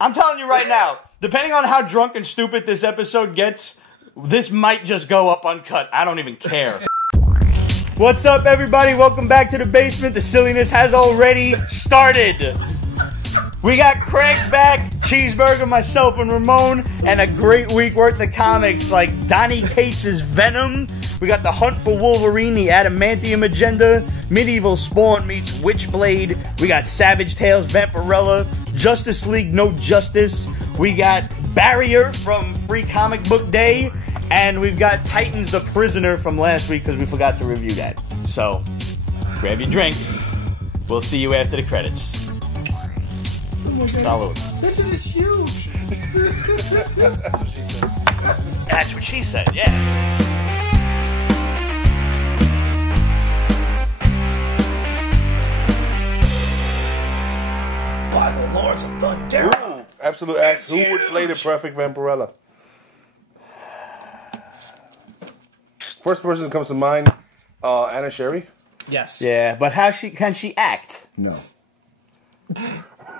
I'm telling you right now, depending on how drunk and stupid this episode gets, this might just go up uncut. I don't even care. What's up, everybody? Welcome back to the basement. The silliness has already started. We got Craig back, Cheeseburger, myself, and Ramon, and a great week worth of comics like Donny Cates' Venom. We got The Hunt for Wolverine, the Adamntium agenda, Medieval Spawn meets Witchblade. We got Savage Tales, Vampirella, Justice League, No Justice. We got Barrier from Free Comic Book Day, and we've got Titans the Prisoner from last week because we forgot to review that. So, grab your drinks. We'll see you after the credits. Salud. This shit is huge. That's what she said, yeah. By the Lords of Thunder. Ooh, absolute ass. Who would play the perfect Vampirella? First person that comes to mind, Anna Sherry. Yes. Yeah, but can she act? No.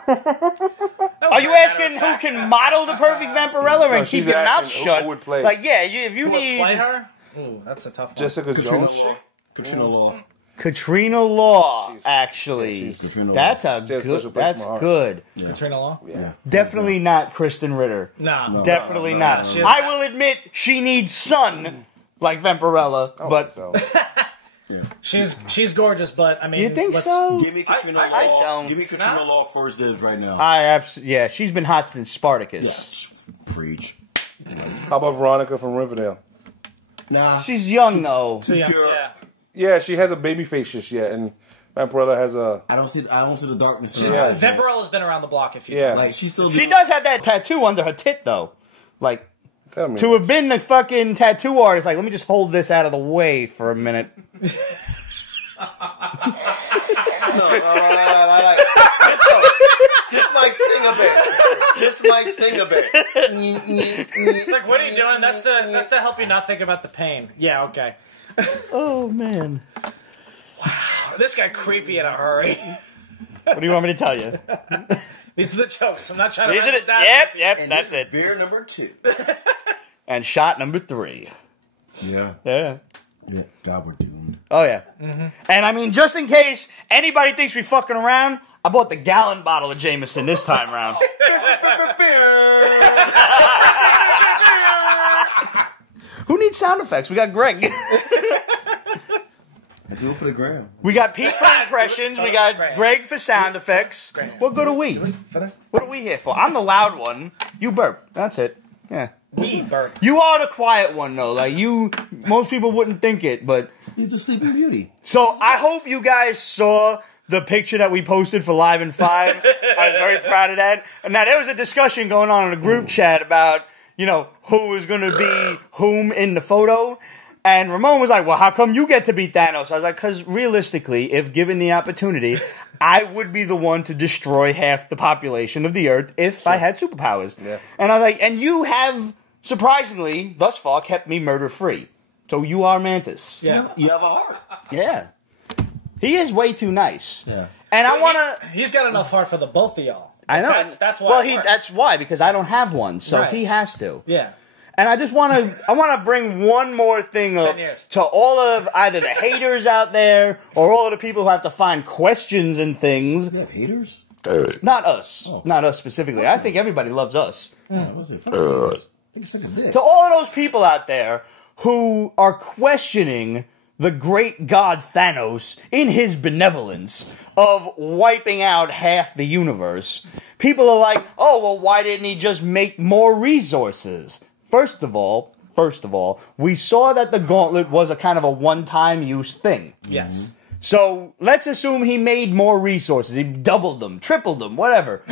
Are you asking who can model the perfect Vampirella and keep your mouth shut? Who would play? Like, yeah, if you need... play her? Ooh, that's a tough one. Jessica Jones. Katrina Law. Katrina Law, actually. That's a good... That's good. Yeah. Katrina Law? Yeah. Definitely not Kristen Ritter. No. Definitely not. I will admit she needs sun like Vampirella, but... So. Yeah. She's gorgeous, but I mean, You think so? Give me Katrina Law. I don't. Give me Katrina Law first dibs right now. Yeah, she's been hot since Spartacus. Yeah. Preach. How about Veronica from Riverdale? Nah. She's young though. yeah. Yeah, she has a baby face just yet, and Vampirella has a... I don't see the darkness. Vampirella's been around the block a few Yeah. times. Like she's still. She does have that tattoo under her tit though. Like, Tell me. to have been a fucking tattoo artist, like, let me just hold this out of the way for a minute. No. This might sting a bit. This might sting a bit. It's like, what are you doing? That's to help you not think about the pain. Yeah, okay. Oh man. Wow, this got creepy in a hurry. What do you want me to tell you? These are the jokes. I'm not trying to Is write it? it down. Yep, And that's this it. Beer number 2. And shot number 3. Yeah. Yeah. Yeah. God, we're doomed. Oh yeah. And I mean, just in case anybody thinks we fucking around, I bought the gallon bottle of Jameson this time around. Who needs sound effects? We got Greg. I do it for the gram. We got Pete for impressions. We got Greg for sound effects. What good are we? What are we here for? I'm the loud one. You burp. That's it. Yeah. We burp. You are the quiet one, though. Like, most people wouldn't think it, but... You're the Sleeping Beauty. So, I hope you guys saw the picture that we posted for Live in 5. I was very proud of that. And now, there was a discussion going on in a group chat about, you know, who was going to be whom in the photo. And Ramon was like, well, how come you get to be Thanos? I was like, because realistically, if given the opportunity, I would be the one to destroy half the population of the Earth if I had superpowers. Yeah. And I was like, and you have, surprisingly, thus far, kept me murder-free. So you are Mantis. Yeah. You have a heart. Yeah. He is way too nice. Yeah. And I want to... He's got enough heart for the both of y'all. I know. That's why. Well, that's why, because I don't have one, so Right. he has to. Yeah. And I just want to bring one more thing up to all of either the haters out there or all of the people who have to find questions and things. You have haters? Not us. Oh. Not us specifically. I think everybody loves us. Yeah, what's it? To all of those people out there who are questioning the great god Thanos in his benevolence of wiping out half the universe, people are like, oh, well, why didn't he just make more resources? First of all, we saw that the gauntlet was a kind of a one-time use thing. Yes. So let's assume he made more resources. He doubled them, tripled them, whatever.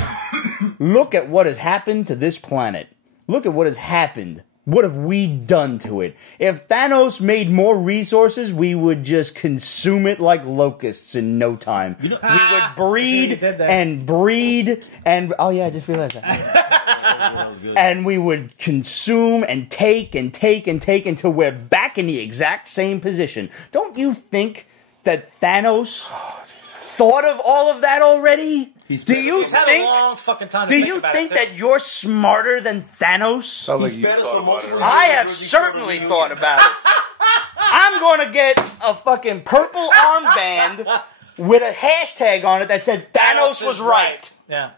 Look at what has happened to this planet. Look at what has happened. What have we done to it? If Thanos made more resources, we would just consume it like locusts in no time. We would breed and breed and... Oh, yeah, I just realized that. And we would consume and take and take and take until we're back in the exact same position. Don't you think that Thanos thought of all of that already? Do you He's had a long fucking time to Do think you about think it, that you're smarter than Thanos? Sounds like He's you better thought for about it. multiple- Right? I have certainly thought about it. I'm going to get a fucking purple armband with a hashtag on it that said Thanos was right. Yeah.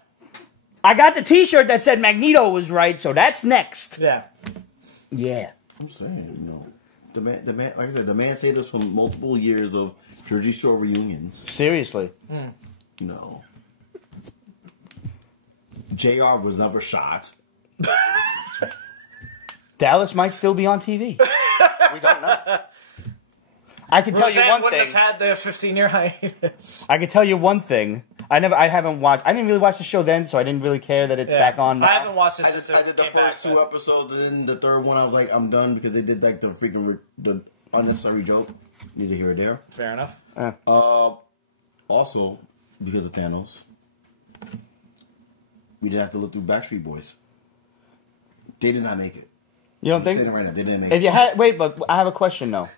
I got the t-shirt that said Magneto was right, so that's next. Yeah. Yeah. I'm saying, the man, like I said, the man saved us from multiple years of Jersey Shore reunions. Seriously. No. JR was never shot. Dallas might still be on TV. We don't know. I can tell you Roseanne one wouldn't thing. have had the 15-year hiatus. I can tell you one thing. I didn't really watch the show then, so I didn't really care that it's back on now. I haven't watched it I since did the it first came two back, episodes, and then the third one I was like, I'm done because they did like the freaking the unnecessary joke. Neither here or there. Fair enough. Also, because of Thanos, we didn't have to look through Backstreet Boys. They did not make it. You don't I'm think? saying it right now. They didn't make If it. you had but I have a question though.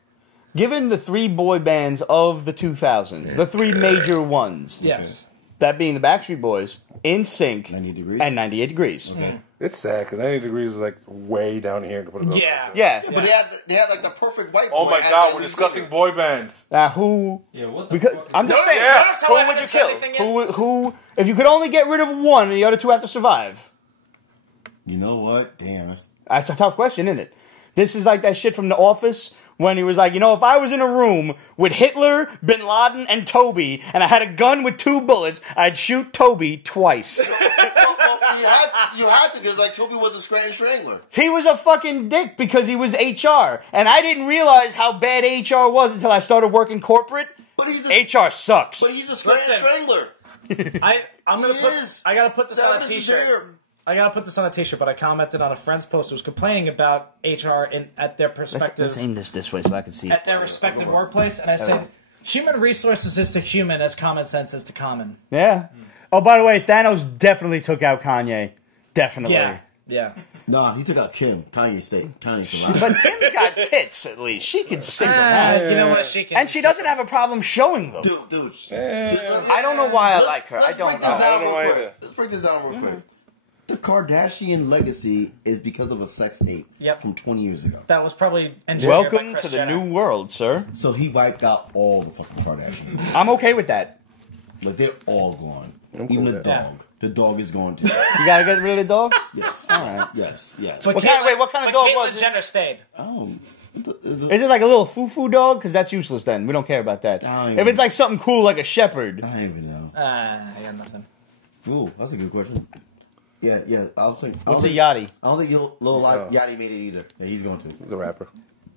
Given the three boy bands of the 2000s, the three major ones, Yes. that being the Backstreet Boys, NSYNC, 98 Degrees? and 98 Degrees. Okay. It's sad because 90 degrees is like way down here to put it up. Yeah. Yeah. But they had like the perfect white boy. Oh my as god, the we're lead discussing singer. boy bands. Who? Yeah, what the Because fuck? I'm just saying, Notice how I who would haven't you said kill? anything yet? Who? If you could only get rid of one, and the other two have to survive. You know what? Damn. That's a tough question, isn't it? This is like that shit from The Office when he was like, if I was in a room with Hitler, Bin Laden, and Toby, and I had a gun with 2 bullets, I'd shoot Toby twice. You had to because like Toby was a Scranton Strangler. He was a fucking dick because he was HR, and I didn't realize how bad HR was until I started working corporate. But he's HR sucks. But he's a Scranton Listen. Strangler. I'm gonna He put. is. I gotta put this on a Evidence is T-shirt. there. I gotta put this on a T-shirt. But I commented on a friend's post who was complaining about HR at their perspective, Let's aim this way so I can see at their respective workplace, and I said, human resources is to human as common sense is to common. Yeah. Oh, by the way, Thanos definitely took out Kanye. Definitely. Yeah. Yeah. Nah, he took out Kim. Kanye survived. But Kim's got tits, at least. She can stick them Ah, out. you know what? She can. And she doesn't have a problem showing them. Dude. I don't know why I like her. I Let's don't break this know. down I don't know real either. quick. Let's break this down real quick. The Kardashian legacy is because of a sex tape Yep. from 20 years ago. That was probably engineered Welcome by Kris to the Jenner. new world, sir. So he wiped out all the fucking Kardashians. I'm okay with that. Like, they're all gone. I'm Even cool the with that. dog. The dog is gone too. You gotta get rid of the dog? Yes. All right. Yes. But What kind of but dog Caitlyn was it? Jenner stayed. Oh. Is it like a little foo-foo dog? Because that's useless then. We don't care about that. I don't If it's like something cool like a shepherd. I don't even know. I got nothing. Ooh, that's a good question. Yeah. I was thinking. What's a yachty? I don't think Lil Yachty made it either. Yeah, he's going to. He's a rapper.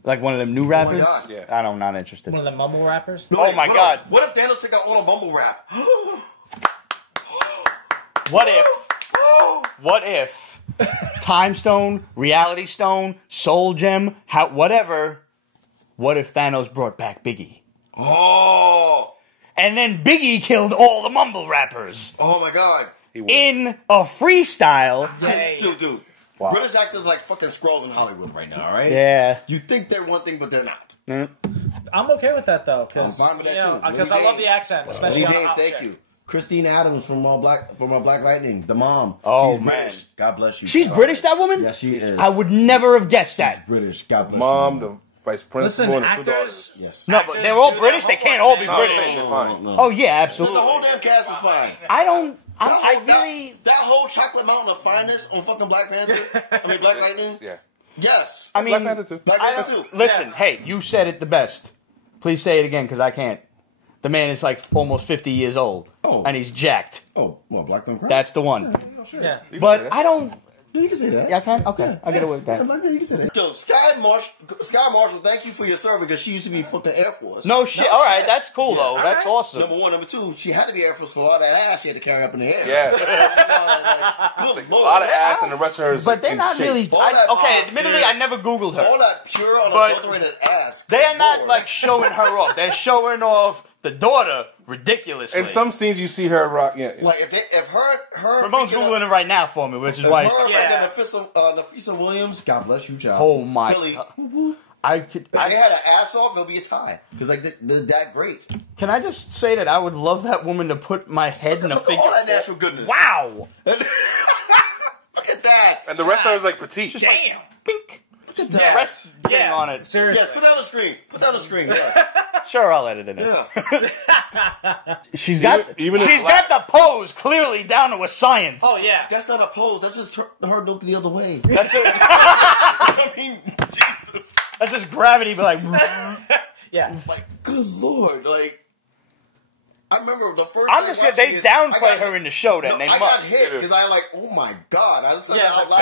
Like one of them new rappers? God. Yeah. I'm not interested. One of the mumble rappers. No, Oh wait, my what God. If, what if Thanos took out all the mumble rap? What if Time Stone, Reality Stone, Soul Gem, whatever, what if Thanos brought back Biggie? Oh. And then Biggie killed all the mumble rappers Oh my God. in a freestyle. Yay. Dude. Wow. British actors like fucking scrolls in Hollywood right now, all right? Yeah. You think they're one thing, but they're not. I'm okay with that though, because I'm fine with that, too. Because Lily I love the James. accent, especially Lee on James, Hot thank Chick. you. Christine Adams from Black Lightning, the mom. Oh, She's man. British. God bless you. She's British, that woman? Yes, she is. I would never have guessed that. British. God bless Mom, you. the vice principal, Listen, and the 2 daughters. actors. Yes. No, but they're all British. They can't all be No, British. they're fine. Oh, yeah, The whole absolutely. damn cast is fine. I don't. That I whole- really. That whole chocolate mountain of fineness on fucking Black Panther. I mean, Black Lightning. Yeah. Yes. I mean, Black Panther too. Black I Panther don't, too. listen, hey, you said it the best. Please say it again, because I can't. The man is like almost 50 years old. Oh. And he's jacked. Oh, well, Black Don't Cry. That's the one. Yeah, sure. Yeah. But I don't. No, you can say that. Yeah, I can? Okay, I'll get away with that. Yeah, Black, you can say that. Yo, Sky Marshall, thank you for your service because she used to be fucking Air Force. No shit. No All right, shit. that's cool, though. all That's right. awesome. Number one. Number two, she had to be Air Force for all that ass she had to carry up in the air. Yeah. Good A Lord. lot of ass and the rest of her is But they're in not shape. really. All that Okay, pure- admittedly, I never Googled her. All that pure, But unadulterated ass. They are Good not Lord. like showing her off. They're showing off the daughter ridiculously. In some scenes, you see her rock. Yeah. Like if her Ramon's freaking- Googling it right now for me, which is If why. her Yeah. freaking Nafisa Williams, God bless you, child. Oh my Philly, God. woo-woo. If If they had an ass off, it'll be a tie. Because, like, they're that great. Can I just say that I would love that woman to put my head in a Look at figure? all that natural goodness. Wow! Look at that. And the rest of it is like petite. Just Damn. like pink. Look at The that. rest thing on it. Seriously. Yes, put that on the screen. Put that on the screen. Yeah. Sure, I'll edit it in. Yeah. She's got even if she's black- got the pose clearly down to a science. Oh, yeah. That's not a pose. That's just her looking the other way. That's it. I mean, Jesus. That's just gravity, but like. Yeah. Like, good Lord. Like, I remember the first I'm time just watching they it, downplay I got her in the show. Then no, they I must. got hit because I like, oh my God. I just said Yeah, that it's out like,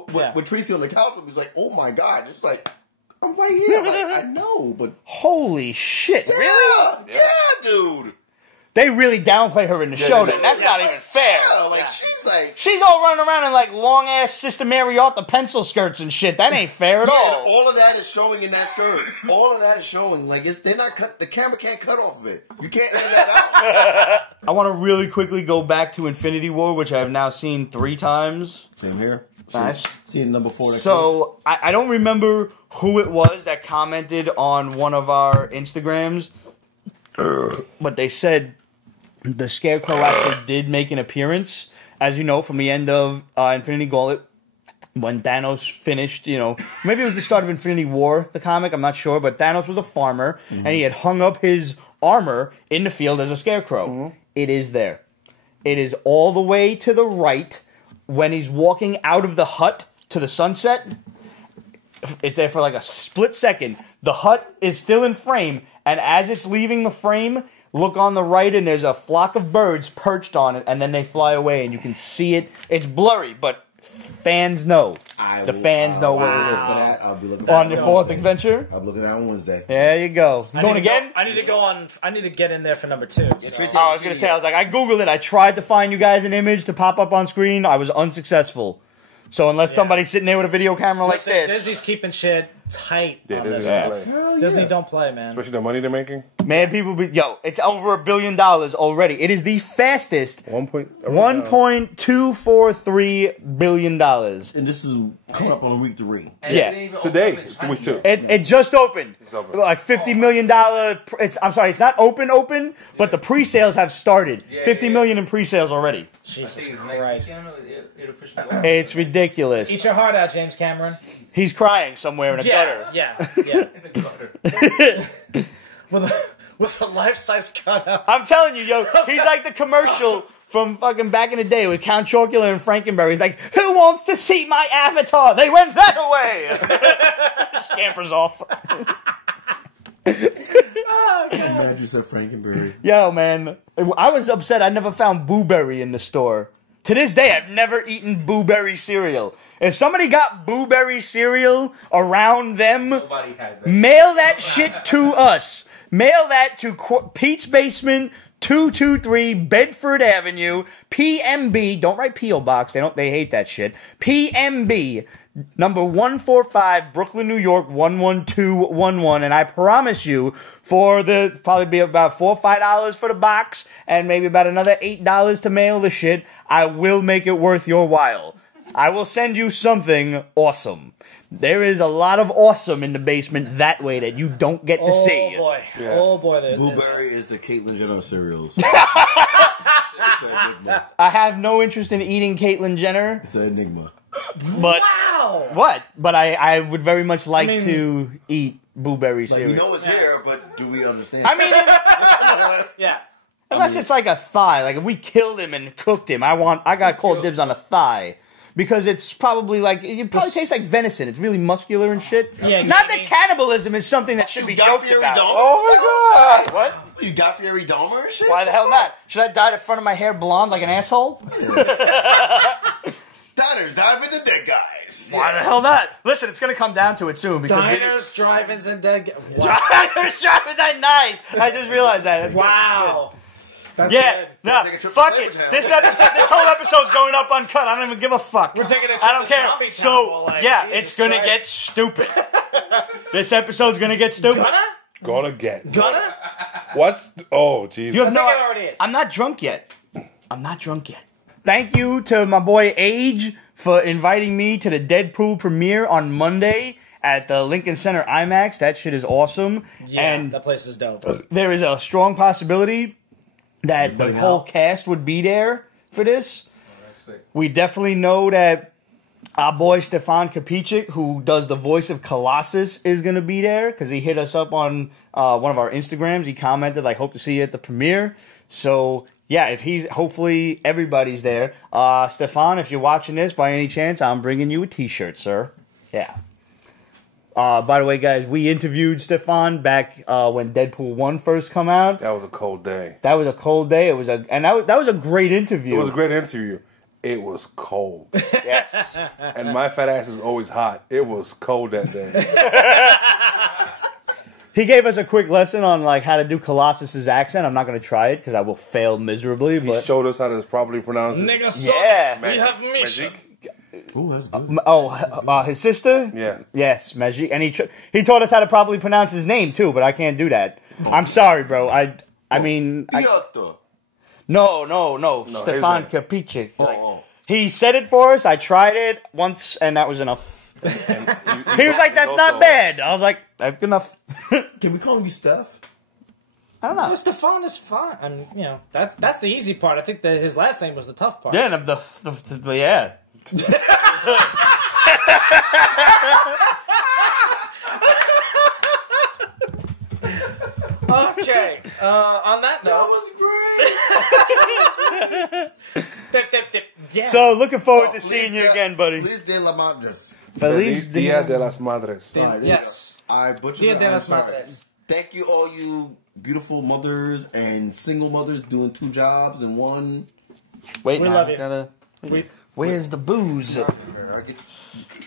loud. bam! With Tracy on the couch, I was like, oh my God. It's like, I'm right here. Like, I know, but. Holy shit! Yeah, Really? yeah, dude. They really downplay her in the show. they Then do. that's not even fair. Yeah, like, Yeah. she's like. She's all running around in like long ass Sister Mary Arthur pencil skirts and shit. That ain't fair at Yeah, all. and all of that is showing in that skirt. All of that is showing. Like, they're not cut. The camera can't cut off of it. You can't edit that out. I want to really quickly go back to Infinity War, which I have now seen 3 times. Same here. Nice. Seeing number 4. So I don't remember who it was that commented on one of our Instagrams, but they said the Scarecrow actually did make an appearance, as you know, from the end of Infinity Gauntlet. When Thanos finished, maybe it was the start of Infinity War, the comic, I'm not sure, but Thanos was a farmer, and he had hung up his armor in the field as a scarecrow. It is there. It is all the way to the right when he's walking out of the hut to the sunset. It's there for like a split second. The hut is still in frame, and as it's leaving the frame, look on the right, and there's a flock of birds perched on it, and then they fly away, and you can see it. It's blurry, but fans know. The fans know what it For is. that, I'll be looking On your 4th adventure? I'll be looking at it on Wednesday. There you go. You going again? I need to go on. I need to get in there for number 2. so. Tracy, Oh, I was going to say, I Googled it. I tried to find you guys an image to pop up on screen. I was unsuccessful. So unless somebody's sitting there with a video camera like Listen, this. Disney's keeping shit tight. Yeah, on Disney this. doesn't play. Disney don't play, man. Especially the money they're making. Man, people be... Yo, it's over $1 billion already. It is the fastest. $1.243 billion. And this is coming up on week 3. Yeah. Today, it's week 2. It just opened. open. Like $50 million. I'm sorry, it's not open, but the pre-sales have started. $50 million in pre-sales already. Jesus Christ. It's ridiculous. Eat your heart out, James Cameron. He's crying somewhere in a gutter. Yeah. with a life-size cutout. I'm telling you, yo, he's like the commercial from fucking back in the day with Count Chocula and Frankenberry. He's like, who wants to see my avatar? They went that way. Scampers off. I'm mad you said Frankenberry. Yo, man, I was upset I never found Booberry in the store. To this day, I've never eaten Booberry cereal. If somebody got Booberry cereal around them, Nobody has that. mail that shit to us. Mail that to Pete's Basement, 223 Bedford Avenue, PMB. Don't write P.O. Box. They hate that shit. PMB, number 145, Brooklyn, New York, 11211. And I promise you, for the probably be about $4 or $5 for the box, and maybe about another $8 to mail the shit, I will make it worth your while. I will send you something awesome. There is a lot of awesome in the basement that way that you don't get to see. Oh boy. Yeah. Oh boy. Blueberry is the Caitlyn Jenner cereals. It's an enigma. I have no interest in eating Caitlyn Jenner, It's an enigma. but Wow. what? But I would very much like I mean- to eat Blueberry Like, cereal. we know it's here, but do we understand? I mean, Yeah. unless it's like a thigh. Like if we killed him and cooked him, I got called dibs on a thigh. Because it's probably like, it probably tastes like venison. It's really muscular and shit. Yeah, Not that exactly. cannibalism is something that should be joked Fury about. Dahmer? Oh my god! What? You got Fury Dahmer and shit? Why the hell not? Should I dye the front of my hair blonde like an asshole? Diners, dive with the dead guys. Why the hell not? Listen, it's gonna come down to it soon because Diners, drive-ins, and dead. Wow. Diners, drive-ins, that nice. I just realized that. That's Wow. That's Yeah, good. no, Take a trip fuck to it. Flavortown. This whole episode's going up uncut. I don't even give a fuck. We're taking a trip I don't to care. Zombie Town. So Well, like, yeah, Jesus it's gonna Christ. get stupid. This episode's gonna get stupid. Gonna get. Gonna? What's. Oh, jeez. You have no. I think it already is. I'm not drunk yet. Thank you to my boy Age for inviting me to the Deadpool premiere on Monday, at the Lincoln Center IMAX. That shit is awesome. Yeah, and that place is dope. there is a strong possibility that the whole cast would be there for this. We definitely know that our boy Stefan Kapicic, who does the voice of Colossus, is going to be there because he hit us up on one of our Instagrams. He commented, like, hope to see you at the premiere. So, yeah, if hopefully everybody's there. Stefan, if you're watching this by any chance, I'm bringing you a t-shirt, sir. Yeah. By the way, guys, we interviewed Stefan back when Deadpool 1 first come out. That was a cold day. That was a cold day. That was a great interview. It was a great interview. It was cold. Yes. And my fat ass is always hot. It was cold that day. He gave us a quick lesson on like how to do Colossus's accent. I'm not going to try it because I will fail miserably. He But showed us how to properly pronounce it. Nigga, yeah. we have mission. Ooh, that's good. His sister? Yeah. Yes, Magic. And he taught us how to properly pronounce his name too, but I can't do that. I'm sorry, bro. I mean... Piotr. No. Stefan his name. Kapicic. Oh. He said it for us. I tried it once, and that was enough. He was like, that's not bad. I was like, that's enough. Can we call him Steph? I don't know. Well, Stefan is fine. I mean, you know, that's the easy part. I think that his last name was the tough part. Yeah, yeah. Okay. On that note, That was great. yeah. So, looking forward to seeing you again, buddy. Feliz de la Madres. Feliz Dia de las Madres. All right, yes. I butchered Dia it. de I'm las sorry. Madres. Thank you, all you beautiful mothers and single mothers doing 2 jobs in one. Wait, We now, love you. where's the booze? There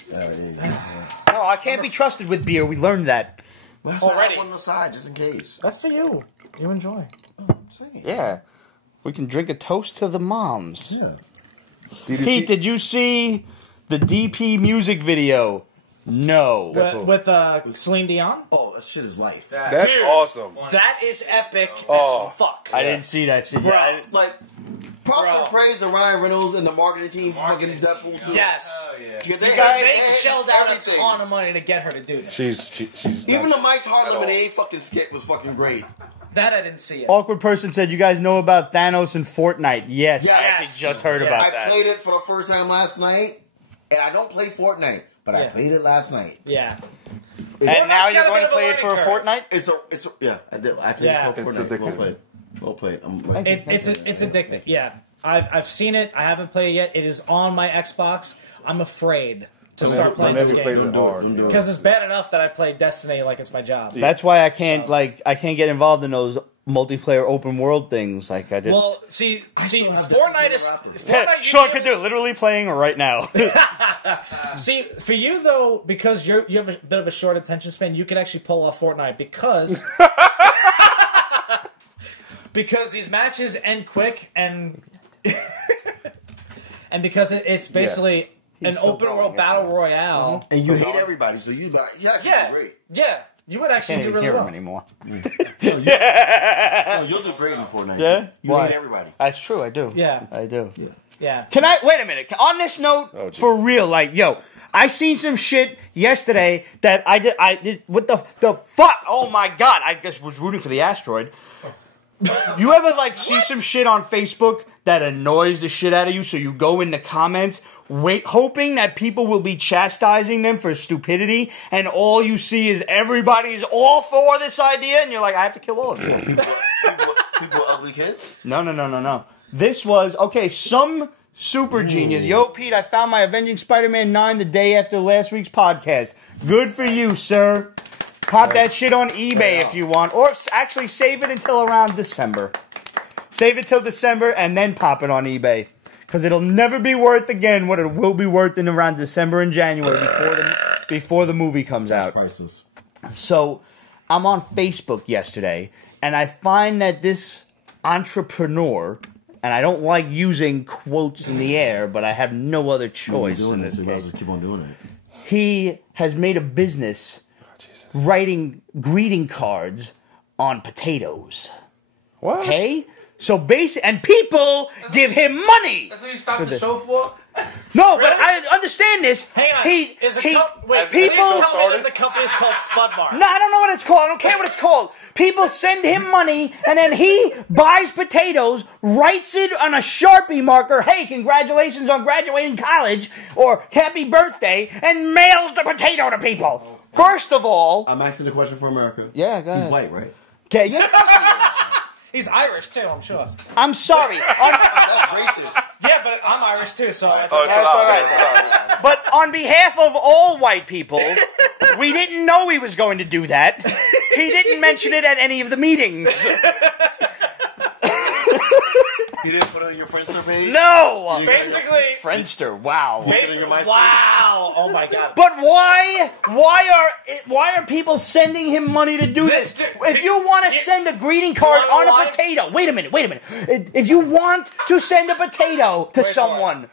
you go. No, I can't be trusted with beer. We learned that. Well, that's Already. one on the side, just in case. That's for you. You enjoy. I'm saying. Yeah. We can drink a toast to the moms. Yeah. Pete, did you see the DP music video? No. With Celine Dion? Oh, that shit is life. That's Dude, awesome. That is epic Oh. as fuck. I didn't see that shit. Bro. Yeah, Like, props Bro. and praise to Ryan Reynolds and the marketing team for fucking Deadpool too. Yes. Because Because had they shelled out everything. a ton of money to get her to do that. She's Even nice. the Mike's Hard At all. Lemonade fucking skit was fucking great. That I didn't see it. Awkward person said, you guys know about Thanos and Fortnite. Yes, I Yes. actually just heard Yeah. about I that. played it for the first time last night, and I don't play Fortnite, but I Yeah. played it last night. Yeah. And now Fortnite's you're got a going bit to of a play it for a learning fortnight? It's a yeah. I did. I played Yeah. it for It's Fortnite. Well addictive. played. Well played. I'm like, It's addictive. Yeah. I've seen it. I haven't played it yet. It is on my Xbox. I'm afraid to start playing this Whenever he plays game. it hard. Because it's bad enough that I play Destiny like it's my job. That's why I can't get involved in those multiplayer open world things. Like I just Well, see, still have Fortnite is Destiny Fortnite. Sean could do it, literally playing right now. See, for you though, because you have a bit of a short attention span, you can actually pull off Fortnite because because these matches end quick and and because it's basically an still open going, world isn't battle he? royale. and you hate everybody, so you like, yeah, actually Yeah, great. yeah, you would actually Can't do even really hear well. him anymore. No, you'll do great in Fortnite. Yeah? You Why? hate everybody. That's true. I do. Yeah. I do. Yeah. Can I wait a minute? On this note, Oh, geez. for real, like, yo, I seen some shit yesterday that I did. What the fuck? Oh my god! I just was rooting for the asteroid. You ever like see some shit on Facebook that annoys the shit out of you? So you go in the comments, hoping that people will be chastising them for stupidity, and all you see is everybody's all for this idea, and you're like, I have to kill all of you. People with ugly kids. No. This was, okay, some super genius. Yo, Pete, I found my Avenging Spider-Man 9 the day after last week's podcast. Good for you, sir. Pop that shit on eBay if you want. Or actually save it until around December. Save it till December and then pop it on eBay. Because it'll never be worth again what it will be worth in around December and January before the movie comes out. Priceless. So, I'm on Facebook yesterday, and I find that this entrepreneur, and I don't like using quotes in the air, but I have no other choice in this case. Just keep on doing it. He has made a business writing greeting cards on potatoes. What? Okay? So basically, and people give him money. That's what you stopped the show for? No, but I understand this. Hang on. Wait, Please tell me that the company is called Spudmark. No, I don't know what it's called. I don't care what it's called. People send him money, and then he buys potatoes, writes it on a Sharpie marker, hey, congratulations on graduating college, or happy birthday, and mails the potato to people. First of all... I'm asking the question for America. Yeah, go ahead. He's white, right? Okay, yeah, of course he is. He's Irish, too, I'm sure. I'm sorry. That's racist. Yeah, but I'm Irish, too, so... That's all right. But on behalf of all white people, we didn't know he was going to do that. He didn't mention it at any of the meetings. You didn't put it on your Friendster page? No! Basically... Friendster, wow. Wow! Oh my god. But why are people sending him money to do this? If you want to send a greeting card on a potato, wait a minute. If you want to send a potato to someone,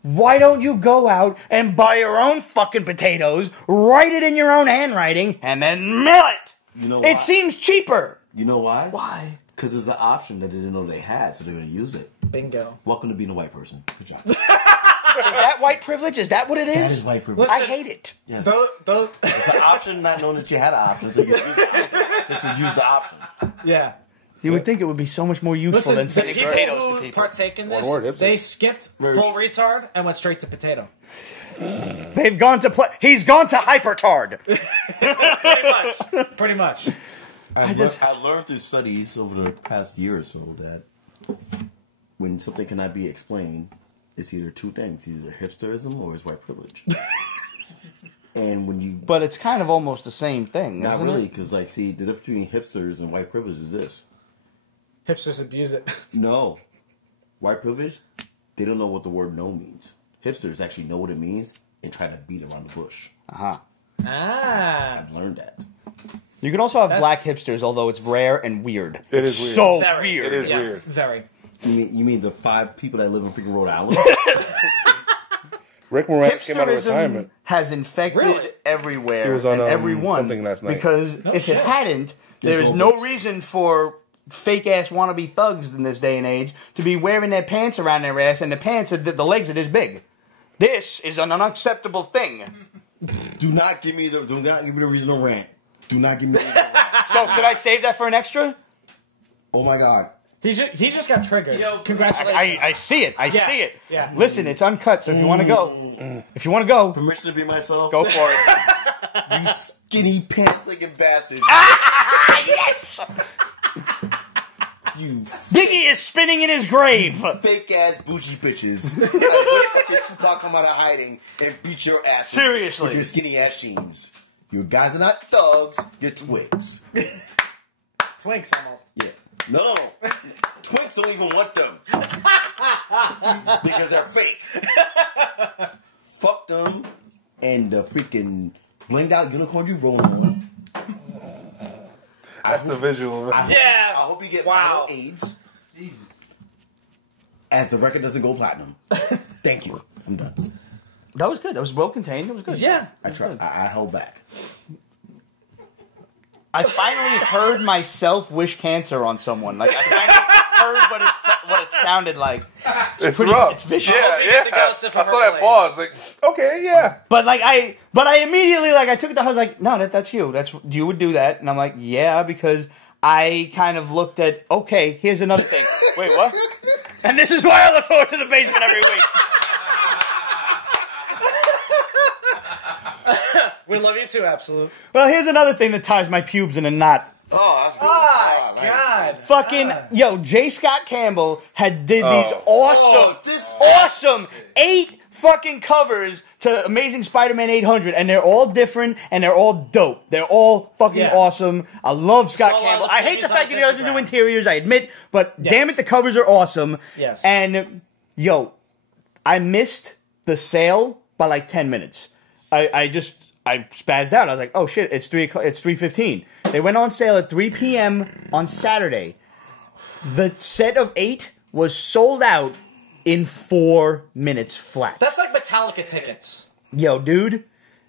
why don't you go out and buy your own fucking potatoes, write it in your own handwriting, and then mail it? You know why? It seems cheaper. You know why? Why? Because there's an option that they didn't know they had, so they're going to use it. Bingo. Welcome to being a white person. Good job. Is that white privilege? Is that what it is? That is white privilege. I hate it. Yes. It's an option, not knowing that you had an option, so you use the option. Just to use the option. Yeah. You would think it would be so much more useful than sending potatoes to who people. partake in this, they skipped full retard and went straight to potato. They've gone to He's gone to hypertard. Pretty much. I've learned through studies over the past year or so that when something cannot be explained, it's either two things: either hipsterism or it's white privilege. And when you, but it's kind of almost the same thing, not isn't really, it? because like, see, the difference between hipsters and white privilege is this: hipsters abuse it. No, white privilege, they don't know what the word "no" means. Hipsters actually know what it means and try to beat around the bush. I've learned that. You can also have black hipsters, although it's rare and weird. It is weird. So Very. weird. It is weird. Very. You mean the 5 people that live in freaking Rhode Island? Rick Moranis came out of retirement. Has infected everywhere He was on and everyone. something last night. Because if it hadn't, there is no reason for fake-ass wannabe thugs in this day and age to be wearing their pants around their ass, and the legs are this big. This is an unacceptable thing. Do not give me the reason to rant. Do not give me the reason to rant. So, should I save that for an extra? Oh my god. He just got triggered. Congratulations. I see it. I see it. Yeah. Listen, it's uncut, so if you want to go. Permission to be myself? Go for it. You skinny pants-licking bastards. Yes! You Biggie is spinning in his grave. fake-ass bougie bitches. I wish fucking Tupac come out of hiding and beat your ass. Seriously. With your skinny-ass jeans. You guys are not thugs, you're twigs. Twinks almost. Yeah. No. Twinks don't even want them. Because they're fake. Fuck them and the freaking blinged out unicorn you rolling on. That's a visual. I hope you get viral AIDS. Jesus. As the record doesn't go platinum. Thank you. I'm done. That was good. That was well contained. That was good. Yeah. I tried. I held back. I finally heard myself wish cancer on someone. Like I finally heard what it sounded like. It's rough. It's vicious. Yeah. I saw that pause. Like, okay, yeah. But I immediately I took it to her. I was like, no, that's you. You would do that. And I'm like, yeah, because I kind of looked at, okay, here's another thing. Wait, what? And this is why I look forward to the basement every week. We love you too, Absolute. Well, here's another thing that ties my pubes in a knot. Oh, that's good. Oh, nice. God. Fucking, yo, J. Scott Campbell did these awesome 8 fucking covers to Amazing Spider-Man 800, and they're all different, and they're all dope. They're all fucking awesome. I love Scott Campbell. I hate the fact that he doesn't do interiors, I admit, but damn it, the covers are awesome. Yes. And, yo, I missed the sale by like 10 minutes. I spazzed out. I was like, oh shit, it's 3:15. They went on sale at 3 p.m. on Saturday. The set of 8 was sold out in 4 minutes flat. That's like Metallica tickets. Yo, dude,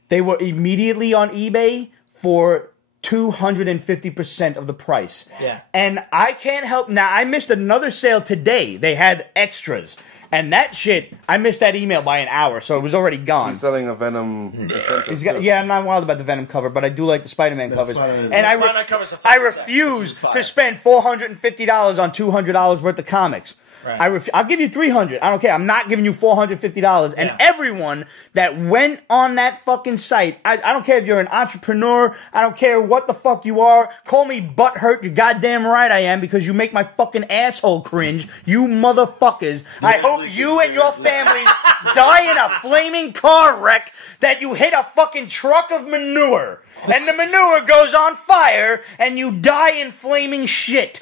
they were immediately on eBay for 250% of the price. Yeah. And I can't help. Now, I missed another sale today. They had extras. And that shit, I missed that email by an hour, so it was already gone. He's selling a Venom incentive. Yeah, I'm not wild about the Venom cover, but I do like the Spider-Man covers. Spider-Man- And Spider-Man covers are I fine, refuse fine. to spend $450 on $200 worth of comics. Right. I'll give you $300. I don't care. I'm not giving you $450. And Yeah. everyone that went on that fucking site, I don't care if you're an entrepreneur. I don't care what the fuck you are. Call me butthurt. You're goddamn right I am, because you make my fucking asshole cringe. You motherfuckers. I hope you and your families die in a flaming car wreck that you hit a fucking truck of manure. And the manure goes on fire, and you die in flaming shit.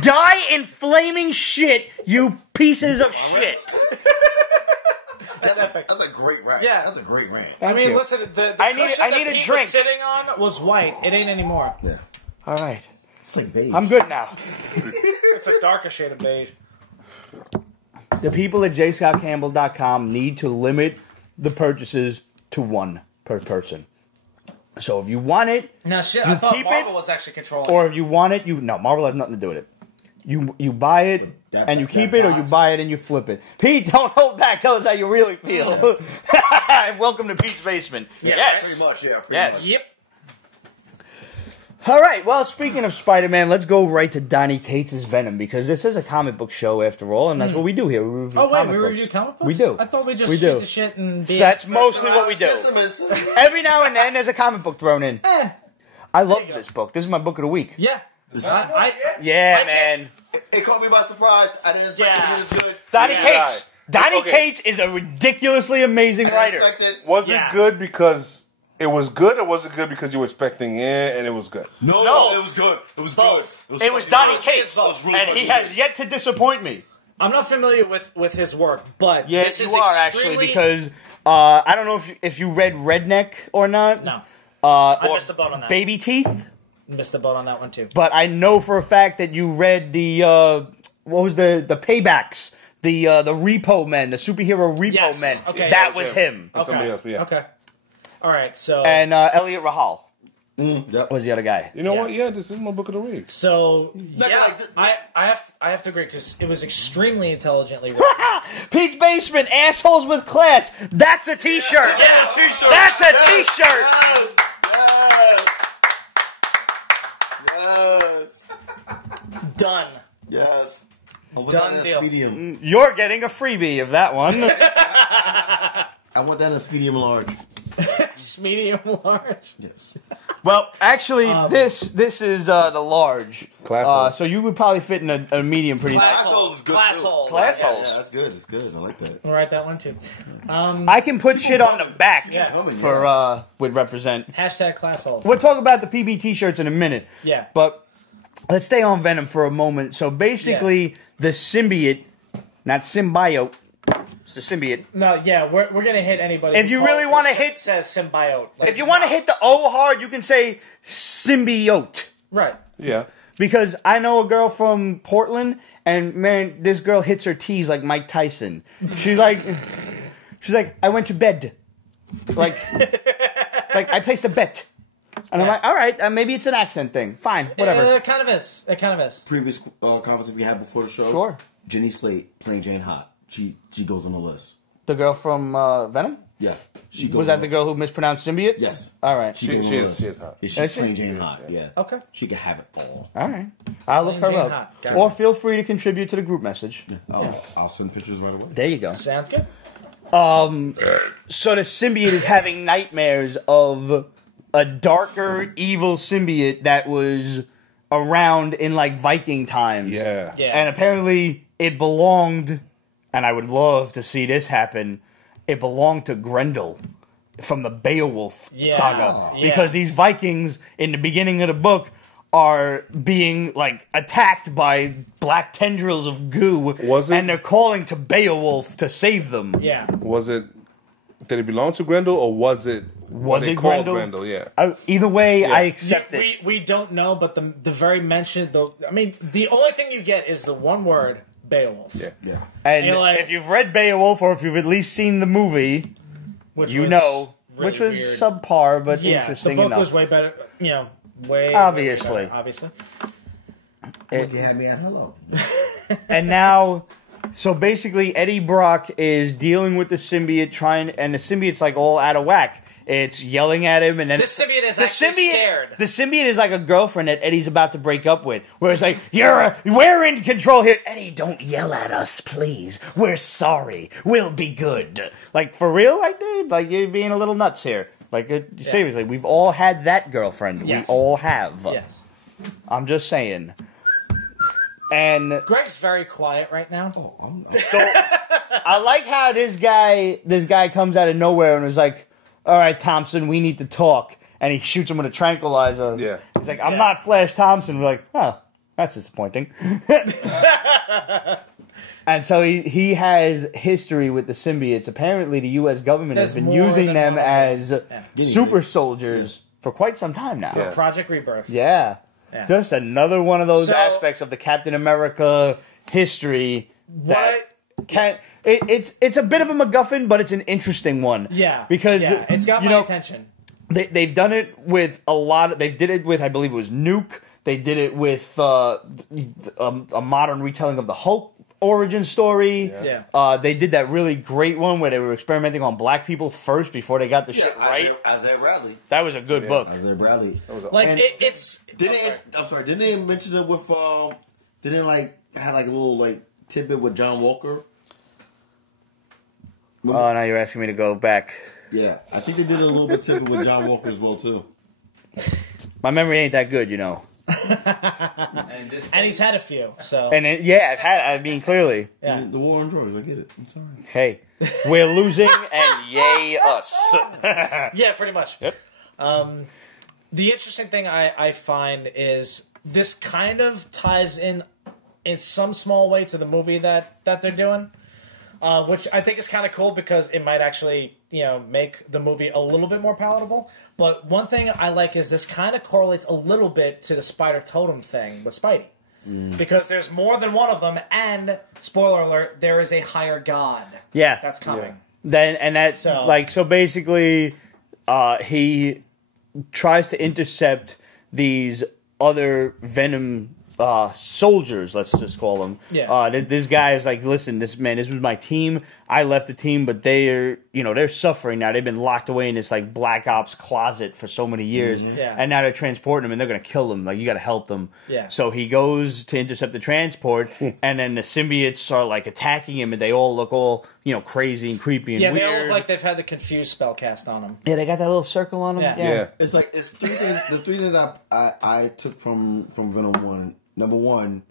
Die in flaming shit, you pieces of shit. That's epic. That's a great rant. Yeah. That's a great rant. I mean, you. listen, the I need cushion that a Pete drink. was sitting on was white. It ain't anymore. Yeah. All right. It's like beige. I'm good now. It's a darker shade of beige. The people at jscottcampbell.com need to limit the purchases to one per person. So if you want it, No shit. You I thought keep Marvel it, was actually controlling. or if you want it, no, Marvel has nothing to do with it. You buy it and you keep it, or you buy it and you flip it. Pete, don't hold back. Tell us how you really feel. Welcome to Pete's Basement. Yeah, Yes. Pretty much, yeah. Pretty Yes. much. Yep. All right. Well, speaking of Spider-Man, let's go right to Donny Cates' Venom, because this is a comic book show after all, and that's what we do here. We review Oh wait, comic we books. review comic books. We do. I thought we just We shoot do. the shit and So be. that's mostly what we do. Specimens. Every now and then, there's a comic book thrown in. Eh, I love this book. This is my book of the week. yeah. Yeah, I man. It caught me by surprise. I didn't expect Yeah. it to be this good. Donny Yeah. Cates. Donny Okay. Cates is a ridiculously amazing I didn't writer. expect it. Was Yeah. it good because it was good, or was it good because you were expecting it and it was good? No, No. it was good. It was Both. good. It was fucking Donny good. Cates, It was really and he fucking has good. yet to disappoint me. I'm not familiar with his work, but Yes, this you is are actually, extremely- because I don't know if you read Redneck or not. No, I missed the boat on that. Baby Teeth, missed the boat on that one too. but I know for a fact that you read the what was the Paybacks, the Repo Men, the superhero Repo Yes. Men. Okay. That Yeah, was yeah. him. That's somebody else, but yeah. Okay. All right. So And Elliot Rahal Yep. was the other guy. You know Yeah. what? Yeah, this is my book of the week. So Like, yeah, like the- I have to agree, because it was extremely intelligently written. Pete's Basement, assholes with class. That's a T-shirt. Yeah, t-shirt. That's a Yes. T-shirt. Yes. Done. Yes. I want Done that in deal. a medium. You're getting a freebie of that one. I want that in a medium large. Medium large. Yes. Well, actually, this is the large. Class hole. So you would probably fit in a medium pretty nice. Glass holes is good Class too. hole. Class Yeah, holes. yeah, that's good. It's good. I like that. I'll write that one too. I can put shit on the back Yeah. Coming, for would represent. Hashtag class hole. We'll talk about the PB T-shirts in a minute. Yeah. But let's stay on Venom for a moment. So basically, the symbiote, not symbiote, it's the symbiote. No, yeah, we're gonna hit anybody. If who you calls really wanna this hit- says symbiote. Like, If you want to hit the O hard, you can say symbiote. right. Yeah. Because I know a girl from Portland, and man, this girl hits her T's like Mike Tyson. She's like, I went to bed, like I placed a bet, and I'm Yeah. like, all right, maybe it's an accent thing. Fine, whatever. It kind of is. It kind of is. Previous conference we had before the show. Sure. Jenny Slate playing Jane Hot. She goes on the list. The girl from Venom. Yeah. She goes Was that on the girl who mispronounced symbiote? Yes. All right. She She goes on the is list. hot. Yeah, Is she's she? playing Jane Hot. Yeah. Okay. She can have it all. All right. I'll look her Jane up. Hot. Got Or it. feel free to contribute to the group message. I'll send pictures right away. There you go. Sounds good. So the symbiote is having nightmares of a darker, evil symbiote that was around in like Viking times. Yeah. Yeah. And apparently it belonged, and I would love to see this happen, it belonged to Grendel from the Beowulf Yeah. saga. Yeah. Because these Vikings in the beginning of the book are being like attacked by black tendrils of goo. Was it- And they're calling to Beowulf to save them. Yeah. Was it? Did it belong to Grendel, or was it? Was they it called Grendel? Yeah. Either way, I accept Yeah, it. we don't know, but the very mention, the only thing you get is the one word Beowulf. Yeah. Yeah. And You're like- if you've read Beowulf, or if you've at least seen the movie, Which you was know, really which was weird. subpar, but Yeah, interesting the book enough. was way better. You know, way Obviously. way better, obviously. You had me at hello. And now So basically, Eddie Brock is dealing with the symbiote, and the symbiote's like all out of whack. It's yelling at him, and then The symbiote is actually scared. The symbiote is like a girlfriend that Eddie's about to break up with, where it's like, we're in control here. Eddie, don't yell at us, please. We're sorry. We'll be good. Like, for real, like, dude, like, you're being a little nuts here. Like, seriously, we've all had that girlfriend. Yes. We all have. Yes. I'm just saying. And Greg's very quiet right now. so, I like how this guy comes out of nowhere and is like, all right, Thompson, we need to talk. And he shoots him with a tranquilizer. Yeah. He's like, I'm not Flash Thompson. We're like, oh, that's disappointing. And so he has history with the symbiotes. Apparently, the U.S. government has been using them as super soldiers for quite some time now. Yeah. Project Rebirth. Yeah. Just another one of those aspects of the Captain America history that it's a bit of a MacGuffin, but it's an interesting one. Yeah. Because it's got my attention. They've done it with a lot of, they did it with, I believe it was Nuke. They did it with a modern retelling of the Hulk origin story. Yeah. They did that really great one where they were experimenting on black people first before they got the shit right. Isaiah Bradley. That was a good book. Isaiah Bradley. Like, And it's... I'm sorry. Didn't they mention it with? Didn't like had like a little like tidbit with John Walker? Oh, now you're asking me to go back. Yeah, I think they did a little bit tidbit with John Walker as well too. My memory ain't that good, you know. And he's had a few, so... And I've had. I mean, clearly. Yeah. The war on drugs. I get it. I'm sorry. Hey, we're losing, and yay us. Yeah, pretty much. Yep. The interesting thing I find is this kind of ties in some small way to the movie that they're doing, which I think is kind of cool because it might actually, make the movie a little bit more palatable. But one thing I like is this kind of correlates a little bit to the spider totem thing with Spidey. Because there's more than one of them, and, spoiler alert, there is a higher god that's coming. Yeah. So basically, he tries to intercept these other Venom soldiers, let's just call them. Yeah. This guy is like, listen, this was my team. I left the team, but they're suffering now. They've been locked away in this like Black Ops closet for so many years, and now they're transporting them, and they're gonna kill them. Like, you got to help them. Yeah. So he goes to intercept the transport, and then the symbiotes are like attacking him, and they all look all crazy and creepy and weird. Yeah, they all look like they've had the confused spell cast on them. Yeah, they got that little circle on them. Yeah. It's like it's three things. The three things I took from Venom 1. Number one,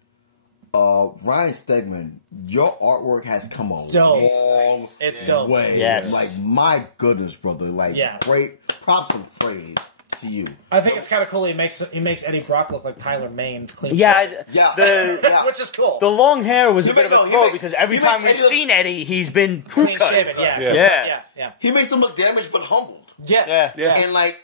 Ryan Stegman, your artwork has come a long dope. way. Yes. Like, my goodness, brother. Like, great props and praise to you. I think it's kind of cool. He makes Eddie Brock look like Tyler Mane. Clean which is cool. The long hair was a bit of a throw because every time we've seen Eddie, he's been crew clean cut. shaven. Yeah. He makes him look damaged but humbled. Yeah. And like,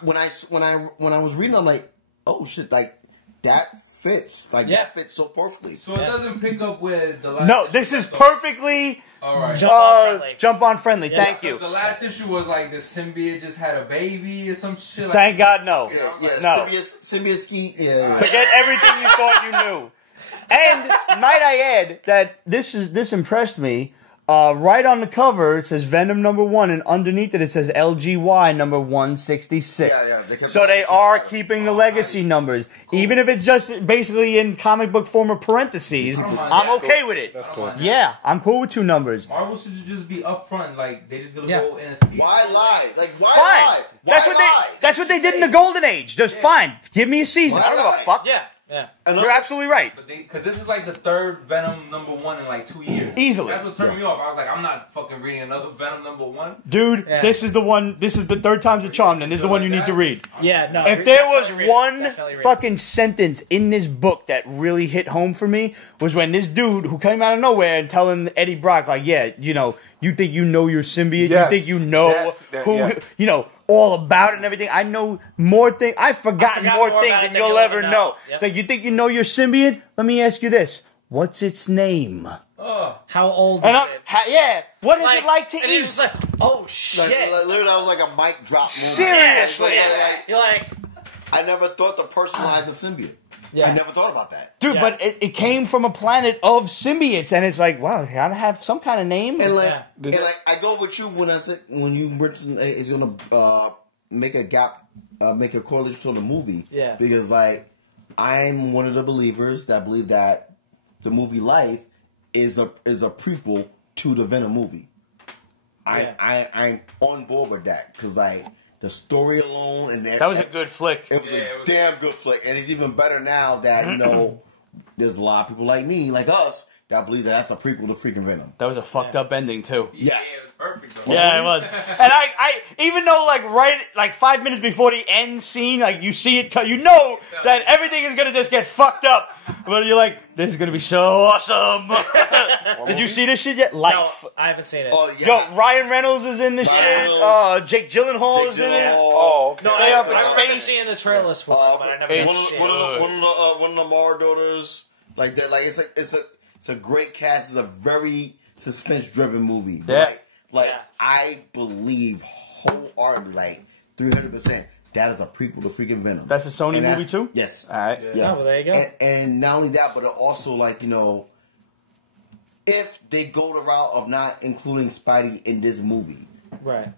when I was reading, I'm like, oh shit, like that fits. Like that fits so perfectly. So it doesn't pick up with the last. No, this is perfectly jump on friendly. Yeah. Thank you. The last issue was like the symbiote just had a baby or some shit. Like Thank God, no. No. Symbiote ski. Yeah. Forget everything you thought you knew. And might I add that this impressed me. Right on the cover, it says Venom #1, and underneath it says LGY number 166. So they are keeping the legacy numbers, even if it's just basically in comic book form of parentheses. I'm okay with it. That's cool. Yeah, I'm cool with 2 numbers. Marvel should just be upfront, like they just gonna go in a season. Why lie? Like, why Fine. lie? That's what they did in the Golden Age. Just fine. Give me a season. I don't give a fuck. Yeah. You're absolutely right. But because this is like the third Venom #1 in like 2 years. Easily. That's what turned me off. I was like, I'm not fucking reading another Venom #1. Dude, this is the one. This is the third time's a charm, and this is the one you need to read. Yeah, no. If there was one fucking sentence in this book that really hit home for me, was when this dude who came out of nowhere and telling Eddie Brock, like, you think you know your symbiote? Yes. You think you know all about it and everything? I know more things. I've forgotten more things than you'll ever know. Yep. It's like, you think you know your symbiote? Let me ask you this. What's its name? How old is And it? what is it like to and eat? It's just like, oh shit. Like, literally, that was like a mic drop moment. Seriously. You're like, I never thought to personalize the symbiote. Yeah. I never thought about that. Dude, Yeah. but it came from a planet of symbiotes, and it's like, wow, gotta have some kind of name. And like, Yeah. and like, I go with you when I said when you mentioned it's gonna make a gap, make a correlation to the movie. Yeah. Because like, I'm one of the believers that believe that the movie Life is a prequel to the Venom movie. I'm on board with that because like the story alone and That was a good flick. it was damn good flick, and it's even better now that there's a lot of people like me, like us, that believe that that's a prequel to freaking Venom. That was a fucked up ending, too. Yeah. it was perfect. Though. Yeah, it was. And I even though like 5 minutes before the end scene, like you see it, you know that everything is gonna just get fucked up. But you're like, this is gonna be so awesome. Did you see this shit yet? Life. No, I haven't seen it. Oh yeah. Yo, Ryan Reynolds is in this Ryan shit. Reynolds. Jake Gyllenhaal is in it. Oh, okay. No, They I up in remember space. seeing the trailers for it, but I never got to see it. One of the Mar daughters, like that. Like it's a great cast. It's a very suspense driven movie. Yeah. Like Yeah. I believe wholeheartedly, like 300%, that is a prequel to freaking Venom. That's a Sony And movie too? Yes. Alright. Yeah, well, there you go. And not only that, but it also like if they go the route of not including Spidey in this movie, Right.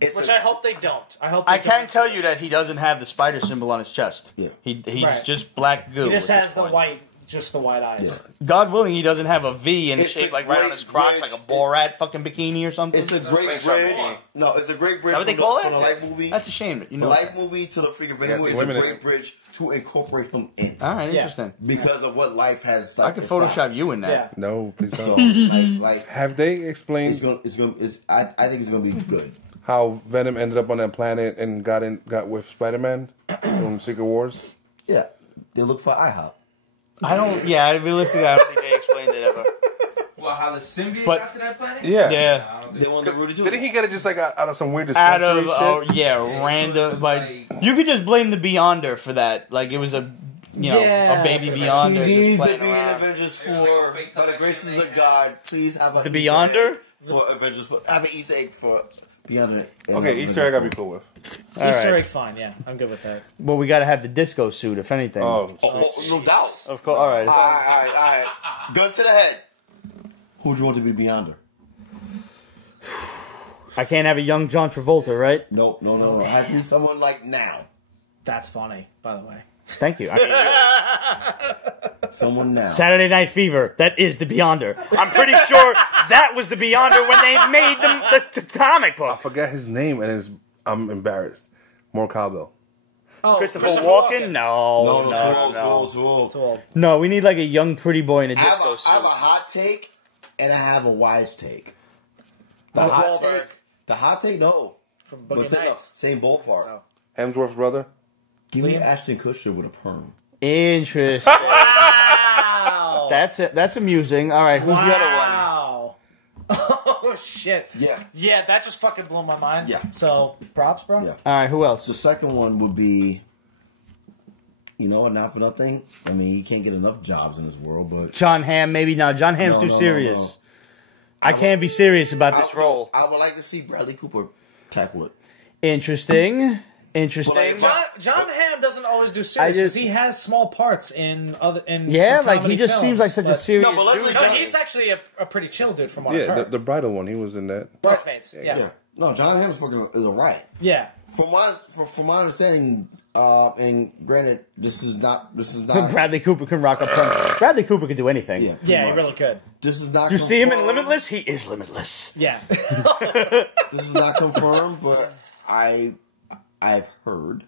it's Which a- I hope they don't. I hope I they can don't. tell you that he doesn't have the spider symbol on his chest. Yeah. He's Right. just black goo. He just at has this the point. white, just the white eyes. Yeah. God willing, he doesn't have a V in It's shape a like right on great his crotch, bridge. like a Borat fucking bikini or something. It's a Is great like bridge. Sharpie. No, it's a great bridge that what they from call from the it? Life movie. That's a shame. You The know. Life movie to the freaking Venom movie is a women in great it. bridge to incorporate him in All right, Yeah. interesting. because of what Life has. I could Photoshop you in that. Yeah. No, please So, don't. like Have they explained I think it's gonna be good. how Venom ended up on that planet and got with Spider-Man in Secret Wars? Yeah, they look for IHOP. I don't. Yeah, realistically, I don't think they explained it ever. Well, how the symbiote But- got to that planet? Yeah. Yeah. I don't They think want the Rudy too. Didn't he get it just like out of some weird Out dispensary of shit? random, like like- you could just blame the Beyonder for that. Like it was a Yeah. a baby He He Beyonder. just needs to playing be in around. Avengers There's like a 4. fake By the collection graces they of have. God, please have The Easter Beyonder? egg for Avengers 4. Have an Easter egg for Beyonder. Okay, Easter egg I'd be cool with. All Easter right. egg, fine. Yeah, I'm good with that. Well, we got to have the disco suit, if anything. Oh, Oh, no doubt. Of course. All right. All right. Gun to the head. Who would you want to be Beyonder? I can't have a young John Travolta, right? No. It has to be someone like now. That's funny, by the way. Thank you. I mean, really. Someone now. Saturday Night Fever. That is the Beyonder. I'm pretty sure that was the Beyonder when they made the comic I book. forget his name and I'm embarrassed. More cowbell. Oh, Christopher Walken? No, Too old. Too old. No, we need like a young pretty boy in a I have disco a suit. hot take and I have a wise take. The Mark hot Wahlberg. take. The hot take, no. From But Boogie Nights. same ballpark. Oh. Hemsworth's brother. Give me Liam? Ashton Kutcher with a perm. Interesting. Wow. That's amusing. All right, who's the other one? Wow. Oh, shit. Yeah. Yeah, that just fucking blew my mind. Yeah. So, props, bro? Yeah. All right, who The else? second one would be, not for nothing. I mean, he can't get enough jobs in this world, but John Hamm, maybe. No, John Hamm's No, too no, no, serious. I can't be serious about this role. I would like to see Bradley Cooper tackle it. Interesting. John Hamm doesn't always do serious because just- he has small parts in other. In Yeah, some like he comedy just films, seems like such a but- serious No, but let's dude. No, John- he's actually a pretty chill dude from what I've Yeah, heard. the bridal one. He was in that. Bridesmaids. Yeah. Yeah. No, John Hamm's fucking is alright. Yeah. From my understanding, and granted, this is not. Bradley Cooper can rock a perm. Bradley Cooper can do anything. Yeah, Yeah, he pretty really much. could. This is not. Did you see him in confirmed. Limitless? He is limitless. Yeah. This is not confirmed, but I've heard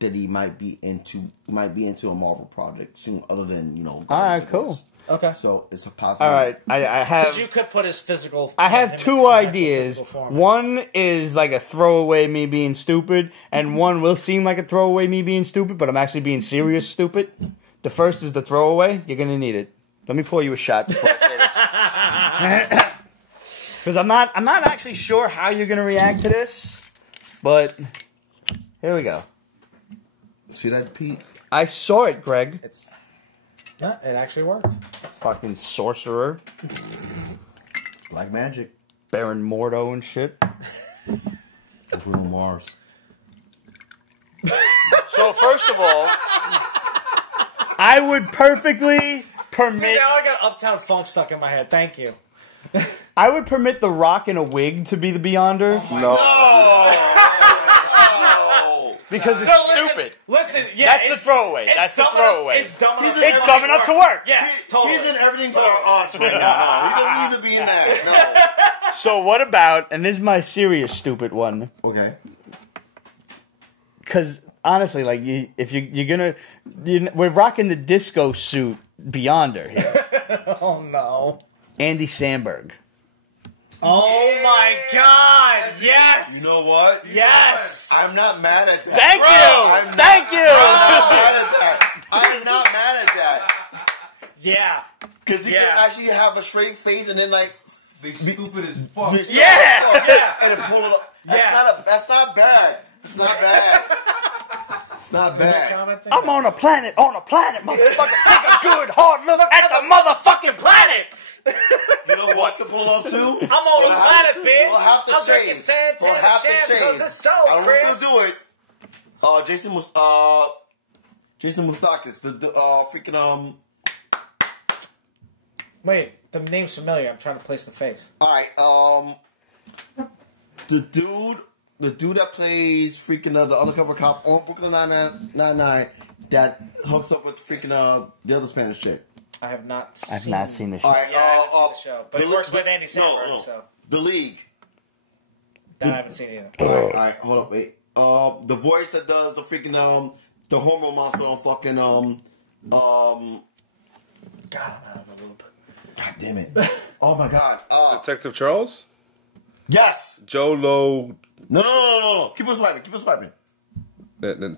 that he might be into a Marvel project soon, other than All right, cool. Okay. So it's a possibility. All right, I have. Because you could put his physical. I have him two in ideas. physical form. One is like a throwaway me being stupid, and one will seem like a throwaway me being stupid, but I'm actually being serious stupid. The first is the throwaway. You're gonna need it. Let me pour you a shot before I say this. Because I'm not actually sure how you're gonna react to this, but here we go. See that, Pete? I saw it, Greg. Yeah, it actually worked. Fucking sorcerer, Black magic. Baron Mordo and shit. Bruno Mars. So first of all, I would perfectly Dude, permit. now I got Uptown Funk stuck in my head. Thank you. I would permit The Rock in a wig to be the Beyonder because it's stupid. Listen, yeah, That's the throwaway. That's the throwaway. It's dumb enough. It's dumb enough to work. Yeah, totally. He's in everything but our aunts right now. No, he doesn't need to be in that. So what about? And this is my serious stupid one. No. Okay. Because honestly, like, if you're gonna, we're rocking the disco suit Beyonder here. Oh no. Andy Samberg. Oh my God! Yes. You know what? Yes. I'm not mad at that. Thank you. Thank you. I'm not mad at that. I'm not mad at that. Yeah. Because he can actually have a straight face and then like Be stupid as fuck. Yeah. And then pull it up. Yeah. That's not bad. It's not bad. It's not bad. I'm on a planet, motherfucker. Take a good hard look at the motherfucking planet. You know what's to pull off too? I'm on the planet, bitch. We'll have to I'm shave. drinking Santana We'll have to Jam because shave. it's so I don't know if crisp. he'll do it. Jason Mustakis, the freaking Wait, the name's familiar. I'm trying to place the face. All right, the dude that plays freaking the undercover cop on Brooklyn Nine-Nine that hooks up with freaking the other Spanish chick. I have not seen. I've not seen the show. All right, Yeah, I haven't seen the show, but he works with Andy Samberg, so The League. that I haven't seen either. All right, hold up, wait. The voice that does the freaking the hormone monster on fucking God, I'm out of the loop. God damn it! Oh my God! Detective Charles? Yes. Joe Low. No. Keep on swiping. Keep on swiping.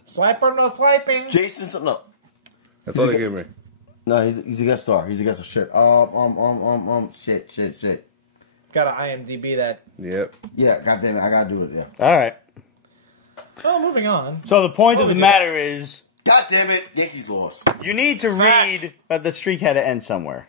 Swiper, no swiping. Jason, something up. That's all they gave me. No, he's a guest star. He's a guest star. Shit. Gotta IMDb that. Yep. Yeah, God damn it, I gotta do it. Yeah. All right. Oh, moving on. So the point of the matter is, God damn it, Yankees lost. you need to read. But the streak had to end somewhere.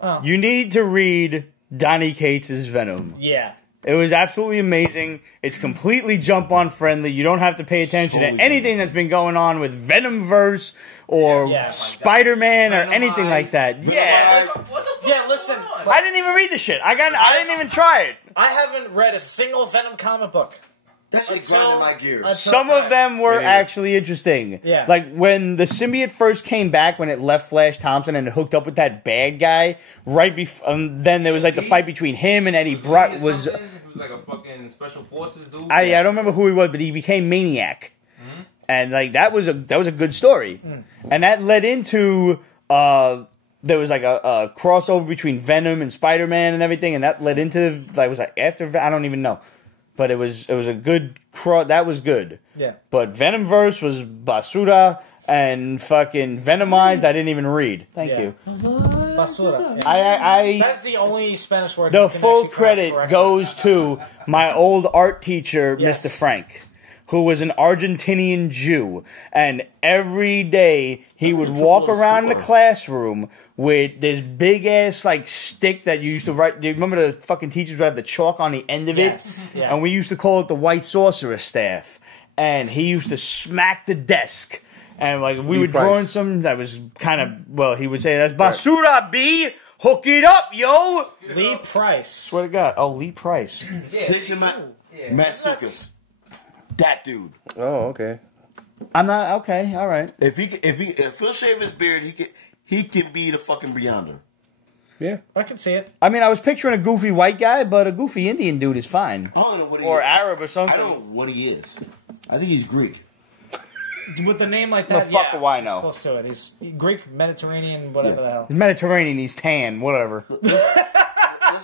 Oh. You need to read Donny Cates' Venom. Yeah. It was absolutely amazing. It's completely jump on friendly. You don't have to pay attention to anything that's been going on with Venomverse or Spider-Man or anything like that. Yeah. What the fuck? Yeah, listen. I didn't even read the shit. I didn't even try it. I haven't read a single Venom comic book. That shit grinding my gears. Some of them were actually interesting. Yeah. Like when the symbiote first came back, when it left Flash Thompson and it hooked up with that bad guy, right before, then there was like the fight between him and Eddie Brock. He was like a fucking special forces dude. I don't remember who he was, but he became Maniac. Mm-hmm. And like that was a good story. And that led into there was like a crossover between Venom and Spider-Man and everything, and that led into after I don't even know. But it was a good that was good. Yeah. But Venomverse was basura and fucking Venomized. I didn't even read. Thank you. Basura. Yeah. I That's the only Spanish word. the you can full actually pronounce credit correctly. goes to my old art teacher, Yes. Mr. Frank, who was an Argentinian Jew, and every day he would walk around the classroom with this big ass like stick that you used to write. Do you remember the fucking teachers would have the chalk on the end of Yes, it? yeah. And we used to call it the White Sorcerer staff. And he used to smack the desk. And like if we were drawing some that was kind of he would say that's basura B. Hook it up, yo. Lee Price. Swear to God. Oh, Lee Price. Jason Matsukas. That dude. Oh, okay. I'm not okay. All right. If he'll shave his beard, he can be the fucking Beyonder. Yeah. I can see it. I mean, I was picturing a goofy white guy, but a goofy Indian dude is fine. I don't know what he Or is. Arab or I something. don't know what he is. I think he's Greek. With a name like that, The fuck do I he's know? close to it. He's Greek, Mediterranean, whatever the hell. He's Mediterranean. He's tan. Whatever. Let's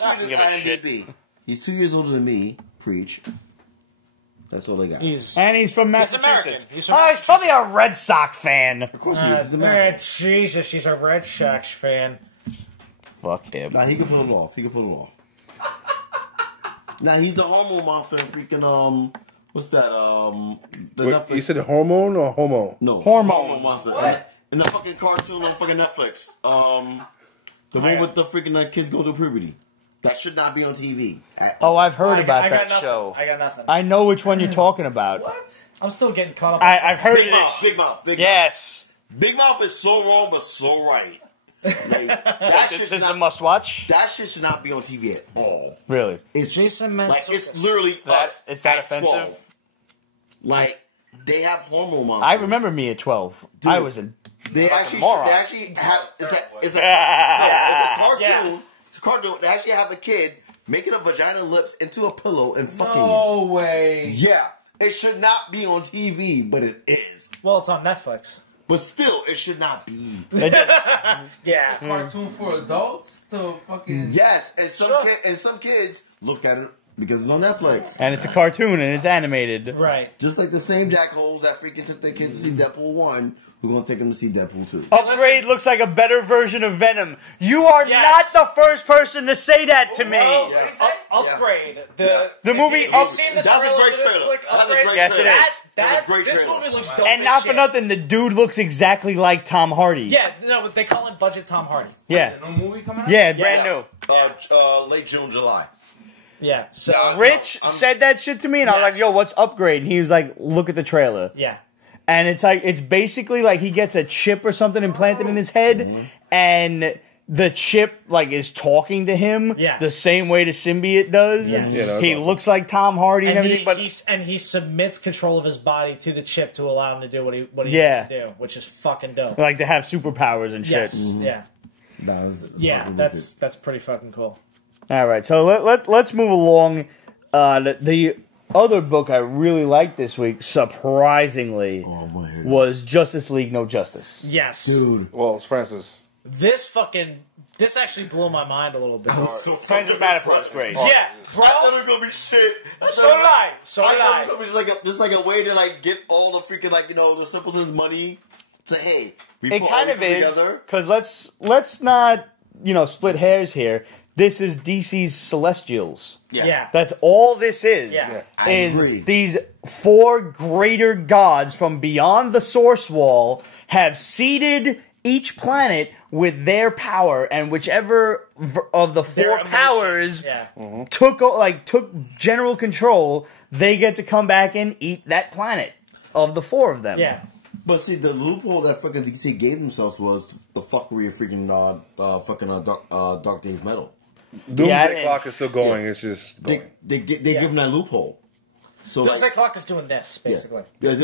read his Give a shit. IMDb. He's 2 years older than me. Preach. That's all they got. And he's from Massachusetts. He's from Oh, he's probably a Red Sox fan. Of course he is. He's American. Jesus, she's a Red Sox fan. Fuck him. Nah, he can pull it off. Nah, he's the hormone monster in freaking what's that? The Wait, Netflix. you said hormone or homo? No, Hormone. monster. What? In the fucking cartoon on fucking Netflix. The one with the freaking kids go to puberty. That should not be on TV. Oh, I've heard I about got that nothing. show. I got nothing. I know which one you're talking about. What? I'm still getting caught up. I've heard Big it. mouth, big mouth, big mouth. Yes. Big Mouth is so wrong, but so right. Like, that This is a must-watch? That shit should not be on TV at all. Really? It's Jason like Mantzoukas. it's literally us. It's that at offensive? 12. Like they have hormone monsters. I remember me at 12. Dude. I was a They actually moron. have. It's a cartoon. Yeah. It's a cartoon. They actually have a kid making a vagina lips into a pillow and fucking No way. Yeah, it should not be on TV, but it is. Well, it's on Netflix. But still, it should not be. Yeah. Cartoon for adults to fucking. Yes, and some kids look at it because it's on Netflix. And it's a cartoon and it's animated. Right. Just like the same jackholes that freaking took their kids to see Deadpool 1, who gonna take them to see Deadpool 2. Upgrade looks like a better version of Venom. You are Yes. not the first person to say that to me. Well, Yes. Upgrade. Yeah. The movie You've Up- seen the That's a trailer great for this trailer. flick, That's a Upgrade? great Yes, it trailer. is. That's a great This trailer. movie looks dope And as not for shit. nothing, the dude looks exactly like Tom Hardy. Yeah, no, but they call it Budget Tom Hardy. Yeah. No movie coming out? Yeah, brand new. Late June, July. Yeah. So No, Rich I'm- said that shit to me, and I was Yes. like, yo, what's Upgrade? And he was like, look at the trailer. yeah. And it's like, it's basically like he gets a chip or something implanted in his head, and the chip like is talking to him Yes. the same way the symbiote does. Yes. Yeah, that's he awesome. looks like Tom Hardy and, And everything, he submits control of his body to the chip to allow him to do what he Yeah. needs to do, which is fucking dope. but like to have superpowers and shit. Yes. Yeah. Yeah. That's pretty fucking cool. All right, so let's move along. The other book I really liked this week, surprisingly, was Justice League No Justice. Yes. Dude. Well, it's Francis. This actually blew my mind a little bit. So Francis Manaport was great. Yeah, bro. I thought it was gonna be shit. So did I. So I did thought I. it was gonna be just like a way to like get all the freaking like the simpletons money to hey. We It put kind of everything is, together. because let's not split hairs here. This is DC's Celestials. Yeah. That's all this is. Yeah. I Is agree. these four greater gods from beyond the source wall have seeded each planet with their power, and whichever of the Their four emotion. powers Yeah. took general control, they get to come back and eat that planet of the four of them. Yeah. But see, the loophole that freaking DC gave themselves was the fuckery of freaking Dark Days Metal. Doomsday Yeah, Clock is still going. It's just going. They give them that loophole. So Doomsday Clock is doing this basically. Yeah.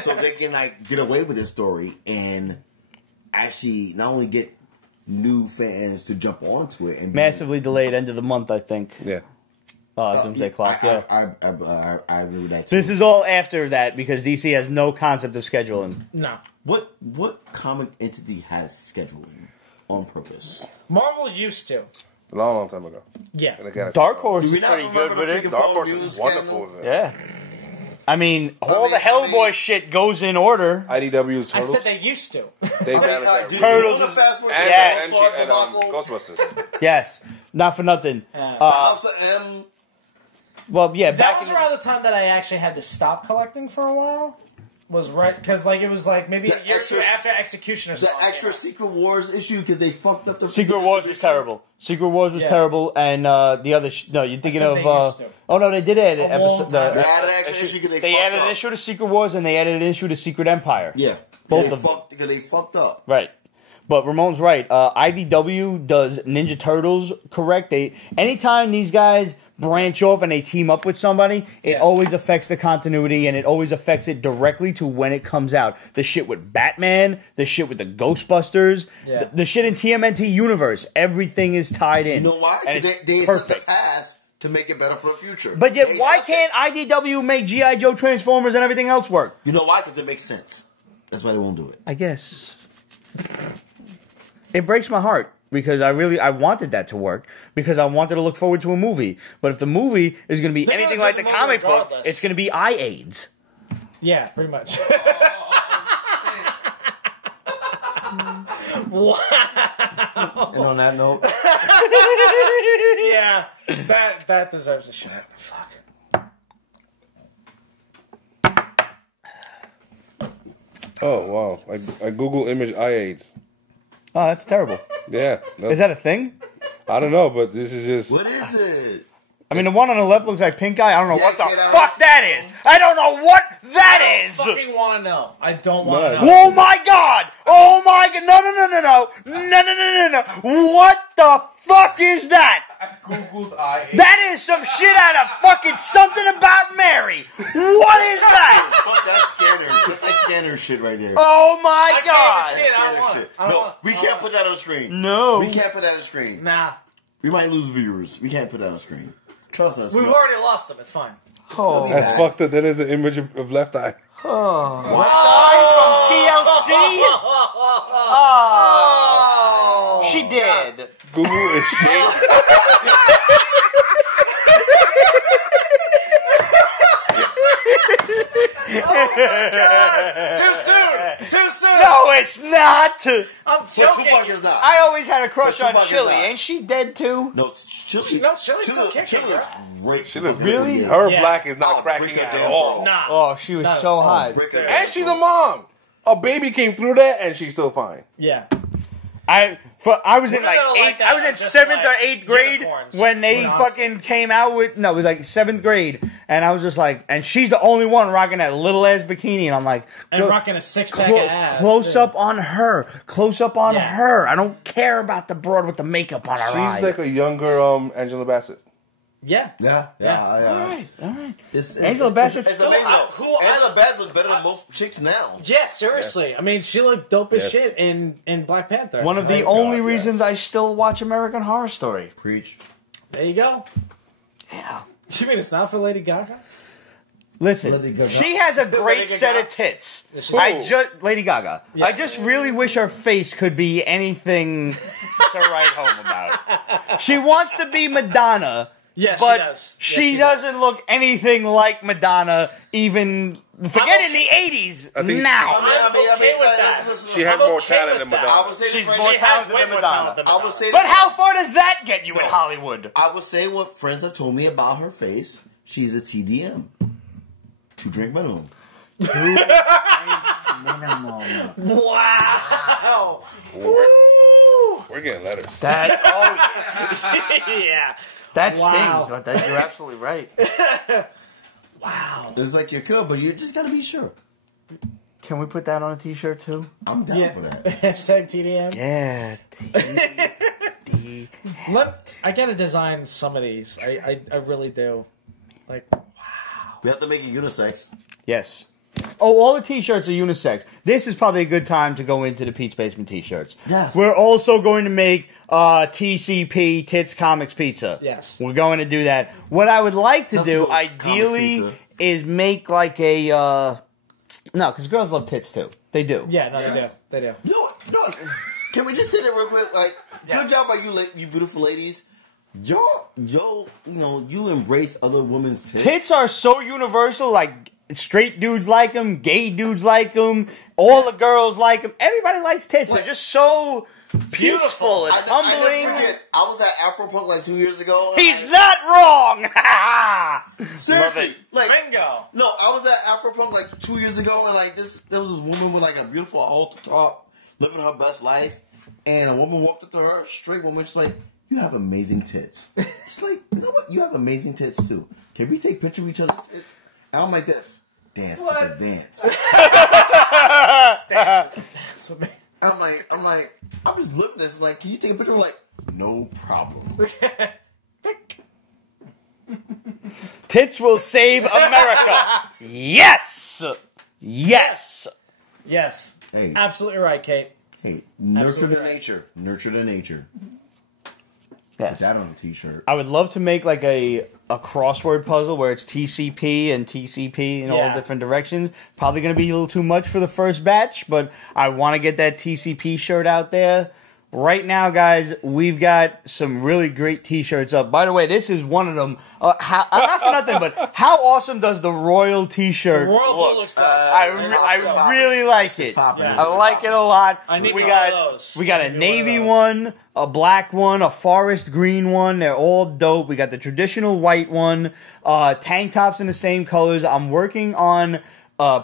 So they can like get away with this story and actually not only get new fans to jump onto it and Massively delayed end of the month, I think. Yeah. Doomsday Clock, yeah. I agree with that too. This is all after that because DC has no concept of scheduling. No. What comic entity has scheduling on purpose? Marvel used to. A long, long time ago. Yeah. And again, Dark Horse Do we is not pretty remember good the with it. freaking Dark Fall Horse News is wonderful scandal? with it. Yeah. I mean, all the I Hellboy mean- shit goes in order. IDW's I Turtles. said they used to. They managed that. Dude, Turtles you know the fast forward And, Yes. and Ghostbusters. Yes. Not for nothing. House of M. Well, yeah, That back was in around the time that I actually had to stop collecting for a while. Was right because like it was like maybe The a year or two extra- after Execution or The something. extra Secret Wars issue because they fucked up the Secret Wars was terrible. Secret Wars was Yeah. terrible, and the other no, you're thinking said of they used to. oh no, they did add an A long episode. time. They added an extra issue because They fucked added up. an issue to Secret Wars, and they added an issue to Secret Empire. Yeah, Both they of them. because they fucked up. Right. But Ramon's right. IDW does Ninja Turtles correct. Anytime these guys branch off and they team up with somebody, it always affects the continuity and it always affects it directly to when it comes out. The shit with Batman, the shit with the Ghostbusters, Yeah. the shit in TMNT universe, everything is tied in. You know why? And 'Cause it's they set the perfect. past to make it better for the future. But yet, They why set can't it. IDW make G.I. Joe, Transformers, and everything else work? You know why? Because it makes sense. That's why they won't do it. I guess. It breaks my heart because I wanted that to work because I wanted to look forward to a movie. But if the movie is going to be They're anything gonna like do the the movie comic book, regardless. it's going to be eye AIDS. Yeah, pretty much. And on that note, Yeah, that deserves a shot. Fuck. Oh, wow. I Google image eye AIDS. Oh, that's terrible. Yeah. Is that a thing? I don't know, but this is just... what is it? I mean, the one on the left looks like pink eye. I don't know what the get out. fuck that is. I don't know what that is. I fucking want to know. I don't want to know. Oh my god! Oh my god! No! No! What the fuck is that? I googled I. That is some shit out of fucking Something About Mary. What is that? Fuck that scanner. Just like scanner shit right there. Oh my I can't god! even see it. I don't Scanner want shit. it. I don't No, want it. we can't put that on screen. No. We can't put that on screen. Nah. We might lose viewers. We can't put that on screen. Trust us. We've already lost them. It's fine. Oh. That's fucked up. Then there's an image of Left Eye. From TLC? Oh. She did. Google is shit. Too soon. Too soon. No, it's not. I'm But joking. Tupac is not. I always had a crush But on Tupac is Chili. not. Ain't she dead too? No, Chili. No, Chili's still kicking, Chili is great. She looks Really? good. Her Yeah. black is not Oh, cracking break at her down, all. bro. Nah. Oh, she was No. so hot. Break her And she's a mom. A baby came through that, and she's still fine. Yeah. I was in We're like gonna like eighth. that, I was in just 7th or like 8th grade unicorns. when they When fucking came out with. No, it was like 7th grade, and I was just like, and she's the only one rocking that little ass bikini, and I'm like, And go- rocking a six-pack of abs. close too. up on her, close up on Yeah. her. I don't care about the broad with the makeup on her eye. She's like a younger Angela Bassett. Yeah. Yeah. all right. It's Angela Bassett's it's still amazing. out. Who I- Angela Bassett looks better than most chicks now. Yeah, seriously. I mean, she looked dope as Yes. shit in Black Panther. One of the Thank only God, reasons yes. I still watch American Horror Story. Preach. There you go. Yeah. You mean it's not for Lady Gaga? Listen, Lady Gaga. she has a great Lady set Gaga? of tits. she- Lady Gaga. Yeah. I just really wish her face could be anything to write home about. She wants to be Madonna, Yes, but she does. she doesn't look anything like Madonna. Even forget I'm in the '80s. I think- Now, I'm okay with that. She has I'm more okay talent with than that. Madonna. I would say She's this more right She has talented way than more Madonna. talent than I Madonna. would say but this- how far does that get you in Hollywood? I would say what friends have told me about her face. She's a TDM. To drink minimum. Wow. We're getting letters. That Yeah. that Wow. stings. You're absolutely right. Wow. It's like you could, but you just gotta be sure. Can we put that on a T-shirt too? I'm down Yeah. for that. Hashtag TDM. Yeah. I gotta design some of these. I really do. Like, We have to make it unisex. Yes. Oh, all the T-shirts are unisex. This is probably a good time to go into the Pete's Basement T-shirts. Yes. We're also going to make TCP, Tits Comics Pizza. Yes. We're going to do that. What I would like to Sounds do, like Comics ideally, Pizza. is make like a... no, because girls love tits too. They do. yeah, no, they do. They do. You know what? You know what? Can we just say that real quick? Like, good job by you beautiful ladies. You embrace other women's tits. Tits are so universal, like... Straight dudes like them, gay dudes like them, all the girls like them. Everybody likes tits. They're just so beautiful and I humbling. never forget. I was at Afropunk like 2 years ago. and He's not wrong. seriously Love like Bingo. no. I was at Afropunk like 2 years ago, and like there was this woman with like a beautiful altar top, living her best life, and a woman walked up to her, straight woman. She's like, "You have amazing tits." She's like, "You know what? You have amazing tits too. Can we take pictures of each other's tits?" And I'm like this. Dance, What? dance. That's what I'm just living this. Like, can you take a picture? Like, no problem. Tits will save America. Yes. Yes. Yes. Hey. Absolutely right, Kate. Hey, nurture Absolutely the right. nature. Nurture the nature. Put Yes. that on a t-shirt. I would love to make like a crossword puzzle where it's TCP and TCP in all Yeah. different directions. Probably going to be a little too much for the first batch, but I want to get that TCP shirt out there. Right now, guys, we've got some really great T-shirts up. By the way, this is one of them. Not for nothing, but how awesome does the Royal T-shirt Royal look? looks dope. I really like it. popping. Yeah. I like it a lot. I need we one got of those. we got I a need navy one of one, a black one, a forest green one. They're all dope. We got the traditional white one, tank tops in the same colors. I'm working on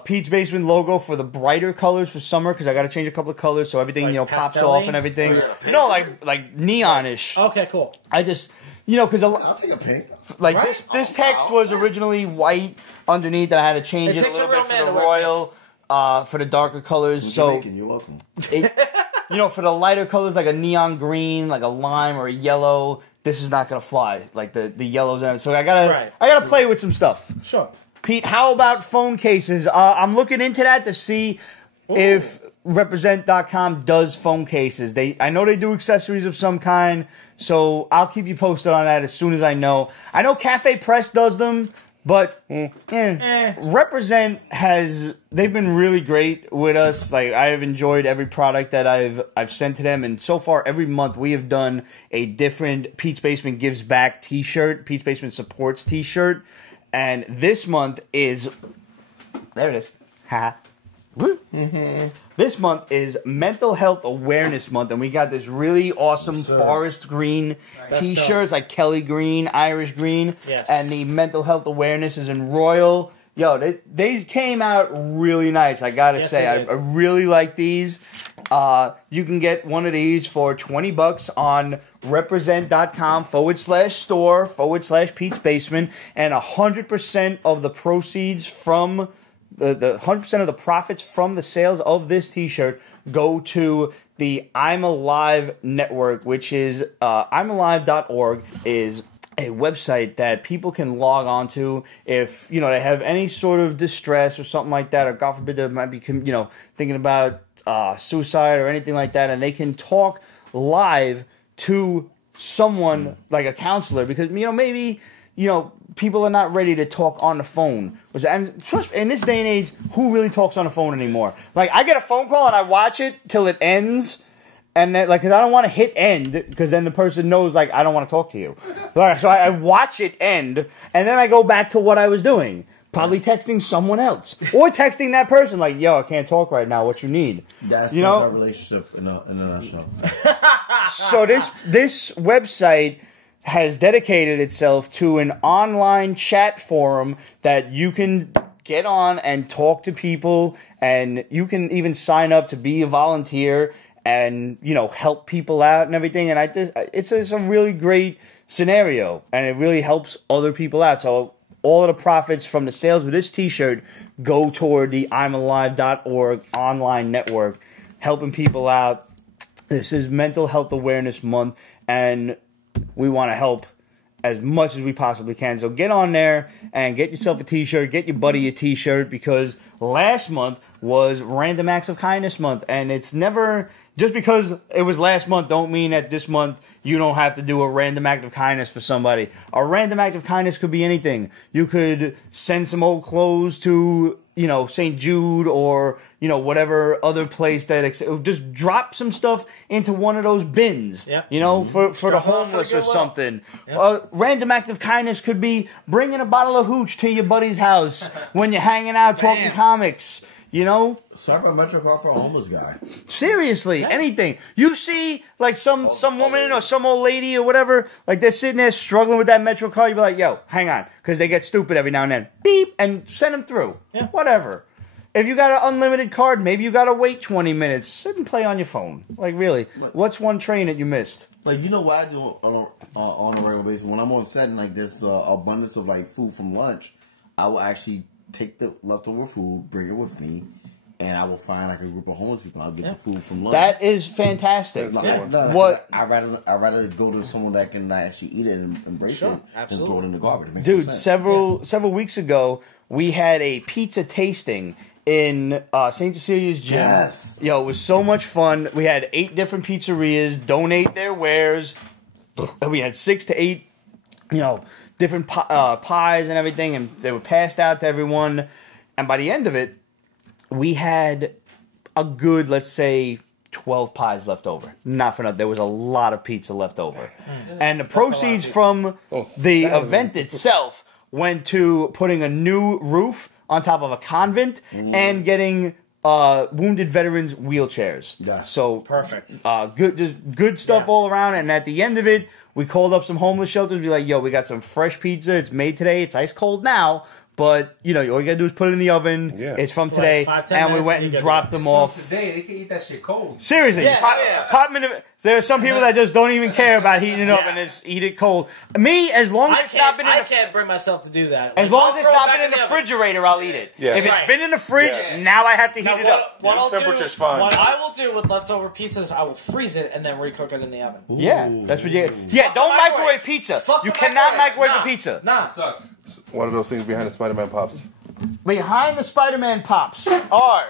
Pete's Basement logo for the brighter colors for summer because I got to change a couple of colors so everything Like pops pastel-y? off and everything. Oh, yeah, No, like neonish. Okay, cool. You know, because I'll take a pink. like Right? this text was originally white underneath, and I had to change It it a takes a little real bit for man the to work royal, for the darker colors. So Jamaican, you're welcome. it, you know, for the lighter colors like a neon green, like a lime or a yellow, this is not gonna fly. Like the yellows and so I gotta play with some stuff. Sure. Pete, how about phone cases? I'm looking into that to see if Represent.com does phone cases. I know they do accessories of some kind, so I'll keep you posted on that as soon as I know. I know Cafe Press does them, but Represent they've been really great with us. Like I have enjoyed every product that I've sent to them, and so far every month we have done a different Pete's Basement Gives Back t-shirt, Pete's Basement Supports t-shirt, and this month is there it is. Ha. Woo. This month is Mental Health Awareness Month, and we got this really awesome forest green t-shirts, like Kelly green, Irish green, and the mental health awareness is in royal. Yo, they came out really nice, I gotta say. I really like these. You can get one of these for $20 on represent.com/store/Pete's Basement, and 100% of the proceeds from the 100% of the profits from the sales of this t-shirt go to the I'm Alive network, which is I'mAlive.org is a website that people can log on to if, you know, they have any sort of distress or something like that, or God forbid they might be, you know, thinking about suicide or anything like that, and they can talk live to someone like a counselor, because, you know, maybe, you know, people are not ready to talk on the phone. And in this day and age, who really talks on the phone anymore? Like, I get a phone call and I watch it till it ends, and then, like, because I don't want to hit end, because then the person knows, like, I don't want to talk to you. Like, so I watch it end, and then I go back to what I was doing. Probably texting someone else. Or texting that person, like, yo, I can't talk right now, what you need? That's you know? our relationship in a nutshell. So this website has dedicated itself to an online chat forum that you can get on and talk to people, and you can even sign up to be a volunteer and, you know, help people out and everything. And it's a really great scenario, and it really helps other people out. So all of the profits from the sales of this t-shirt go toward the I'mAlive.org online network, helping people out. This is Mental Health Awareness Month, and we want to help as much as we possibly can. So get on there and get yourself a t-shirt, get your buddy a t-shirt, because last month was Random Acts of Kindness Month, and it's never, just because it was last month don't mean that this month you don't have to do a random act of kindness for somebody. A random act of kindness could be anything. You could send some old clothes to, you know, St. Jude, or, you know, whatever other place that just drop some stuff into one of those bins, you know, for the homeless or something. A random act of kindness could be bringing a bottle of hooch to your buddy's house when you're hanging out talking comics. You know, swipe a Metro card for a homeless guy. Seriously, anything. You see, like some woman or some old lady or whatever, like they're sitting there struggling with that Metro card. You be like, "Yo, hang on," because they get stupid every now and then. Beep, and send them through. Whatever. If you got an unlimited card, maybe you got to wait 20 minutes. Sit and play on your phone. Like, really, what's one train that you missed? Like, you know what I do on a regular basis? When I'm on set and, like, there's abundance of, like, food from lunch, I will actually take the leftover food, bring it with me, and I will find like a group of homeless people. I'll get the food from lunch. That is fantastic. I rather go to someone that can actually eat it and embrace it than throw it in the garbage. Dude, several weeks ago, we had a pizza tasting in St. Cecilia's gym. Yes. Yo, it was so much fun. We had 8 different pizzerias donate their wares. We had 6 to 8, you know, different pies and everything, and they were passed out to everyone. And by the end of it, we had a good, let's say, 12 pies left over. Not for nothing. There was a lot of pizza left over. And the proceeds from the event itself went to putting a new roof on top of a convent and getting wounded veterans wheelchairs. Yeah. So perfect. Just good stuff all around. And at the end of it, We called up some homeless shelters. Be like, yo, we got some fresh pizza. It's made today. It's ice cold now. But, you know, all you gotta do is put it in the oven. Yeah. It's from today. 5-10 and we went and dropped them off. Today, they can eat that shit cold. Seriously. Pop them in the, there are some people that just don't even care about heating it up and just eat it cold. Me, as long as it's not been in the... I can't bring myself to do that. As long as it's not been in the refrigerator, I'll eat it. Yeah. If it's been in the fridge, now I have to heat it up. What temperature's fine. What I will do with leftover pizza is I will freeze it and then recook it in the oven. Yeah, that's what you... Yeah, don't microwave pizza. You cannot microwave a pizza. Nah. It sucks. One of those things behind the Spider-Man pops. Behind the Spider-Man pops are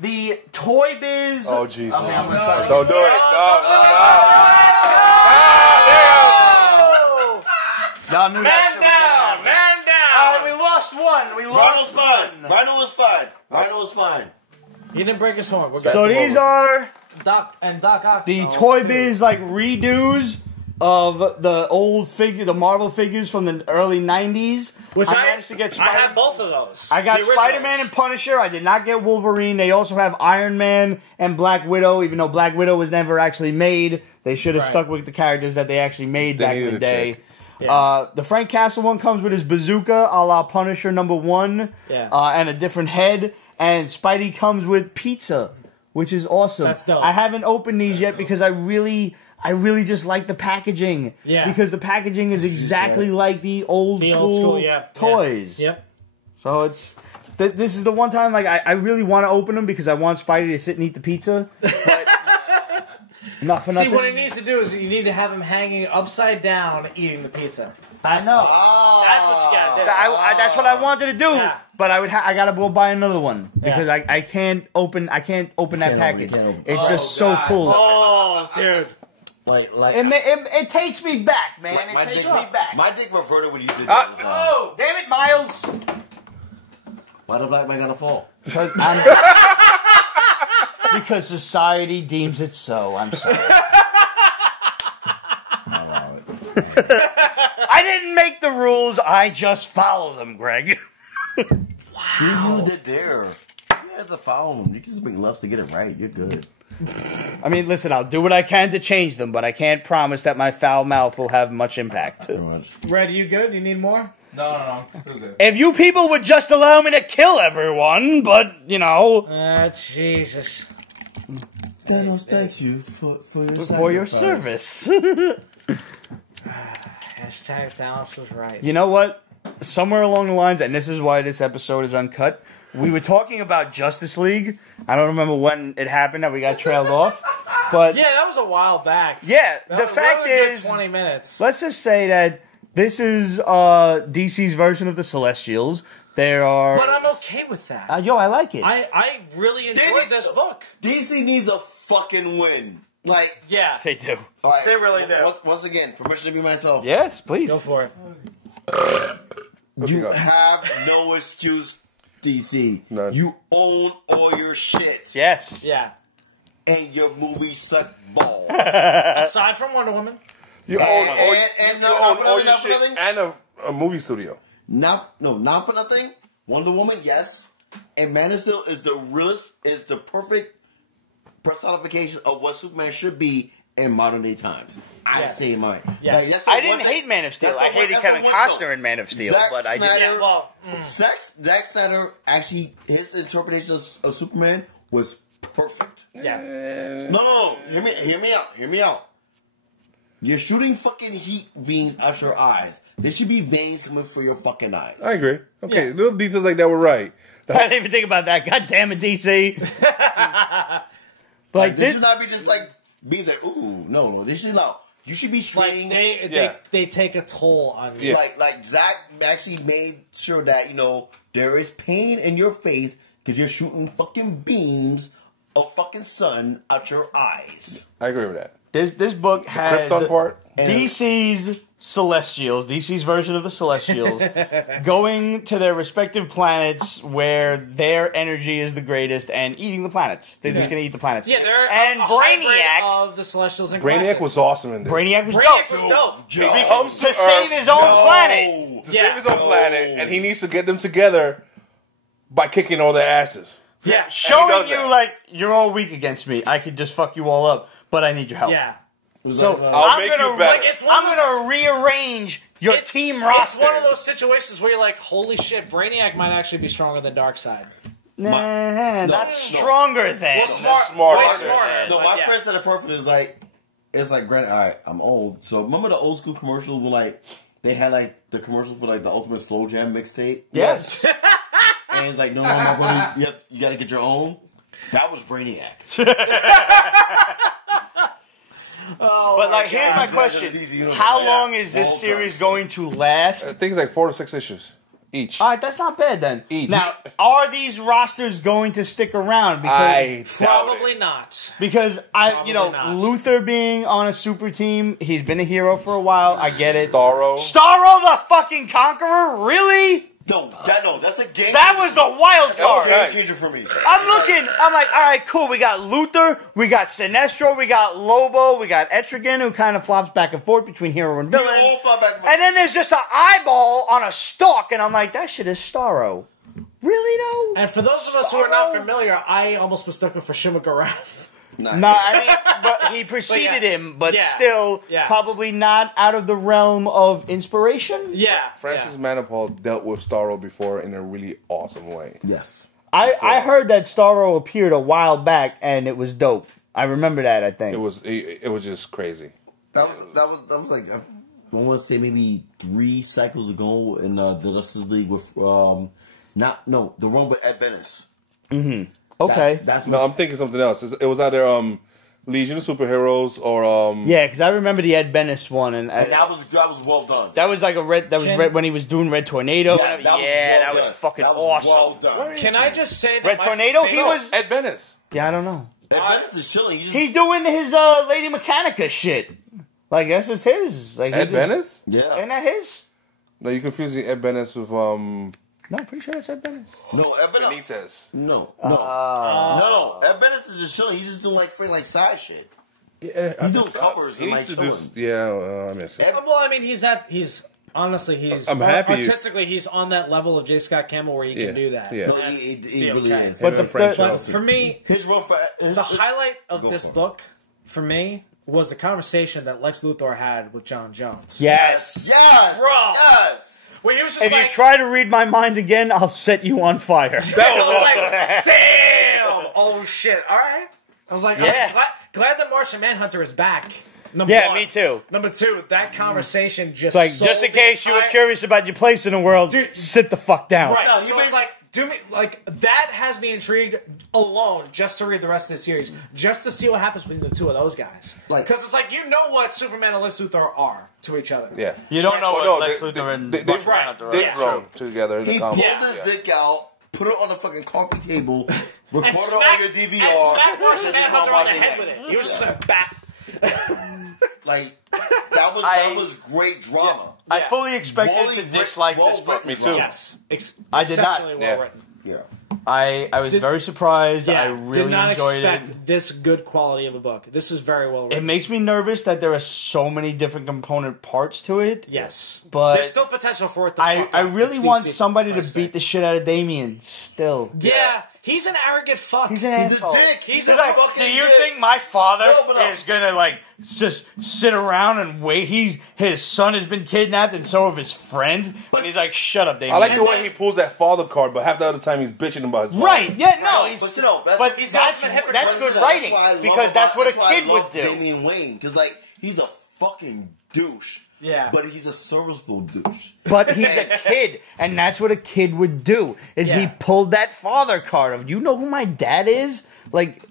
the Toy Biz. Oh, Jesus. Okay, I'm gonna try to Don't do it. Y'all knew that shit was gonna happen. Man down! Alright, we lost one. Rhino was fine. Rhino was fine. You didn't break his horn. So these are Doc Ock. the Toy Biz like redos of the old figure, the Marvel figures from the early 90s. Which I managed to get I had both of those. I got Spider-Man and Punisher. I did not get Wolverine. They also have Iron Man and Black Widow, even though Black Widow was never actually made. They should have stuck with the characters that they actually made back in the day. Yeah. The Frank Castle one comes with his bazooka, a la Punisher #1, and a different head. And Spidey comes with pizza, which is awesome. That's dope. I haven't opened these yet because I really just like the packaging. Yeah. Because the packaging is exactly like the old school toys. Yep. So it's... This is the one time like I really want to open them because I want Spidey to sit and eat the pizza. But not for nothing. See, what he needs to do is you need to have him hanging upside down eating the pizza. I know. That's what you gotta do. That's what I wanted to do. Yeah. But I gotta go buy another one because I can't open that package. It's just so cool. Oh, dude. Like it takes me back, man. It takes me back. My dick reverted when you did that. Oh, damn it, Miles! Why the black man gotta fall? Because society deems it so. I'm sorry. I didn't make the rules. I just follow them, Greg. Wow. You did there. You have to follow them. You can just make loves to get it right. You're good. I mean, listen, I'll do what I can to change them, but I can't promise that my foul mouth will have much impact. Red, you good? You need more? No, I'm still good. If you people would just allow me to kill everyone, but, you know... Jesus. Thanos thanks you for your service. Hashtag Thanos was right. You know what? Somewhere along the lines, and this is why this episode is uncut, we were talking about Justice League. I don't remember when it happened that we got trailed off. But yeah, that was a while back. Yeah, the fact is... 20 minutes. Let's just say that this is DC's version of the Celestials. There are... But I'm okay with that. Yo, I like it. I really enjoyed this book. DC needs a fucking win. Like... Yeah. They do. Right, they really do. Once again, permission to be myself. Yes, please. Go for it. You have no excuse, DC. None. You own all your shit. Yes. Yeah. And your movies suck balls. Aside from Wonder Woman. You own all your shit and a movie studio. Not for nothing. Wonder Woman, yes. And Man of Steel is the realest, is the perfect personification of what Superman should be in modern day times. I say mine. Yes. Like, I didn't hate Man of Steel. I hated Kevin Costner in Man of Steel, but I didn't. Zack Snyder, actually, his interpretation of Superman was perfect. Yeah. No. Hear me out. You're shooting fucking heat beams out your eyes. There should be veins coming through your fucking eyes. I agree. Okay, little details like that were right. I didn't even think about that. God damn it, DC. Like this should not be just like being like, ooh, no. This should not. You should be straining. Like they take a toll on you. Yeah. Like Zach actually made sure that there is pain in your face because you're shooting fucking beams of fucking sun out your eyes. I agree with that. This book has Krypton part. DC's Celestials, DC's version of the Celestials, going to their respective planets where their energy is the greatest and eating the planets. They're just going to eat the planets. Yeah, they're and Brainiac of the Celestials and Brainiac was awesome in this. Brainiac was dope. He comes to save his own planet. To save his own planet, and he needs to get them together by kicking all their asses. Yeah, showing you like you're all weak against me. I could just fuck you all up, but I need your help. Yeah. So I'll make you better. I'm gonna rearrange your team roster. It's one of those situations where you're like, holy shit, Brainiac might actually be stronger than Darkseid. Not stronger than. Well, smarter. Way smarter. No, but my yeah. friend said it perfect. Is like, it's like, granted, all right, I'm old. So remember the old school commercials where like they had like the commercial for like the Ultimate Slow Jam mixtape? Yes. And it's like, no, my brother, you got to get your own. That was Brainiac. But like, here's my question: how long is this series going to last? I think it's like 4 to 6 issues each. All right, that's not bad then. Each. Now, are these rosters going to stick around? I Probably not. Because Probably not. Luther being on a super team, he's been a hero for a while. I get it. Starro. Starro the fucking Conqueror, really? No, that's a game. That was the wild card. game changer for me. I'm like, all right, cool. We got Luther, we got Sinestro, we got Lobo, we got Etrigan, who kind of flops back and forth between hero and villain. all flop back and forth. And then there's just an eyeball on a stalk, and I'm like, that shit is Starro. Really, though? And for those of us who are not familiar, I almost mistook him for Shimagarath. No, I mean, but he preceded him, but still probably not out of the realm of inspiration. Yeah. Francis Manipul dealt with Starro before in a really awesome way. Yes. I heard that Starro appeared a while back, and it was dope. I remember that, I think. It was just crazy. That was like, I want to say maybe 3 cycles ago in the Justice League with, the one with Ed Benes. Mm-hmm. Okay. I'm thinking something else. It was either Legion of Superheroes or yeah, because I remember the Ed Benes one, and that was well done. That was like red when he was doing Red Tornado. That was fucking awesome. Well done. Can I just say that Red Tornado? He was Ed Benes. Yeah, I don't know. Ed Benes is chilling. He's doing his Lady Mechanica shit. Like that's just his. Like Ed Benes? Yeah. Ain't that his? No, you're confusing Ed Benes with No, I'm pretty sure that's Ed Benes. No, Ed Benes. Benitez. No. Ed Benes is just chilling. He's just doing like side shit. Yeah, he's doing covers. He and used to chilling. do. I miss it. Well, I mean, he's honestly, I'm happy. Artistically, he's on that level of J. Scott Campbell where he can do that. Yeah. No, he really is. But for me, his role for the highlight of this book for me was the conversation that Lex Luthor had with John Jones. Yes. Yes, bro. Yes. Where he was just If you try to read my mind again, I'll set you on fire. That was like, damn! Oh shit! All right. I was like, yeah. I'm glad that Martian Manhunter is back. Number one. Me too. Number 2, that conversation just just in case you were curious about your place in the world, sit the fuck down. Right. No, so it's like, that has me intrigued alone just to read the rest of the series, just to see what happens between the two of those guys. Because it's like, you know what Superman and Lex Luthor are to each other. Yeah. You don't know what Lex Luthor and they've grown together in the He comics. pulled his dick out, put it on the fucking coffee table, recorded And it on your DVR. And smacked Martian and just Manhunter on the watching head it. with it. He was just a bat. Like, that was great drama. I fully expected to dislike this book. Me too. Yes. I did not. Exceptionally well written. Yeah. I was very surprised. Yeah, I really did not enjoyed expect it. this good quality of a book. This is very well written. It makes me nervous that there are so many different component parts to it. Yes. But there's still potential for it to I fuck up. really It's want DC, somebody to honestly. beat the shit out of Damien still. Yeah, he's an arrogant fuck. He's an asshole. a dick. He's a like, fucking Do you dick. think my father No, but is gonna like just sit around and wait? His son has been kidnapped, and so have his friends. And he's like, "Shut up, Damien." I like the way he pulls that father card, but half the other time he's bitching about his father. Right? Yeah, no, he's. But you know, But he's that's the ultimate that's hypocrite. good writing why I love because that's what a why I kid love would do. Damian Wayne, because like he's a fucking douche. Yeah. But he's a serviceable douche. But he's a kid, and that's what a kid would do. Is he Yeah. pulled that father card of, you know who my dad is? Like,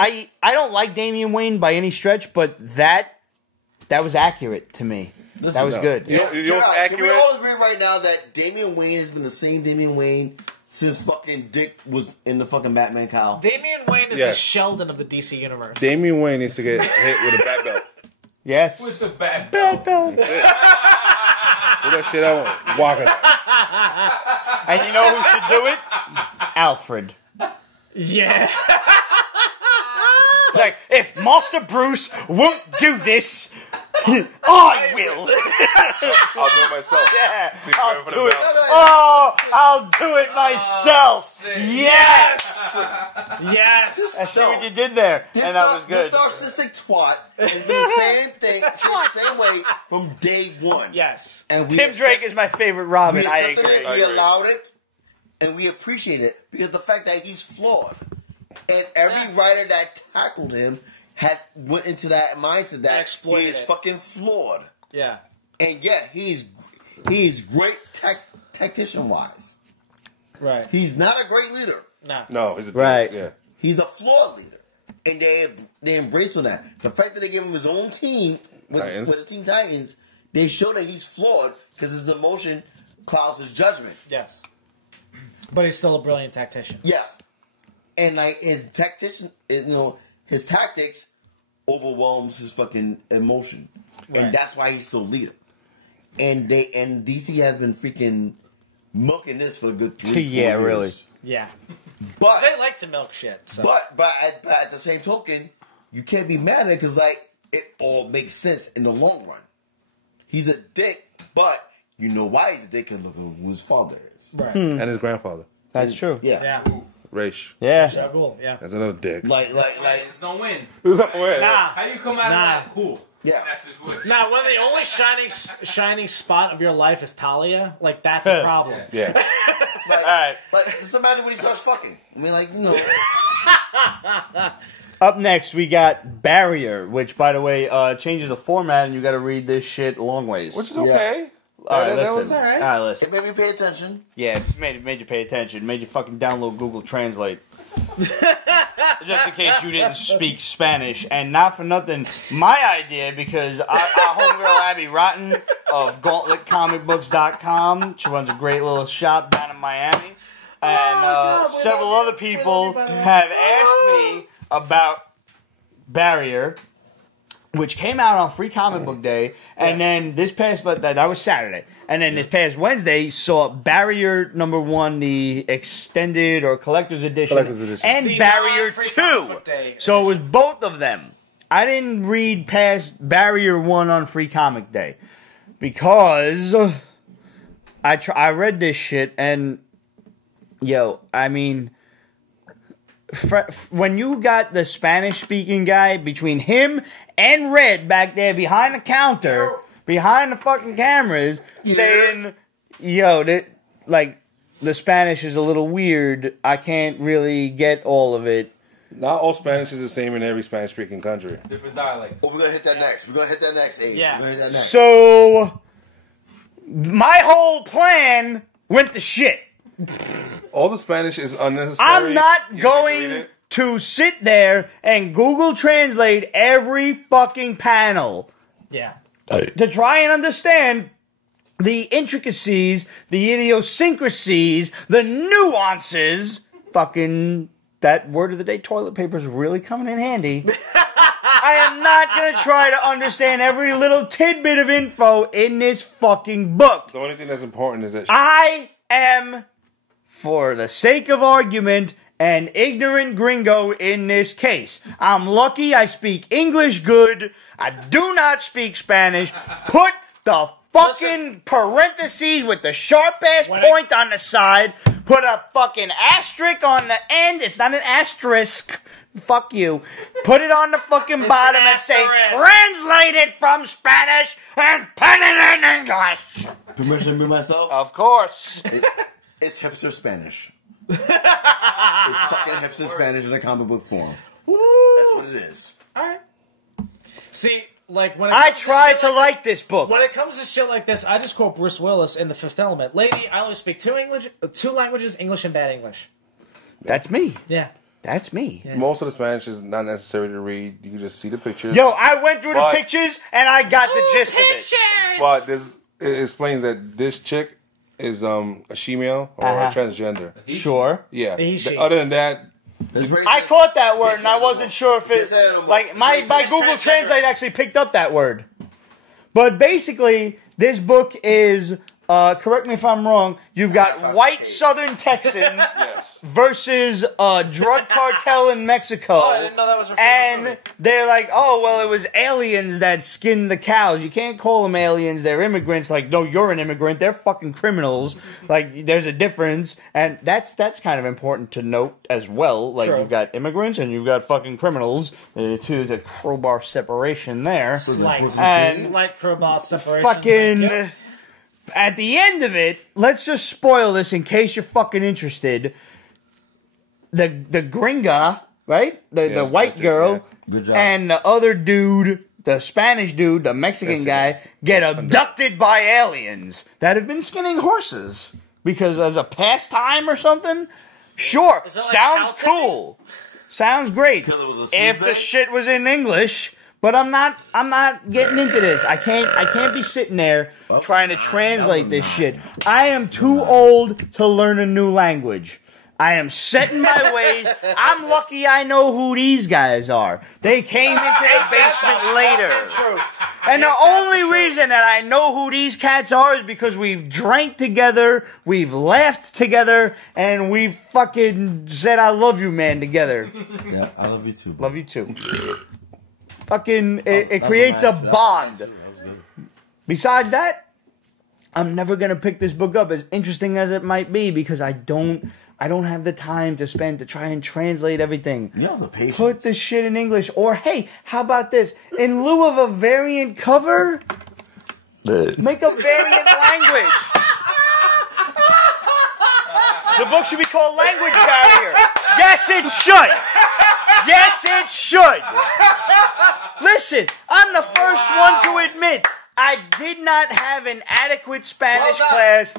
I don't like Damian Wayne by any stretch, but that was accurate to me. That was good. You know what's Can we accurate? all agree right now that Damian Wayne has been the same Damian Wayne since fucking Dick was in the fucking Batman cowl? Damian Wayne is the Sheldon of the DC universe. Damian Wayne needs to get hit with a bat belt. Yes. With the bad Bad belt. Put that shit out, walking. And you know who should do it? Alfred. Yeah. Like, if Master Bruce won't do this, I will. I'll do it myself. Yeah, See, I'll for do the it. belt. Oh, I'll do it myself. shit. Yes. Yes. I see what you did there, and that was good. This narcissistic twat has been the same thing, same way from day one. Yes. And we Tim Drake is my favorite Robin. we I accepted agree. it, we allowed it, and we appreciate it because the fact that he's flawed, and every writer that tackled him has went into that mindset that he Exploited is it. fucking flawed. Yeah. And yeah, he's great tactician wise. Right. He's not a great leader. No. No, he's a Right. Yeah. He's a flawed leader, and they embrace on that. The fact that they give him his own team with the Teen Titans, they show that he's flawed because his emotion clouds his judgment. Yes. But he's still a brilliant tactician. Yes, and like his tactician, his tactics overwhelms his fucking emotion, Right. and that's why he's still leader. And DC has been freaking milking this for a good 3-4 years. Yeah, really. Yeah. But They like to milk shit. So. but at the same token, you can't be mad at it because like it all makes sense in the long run. He's a dick, but you know why he's a dick because look who his father is. Right. And his grandfather. That's true. Yeah. Yeah. Raish. Yeah. Shagul, yeah. That's another dick. Like It's no win. Nah. How you come out of that? Cool. yeah. That's his wish. Now, when the only shining spot of your life is Talia, like that's a problem. Yeah. Like, Alright. like just imagine when he starts fucking. I mean, like Up next, we got Barrier, which, by the way, changes the format, and you got to read this shit long ways. Which is okay. All right, That was listen. all right. All right, listen. it made me pay attention. Yeah, it made you pay attention. Made you fucking download Google Translate. Just in case you didn't speak Spanish. And not for nothing, my idea, because our homegirl Abby Rotten of GauntletComicBooks.com, she runs a great little shop down in Miami. And several other people have asked me about Barrier, which came out on Free Comic Book Day, and then this past, that was Saturday, and then this past Wednesday saw Barrier #1, the extended or collector's edition, and The Barrier non-Free Comic 2. Book Day So it was both of them. I didn't read past Barrier 1 on Free Comic Day because I read this shit, and yo, I mean, when you got the Spanish-speaking guy between him and Red back there behind the counter, behind the fucking cameras, saying, yo, like, the Spanish is a little weird, I can't really get all of it. Not all Spanish is the same in every Spanish-speaking country. Different dialects. Oh, we're gonna hit that next. We're gonna hit that next, Ace. Yeah. We're gonna hit that next. So, my whole plan went to shit. All the Spanish is unnecessary. I'm not You just read going it. to sit there and Google Translate every fucking panel Yeah. to try and understand the intricacies, the idiosyncrasies, the nuances. Fucking, that word of the day, toilet paper, is really coming in handy. I am not going to try to understand every little tidbit of info in this fucking book. The only thing that's important is that I am, for the sake of argument, an ignorant gringo in this case. I'm lucky I speak English good. I do not speak Spanish. Put the fucking parentheses with the sharp-ass point on the side. Put a fucking asterisk on the end. It's not an asterisk. Fuck you. Put it on the fucking bottom and say, translate it from Spanish and put it in English. Permission to be myself? Of course. It's hipster Spanish. It's fucking hipster Spanish in a comic book form. That's what it is. Alright. See, like, when it I comes try shit to like this book. When it comes to shit like this, I just quote Bruce Willis in The Fifth Element. Lady, I only speak two languages, English and bad English. That's me. Yeah. That's me. most of the Spanish is not necessary to read. You can just see the pictures. Yo, I went through But- the pictures and I got the gist of it. But it explains that this chick is a she-male or a transgender. Sure. Yeah. He, she. Other than that, It's racist. I caught that word and I wasn't sure if it, It's like, my Google Translate actually picked up that word. But basically, this book is correct me if I'm wrong, you've got white Kate. Southern Texans Yes. versus a drug cartel in Mexico. Oh, I didn't know that was her favorite movie. And they're like, oh, well, it was aliens that skinned the cows. You can't call them aliens. They're immigrants. Like, no, you're an immigrant. They're fucking criminals. Like, there's a difference. And that's kind of important to note as well. Like, True. you've got immigrants and you've got fucking criminals. There's a crowbar separation there. Slight crowbar separation. Fucking... Yep. At the end of it, let's just spoil this in case you're fucking interested. The gringa, right? The white gotcha, girl, yeah. Good job. and the other dude, the Spanish dude, the Mexican guy, get abducted by aliens that have been skinning horses. Because as a pastime or something? Sure, Is it like sounds Outtakes? cool. Sounds great. Because it was a If Tuesday? the shit was in English... But I'm not getting into this. I can't be sitting there trying to translate this shit. I am too old to learn a new language. I am set in my ways. I'm lucky I know who these guys are. They came into the basement later. And the only reason that I know who these cats are is because we've drank together, we've laughed together, and we've fucking said I love you, man, together. Yeah, I love you too. Love you too. Fucking, it creates a bond. Besides that, I'm never gonna pick this book up, as interesting as it might be, because I don't have the time to spend to try and translate everything. You know the patience. Put the shit in English, or hey, how about this? In lieu of a variant cover, make a variant language. The book should be called Language Barrier. Yes, it should. Yes, it should. Listen, I'm the first one to admit I did not have an adequate Spanish class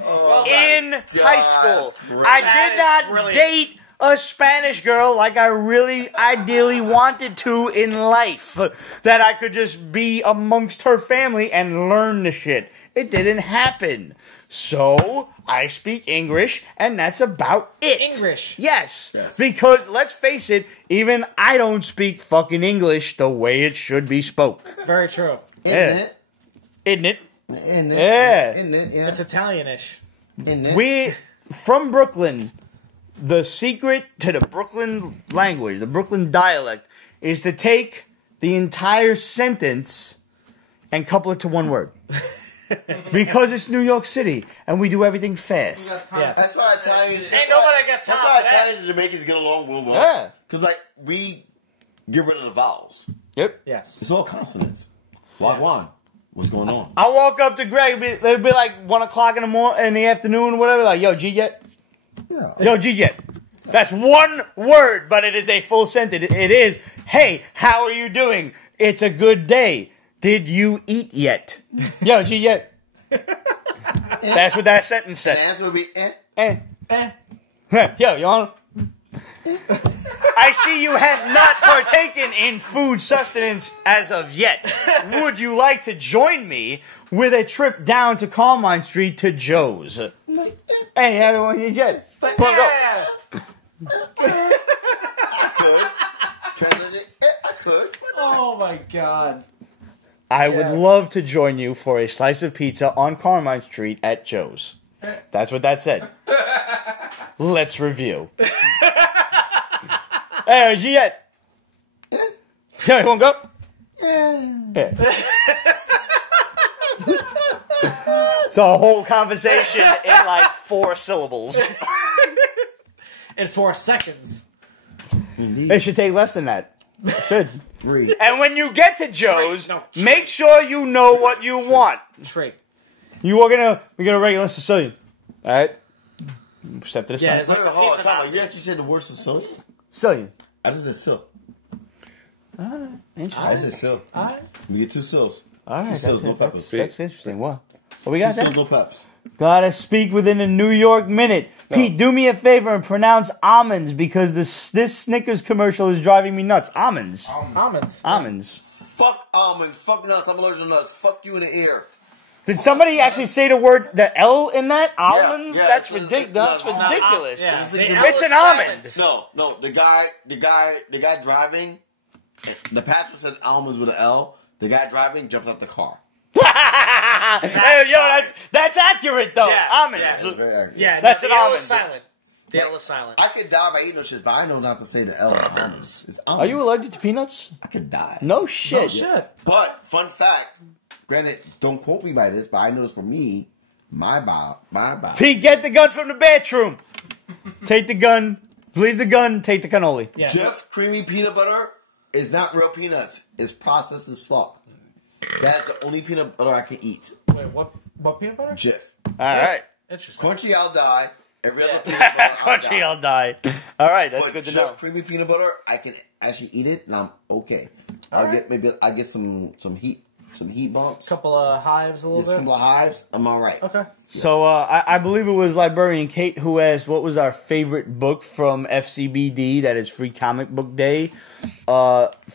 in high school. I did not date a Spanish girl like I really ideally wanted to in life. That I could just be amongst her family and learn the shit. It didn't happen. So, I speak English, and that's about it. English. Yes. Because, let's face it, even I don't speak fucking English the way it should be spoke. Very true. Isn't it? Isn't it? Yeah. Isn't it? Yeah. It's Italianish. Isn't it? We, from Brooklyn, the secret to the Brooklyn language, the Brooklyn dialect, is to take the entire sentence and couple it to one word. Because it's New York City, and we do everything fast. Yes. That's why Italians. Ain't nobody got time That's for why that. Italians and Jamaicans get along real well. Yeah. Because like we get rid of the vowels. Yep. Yes. It's all consonants. Wagwan. What's going on? I walk up to Greg, it'd be like 1 o'clock in the afternoon or whatever, like, yo, G yet? Yeah. Yo, G yet? That's one word, but it is a full sentence. It is, hey, how are you doing? It's a good day. Did you eat yet? Yo, G yet? That's what that sentence The said. answer would be Yo, you on? I see you have not partaken in food sustenance as of yet. Would you like to join me with a trip down to Carmine Street to Joe's? Hey, everyone, you jet. Come on, go. I could. Translate it. I could. Oh my god. I would love to join you for a slice of pizza on Carmine Street at Joe's. That's what that said. Let's review. Hey, Giet. Yeah, you want to go? Yeah. It's a whole conversation in like 4 syllables. In 4 seconds. It should take less than that. It should. 3. And when you get to Joe's, Straight. No, make sure you know what you want. Straight. You are gonna, we got a regular Sicilian. Alright? Step to the Yeah, side. it's like Hold on, pizza time. Nazi. You actually said the word Sicilian? Sicilian. I just said silk. Interesting. I just said silk. Alright. We get 2 silks. Alright, 2 silks, no that's, peppers. that's interesting. What? What we 2 got silks, there? no peppers. Gotta speak within a New York minute. Pete, do me a favor and pronounce almonds because this Snickers commercial is driving me nuts. Almonds. Almonds. Almonds. Fuck almonds. Fuck nuts. I'm allergic to nuts. Fuck you in the ear. Did somebody actually say the word, the L in that? Almonds? yeah, That's it's- ridiculous. That's it's- ridiculous. Yeah, the It's an L almond. is No. The guy driving. The passenger said almonds with an L. The guy driving jumps out the car. That's Hey, yo, that's accurate though. Yeah, Almonds. yeah. It's very accurate. Yeah, That's the an L almond. is silent. The L is silent. I could die by eating those shits, but I know not to say the L in almonds. It's almonds. Are you allergic to peanuts? I could die. No shit. Oh shit. But fun fact, granted, don't quote me by this, but I noticed for me, my body. Pete, get the gun from the bathroom. Take the gun. Leave the gun. Take the cannoli. Yeah. Jif creamy peanut butter is not real peanuts. It's processed as fuck. That's the only peanut butter I can eat. Wait, what peanut butter? Jif. All right. Interesting. Crunchy, I'll die. Every other peanut butter, I'll Crunchy, die. I'll die. All right, that's But good to Jif know. creamy peanut butter, I can actually eat it, and I'm okay. I'll get some heat bumps. Couple of hives, a little Just a bit. couple of hives. I'm all right. Okay. So I believe it was Librarian Kate who asked what was our favorite book from FCBD, that is Free Comic Book Day.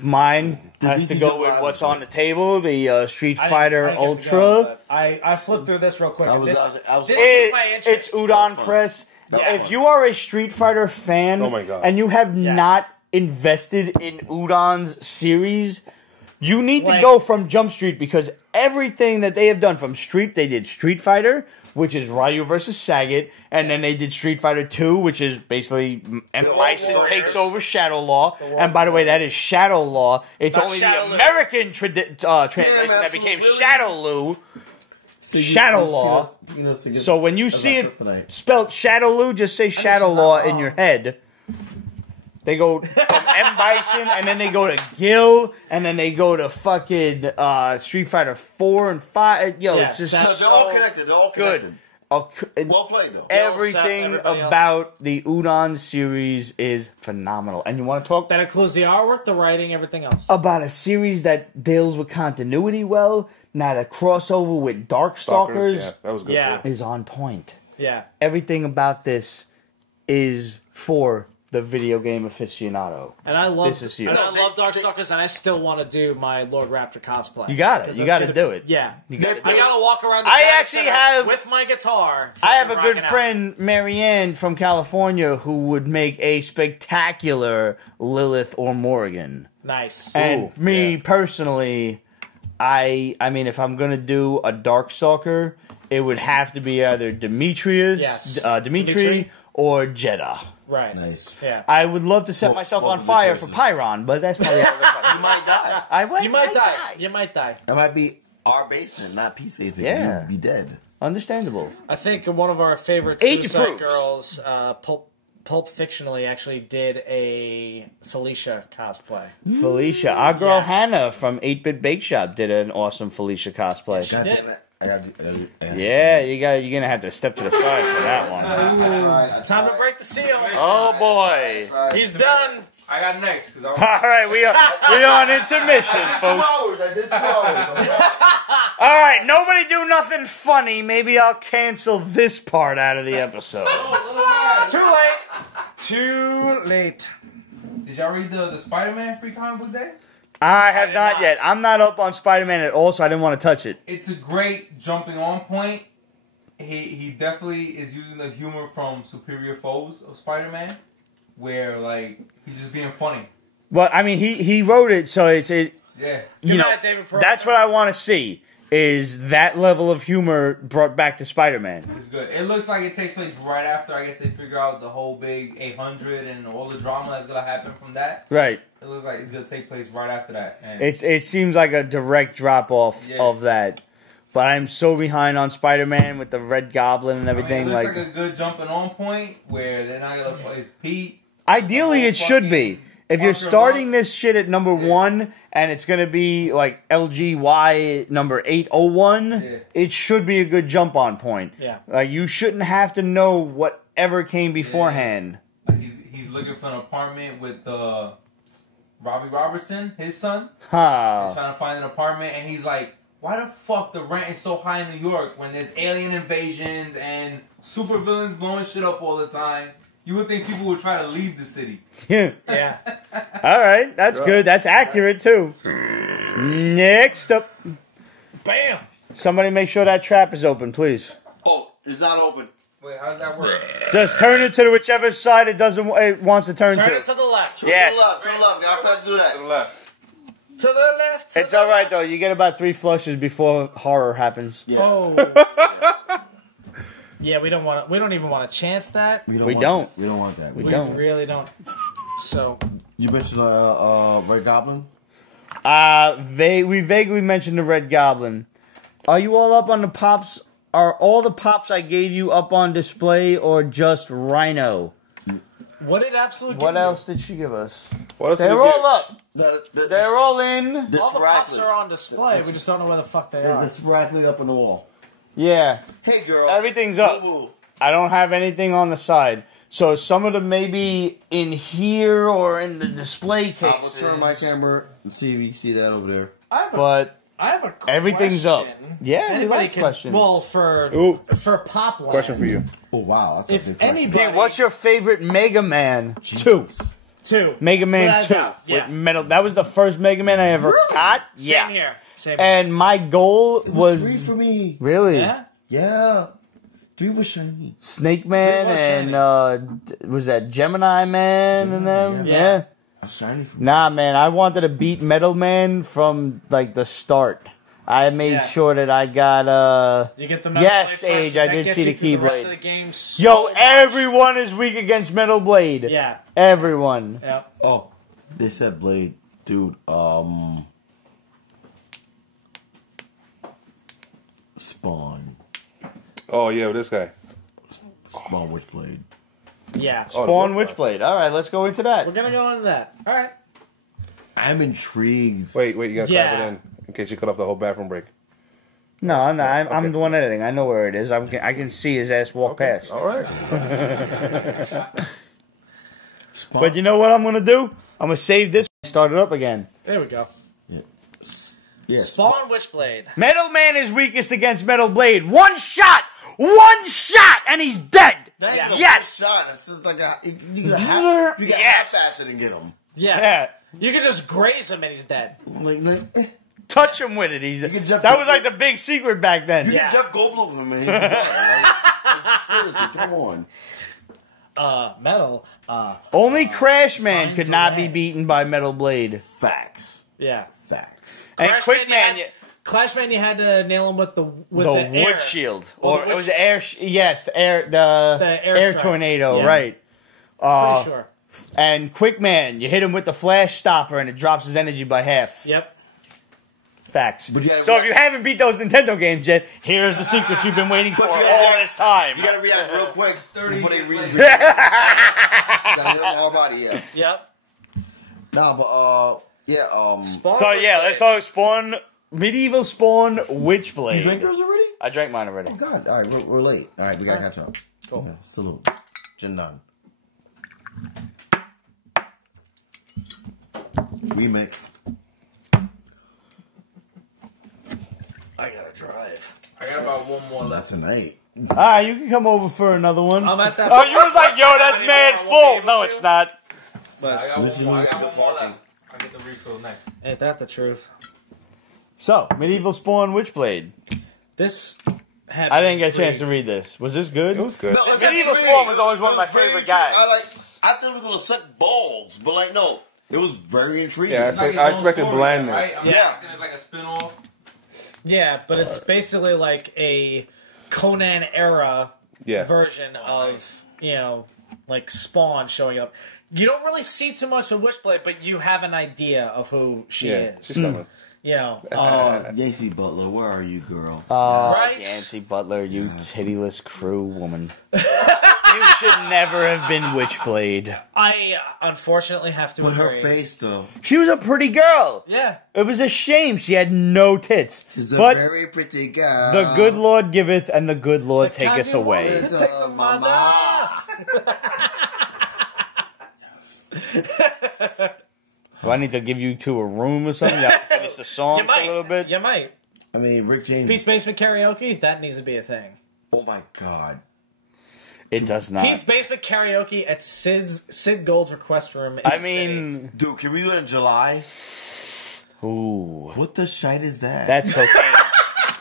Mine has to go with what's on the table, the Street Fighter I didn't get to Ultra. go, but I flipped through this real quick. I and was- this I was- this It- piqued my interest. it's Udon fun. Press. That's If fun. you are a Street Fighter fan Oh my God. and you have not invested in Udon's series, you need to Like- go from Jump Street, because everything that they have done from Street, they did Street Fighter, which is Ryu versus Sagat, and then they did Street Fighter 2, which is basically M. Bison Warriors. takes over Shadow Law. And by the way, that is Shadow Law. It's Not only Shadow the Lu. American translation that became absolutely. Shadow Lu. So you- Shadow Law. peanuts to get- So when you that's see my it kryptonite. spelled Shadow Lu, just say Shadow is Law not in wrong. your head. They go from M. Bison, and then they go to Gil, and then they go to fucking Street Fighter 4 and 5. Yo, Yeah, it's just Seth- No, they're all connected. They're all good. connected. And Well played, though. everything everybody else. about the Udon series is phenomenal. And you want to talk That includes the artwork, the writing, everything else. about a series that deals with continuity well, not a crossover with Darkstalkers, Yeah, that was good Yeah. too. is on point. Yeah. Everything about this is for the video game aficionado. And I love This is huge. and I love Darkstalkers, and I still want to do my Lord Raptor cosplay. You got it. 'Cause You that's got to gonna do be- it. Yeah. You got I gotta walk around the I Dragon actually Center have- with my guitar. I have a good rocking out. friend, Marianne from California, who would make a spectacular Lilith or Morrigan. Nice. And me yeah. personally, I mean, if I'm gonna do a Darkstalker, it would have to be either Dimitrios, Yes. Dimitri, Dimitri. or Jeddah. Right. Nice. Yeah. I would love to set Both- myself both on of the fire for choices. Pyron, but that's probably You might die. I You might die. You might die. That might be our basement, not Peace Faith. Yeah. You'd be dead. Understandable. I think one of our favorite Age Suicide approves. Girls, Pulp Fictionally, actually did a Felicia cosplay. Felicia, our girl Yeah. Hannah from 8-Bit Bake Shop did an awesome Felicia cosplay. God did. damn it. I gotta Yeah, you're gonna have to step to the side for that one. Time to break the seal. Oh boy! He's done. I got next because All right, we on intermission, folks. I did 2 hours. All right, nobody do nothing funny. Maybe I'll cancel this part out of the episode. Too late. Too late. Did y'all read the Spider-Man Free Comic Book Day? I have not yet. I'm not up on Spider-Man at all, so I didn't want to touch it. It's a great jumping on point. He definitely is using the humor from Superior Foes of Spider-Man, where like he's just being funny. Well, I mean, he wrote it, so it's Yeah. you know, night, David Pro. that's what I want to see, is that level of humor brought back to Spider-Man. It's good. It looks like it takes place right after, I guess, they figure out the whole big 800 and all the drama that's going to happen from that. Right. It looks like it's going to take place right after that. And It seems like a direct drop-off Yeah. of that. But I'm so behind on Spider-Man with the Red Goblin and I mean, everything. it looks like, like a good jumping on point where they're not going to place Pete. ideally, it should be. If you're Parker starting Bullock. this shit at number 1 and it's going to be like LGY number 801, Yeah. it should be a good jump-on point. Yeah. Like, you shouldn't have to know whatever came beforehand. He's looking for an apartment with Robbie Robertson, his son. Huh. Trying to find an apartment, and he's like, why the fuck the rent is so high in New York when there's alien invasions and supervillains blowing shit up all the time? You would think people would try to leave the city. Yeah. Yeah. All right. That's good. That's accurate, too. Next up. Bam. Somebody make sure that trap is open, please. Oh, it's not open. Wait, how does that work? Just turn it to whichever side it wants to turn Turn to. it to the left. Yes. To the left. To the left. I forgot to do that. To the left. To the left. It's all right though. You get about 3 flushes before horror happens. Yeah. Oh. Yeah, we don't want. We don't even want to chance that. We want don't. that. We don't want that. We We don't. really don't. So You mentioned Red Goblin. We vaguely mentioned the Red Goblin. Are you all up on the pops? Are all the pops I gave you up on display, or just Rhino? what did Absolute? What give you? all did she give us? What else did They're you get? all up. They're They're all in. All the pops are on display. We just don't know where the fuck they are. sporadically up on the wall. Yeah, Hey, girl. everything's up. Boo-boo. I don't have anything on the side. So some of them may be in here or in the display I will cases. turn my camera and see if you can see that over there. But I have a question. everything's up. Yeah, we Anybody like can- questions. Well, Ooh. for Pop Land. Question for you. Oh, wow. That's a If big question. anybody, Pete, what's your favorite Mega Man? 2. two Mega Man Without 2. doubt, yeah. With metal. That was the first Mega Man I ever got. Same here. Same And my goal Three was for me. really here. Yeah. Yeah. 3 was shiny. Snake Man was and was that Gemini Man and them? yeah. Yeah. A shiny for me. Nah, man, I wanted to beat Metal Man from like the start. I made Yeah. sure that I got You get the Yes, Blade Age, first, I that did gets see you the through the rest Keyblade. of the game so Yo, much. everyone is weak against Metal Blade. Yeah. Everyone. Yeah. Oh, they said Blade. Dude, Spawn. Oh yeah, with this guy. Spawn Witchblade. Yeah. Oh, Spawn the Witchblade. All right, let's go into that. We're gonna go into that. All right. I'm intrigued. Wait, you gotta Yeah. clap it in case you cut off the whole bathroom break. No, I'm not. I'm Okay. the one editing. I know where it is. I can see his ass walk past. All right. Spawn. But you know what I'm gonna do? I'm gonna save this and start it up again. There we go. Yes. Spawn Witchblade. Metal Man is weakest against Metal Blade. One shot, and he's dead. That Yeah. ain't no Yes. good shot. It's just like you got half, you got Yes. half-assed and get him. Yeah. Yeah. You can just graze him and he's dead. Touch him with it. can Jeff That was Goldblum- like the big secret back then. You Yeah. get Jeff Goldblum him, man. He's done. Like, seriously, come on. Metal. Only Crash Man finds could a not way. be beaten by Metal Blade. Facts. Yeah. Facts. And Crash Quick Man, you had- Clash Man, you had to nail him with the the air. wood shield, Oh, or the it wood was shield. the air. Yes, the air air strike. tornado, Yeah. right? Pretty sure. And Quick Man, you hit him with the flash stopper, and it drops his energy by half. Yep. Facts. But you gotta So if react- you haven't beat those Nintendo games yet, here's the secret you've been waiting for But all you gotta- this time. You gotta react real quick 30 before they years read. later. Gotta hit them all body, yeah. Yep. Nah, but yeah. Spawn So yeah, Witchblade. let's talk Spawn, Medieval Spawn You Witchblade. drank yours already? I drank mine already. Oh God! All right, we're late. All right, we gotta catch up. Cool. Yeah, salute. Jindan. Remix. I gotta drive. I got about one more Not left. tonight. You can come over for another one. I'm at that. Oh, you was like, yo, that's mad full. No, it's not. But I got Listen, one more. I you got got one more parking. left. I'll get the refill next. Ain't that the truth? So, Medieval Spawn Witchblade. This had I me didn't get a chance to intrigued. read this. Was this good? It was good. No, it's Medieval actually- Spawn was always one of it my was very favorite true. guys. I thought we were gonna suck balls, but like no, it was very intriguing. Yeah, It's like I its own expected story, blandness. Right? I'm Yeah. expecting it's like a spin-off. Yeah, but it's basically like a Conan era Yeah. version of, like Spawn showing up. You don't really see too much of Witchblade, but you have an idea of who she Yeah, is. she's coming. Yancey Butler, where are you, girl? Right? Yancy Butler, you tittyless crew woman. You should never have been Witchblade. I unfortunately have to But her agree. face though, She was a pretty girl. Yeah. It was a shame she had no tits. she's a But very pretty girl. the good Lord giveth and the good Lord The taketh kind you away. want. It's, Take the mama. Do I need to give you two a room or something? You have to finish the song You for a might. little bit? You might. I mean, Rick James. Pete's Basement Karaoke, that needs to be a thing. Oh my God. It does not. Pete's Basement Karaoke at Sid Gold's request room. in I the city. mean, Dude, can we do it in July? ooh. What the shite is that? That's cocaine.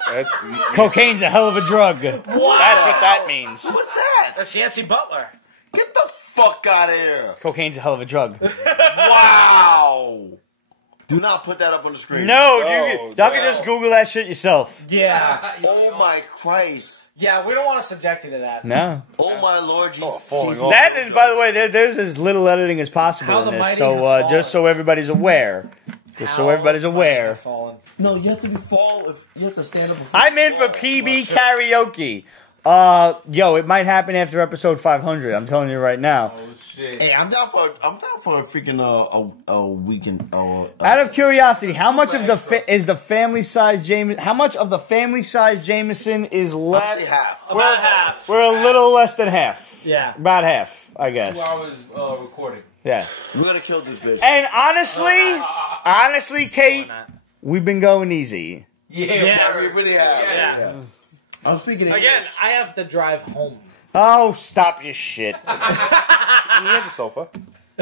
That's Cocaine's a hell of a drug. That's what that means. What's that? That's Yancey Butler. Get the fuck out of here. Cocaine's a hell of a drug. Wow. Do not put that up on the screen. No, No, y'all can just Google that shit yourself. Yeah. Oh my Christ. Yeah, we don't want to subject you to that. No. Oh my Lord Jesus. falling Jesus. off. That is, by the way, there's as little editing as possible How in the this. mighty So have just so everybody's aware. Just so everybody's aware. No, you have to be fall. If you have to stand up. I'm in for PB karaoke. Yo, it might happen after episode 500. I'm telling you right now. Oh shit. Hey, I'm down for a freaking a weekend. Out of curiosity, how much of is the family size Jameson? How much of the family size Jameson is I'd left? say half. About half. We're a little less than half. Yeah. About half, I guess. 2 hours recording. Yeah. We're gonna kill this bitch. And honestly, Kate, we've been going easy. Yeah, we really have. Yeah. I'm speaking Again, English. I have to drive home. Oh, stop your shit. He has a sofa.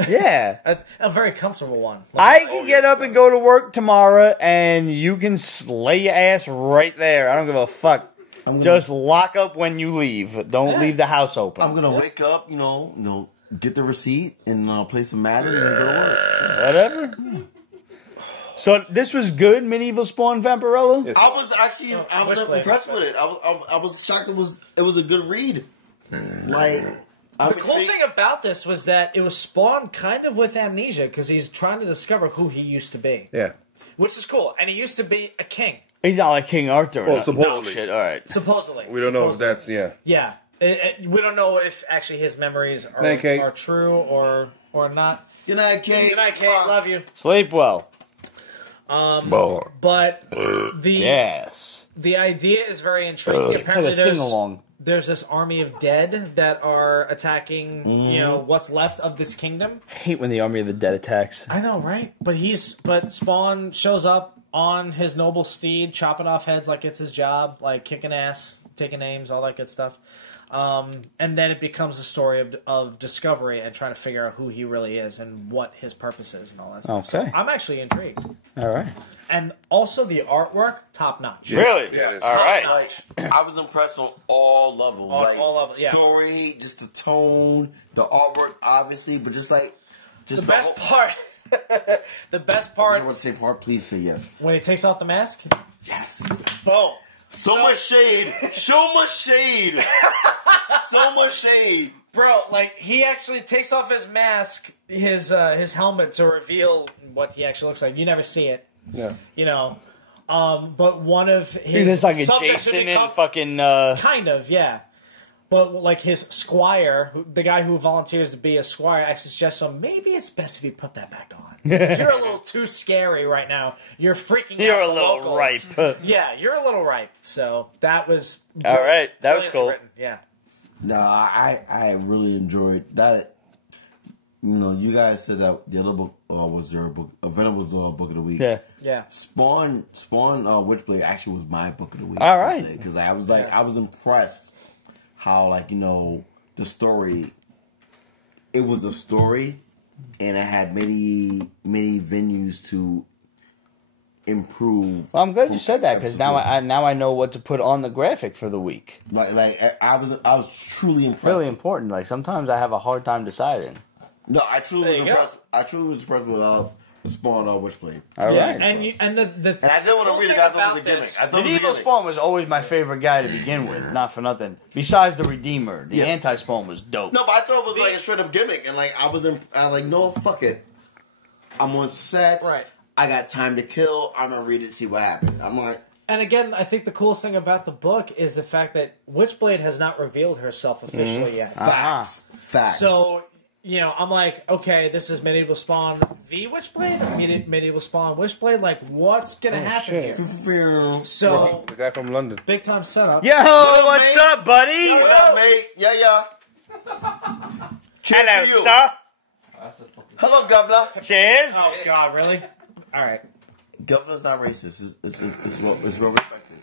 Yeah. That's a very comfortable one. I can get up and go to work tomorrow, and you can slay your ass right there. I don't give a fuck. Just lock up when you leave. Don't leave the house open. I'm gonna wake up, get the receipt and play some Madden and then go to work. Whatever. So this was good, Medieval Spawn Vampirella? Yes. I was Witchblade. impressed with it. I was shocked. It was a good read. Like The cool thing about this was that it was spawned kind of with amnesia because he's trying to discover who he used to be, Yeah. which is cool. And he used to be a king, He's not like King Arthur. Well, no, supposedly. shit, all right. supposedly. We don't know if that's, yeah. Yeah, we don't know if actually his memories Night, Kate. are true or not. Good night, Kate. Good night, Kate. Love you. Sleep well. But the Yes. the idea is very intriguing. It's like Apparently, a sing-along. there's this army of dead that are attacking, what's left of this kingdom. I hate when the Army of the Dead attacks. I know, right? But Spawn shows up on his noble steed, chopping off heads like it's his job, like kicking ass, taking names, all that good stuff. And then it becomes a story of discovery and trying to figure out who he really is and what his purpose is and all that stuff. Okay. So I'm actually intrigued. All right. And also the artwork, top notch. Really? Yeah, it's all right. Like, I was impressed on all levels. All levels, yeah. Story, just the tone, the artwork, obviously, but just The best part. The best part I want to say part. Please say yes. when he takes off the mask. Yes. Boom. So much shade. So much shade. So much shade. Bro, like he actually takes off his mask, his helmet to reveal what he actually looks like. You never see it, Yeah. But one of his He's just like a subjects who Jason become- and fucking... kind of, yeah. But like his squire, the guy who volunteers to be a squire, actually suggests, so maybe it's best if you put that back on. 'Cause you're a little too scary right now. You're freaking. You're out a the little locals. ripe. Yeah, you're a little ripe. So that was All right. That was brilliantly cool. written. Yeah. No, I really enjoyed that. You guys said that the other book was their book. Venom was the book of the week. Yeah. Yeah. Spawn, Witchblade actually was my book of the week. All right. Because I was impressed how the story. It was a story, and it had many venues to improve. Well, I'm glad from you said that because now episode I know what to put on the graphic for the week. I was truly impressed. Really important. Like sometimes I have a hard time deciding. No, I truly was There you impressed. I truly was impressed with the Spawn Witchblade. All Yeah, right. and the And I didn't want cool to read it. thing I thought it about was a gimmick. this- I thought it was a Medieval gimmick. Spawn was always my favorite guy to begin with, not for nothing. Besides the Redeemer, the Yeah. anti-Spawn was dope. No, but I thought it was like a straight up gimmick, and I was like, no, fuck it. I'm on set. Right. I got time to kill. I'm gonna read it, see what happens. I'm like, And again, I think the coolest thing about the book is the fact that Witchblade has not revealed herself officially yet. facts, facts. So, I'm like, okay, this is Medieval Spawn v Witchblade? Medieval Spawn Witchblade? Like, what's going to happen shit. here? So, The guy from London. big time setup. Yo, up, what's mate? up, buddy? What up, mate? Yeah. Cheers Hello, to you. sir. That's a fucking. Hello, Governor. Cheers. Oh, God, really? All right. Governor's not racist. It's well respected.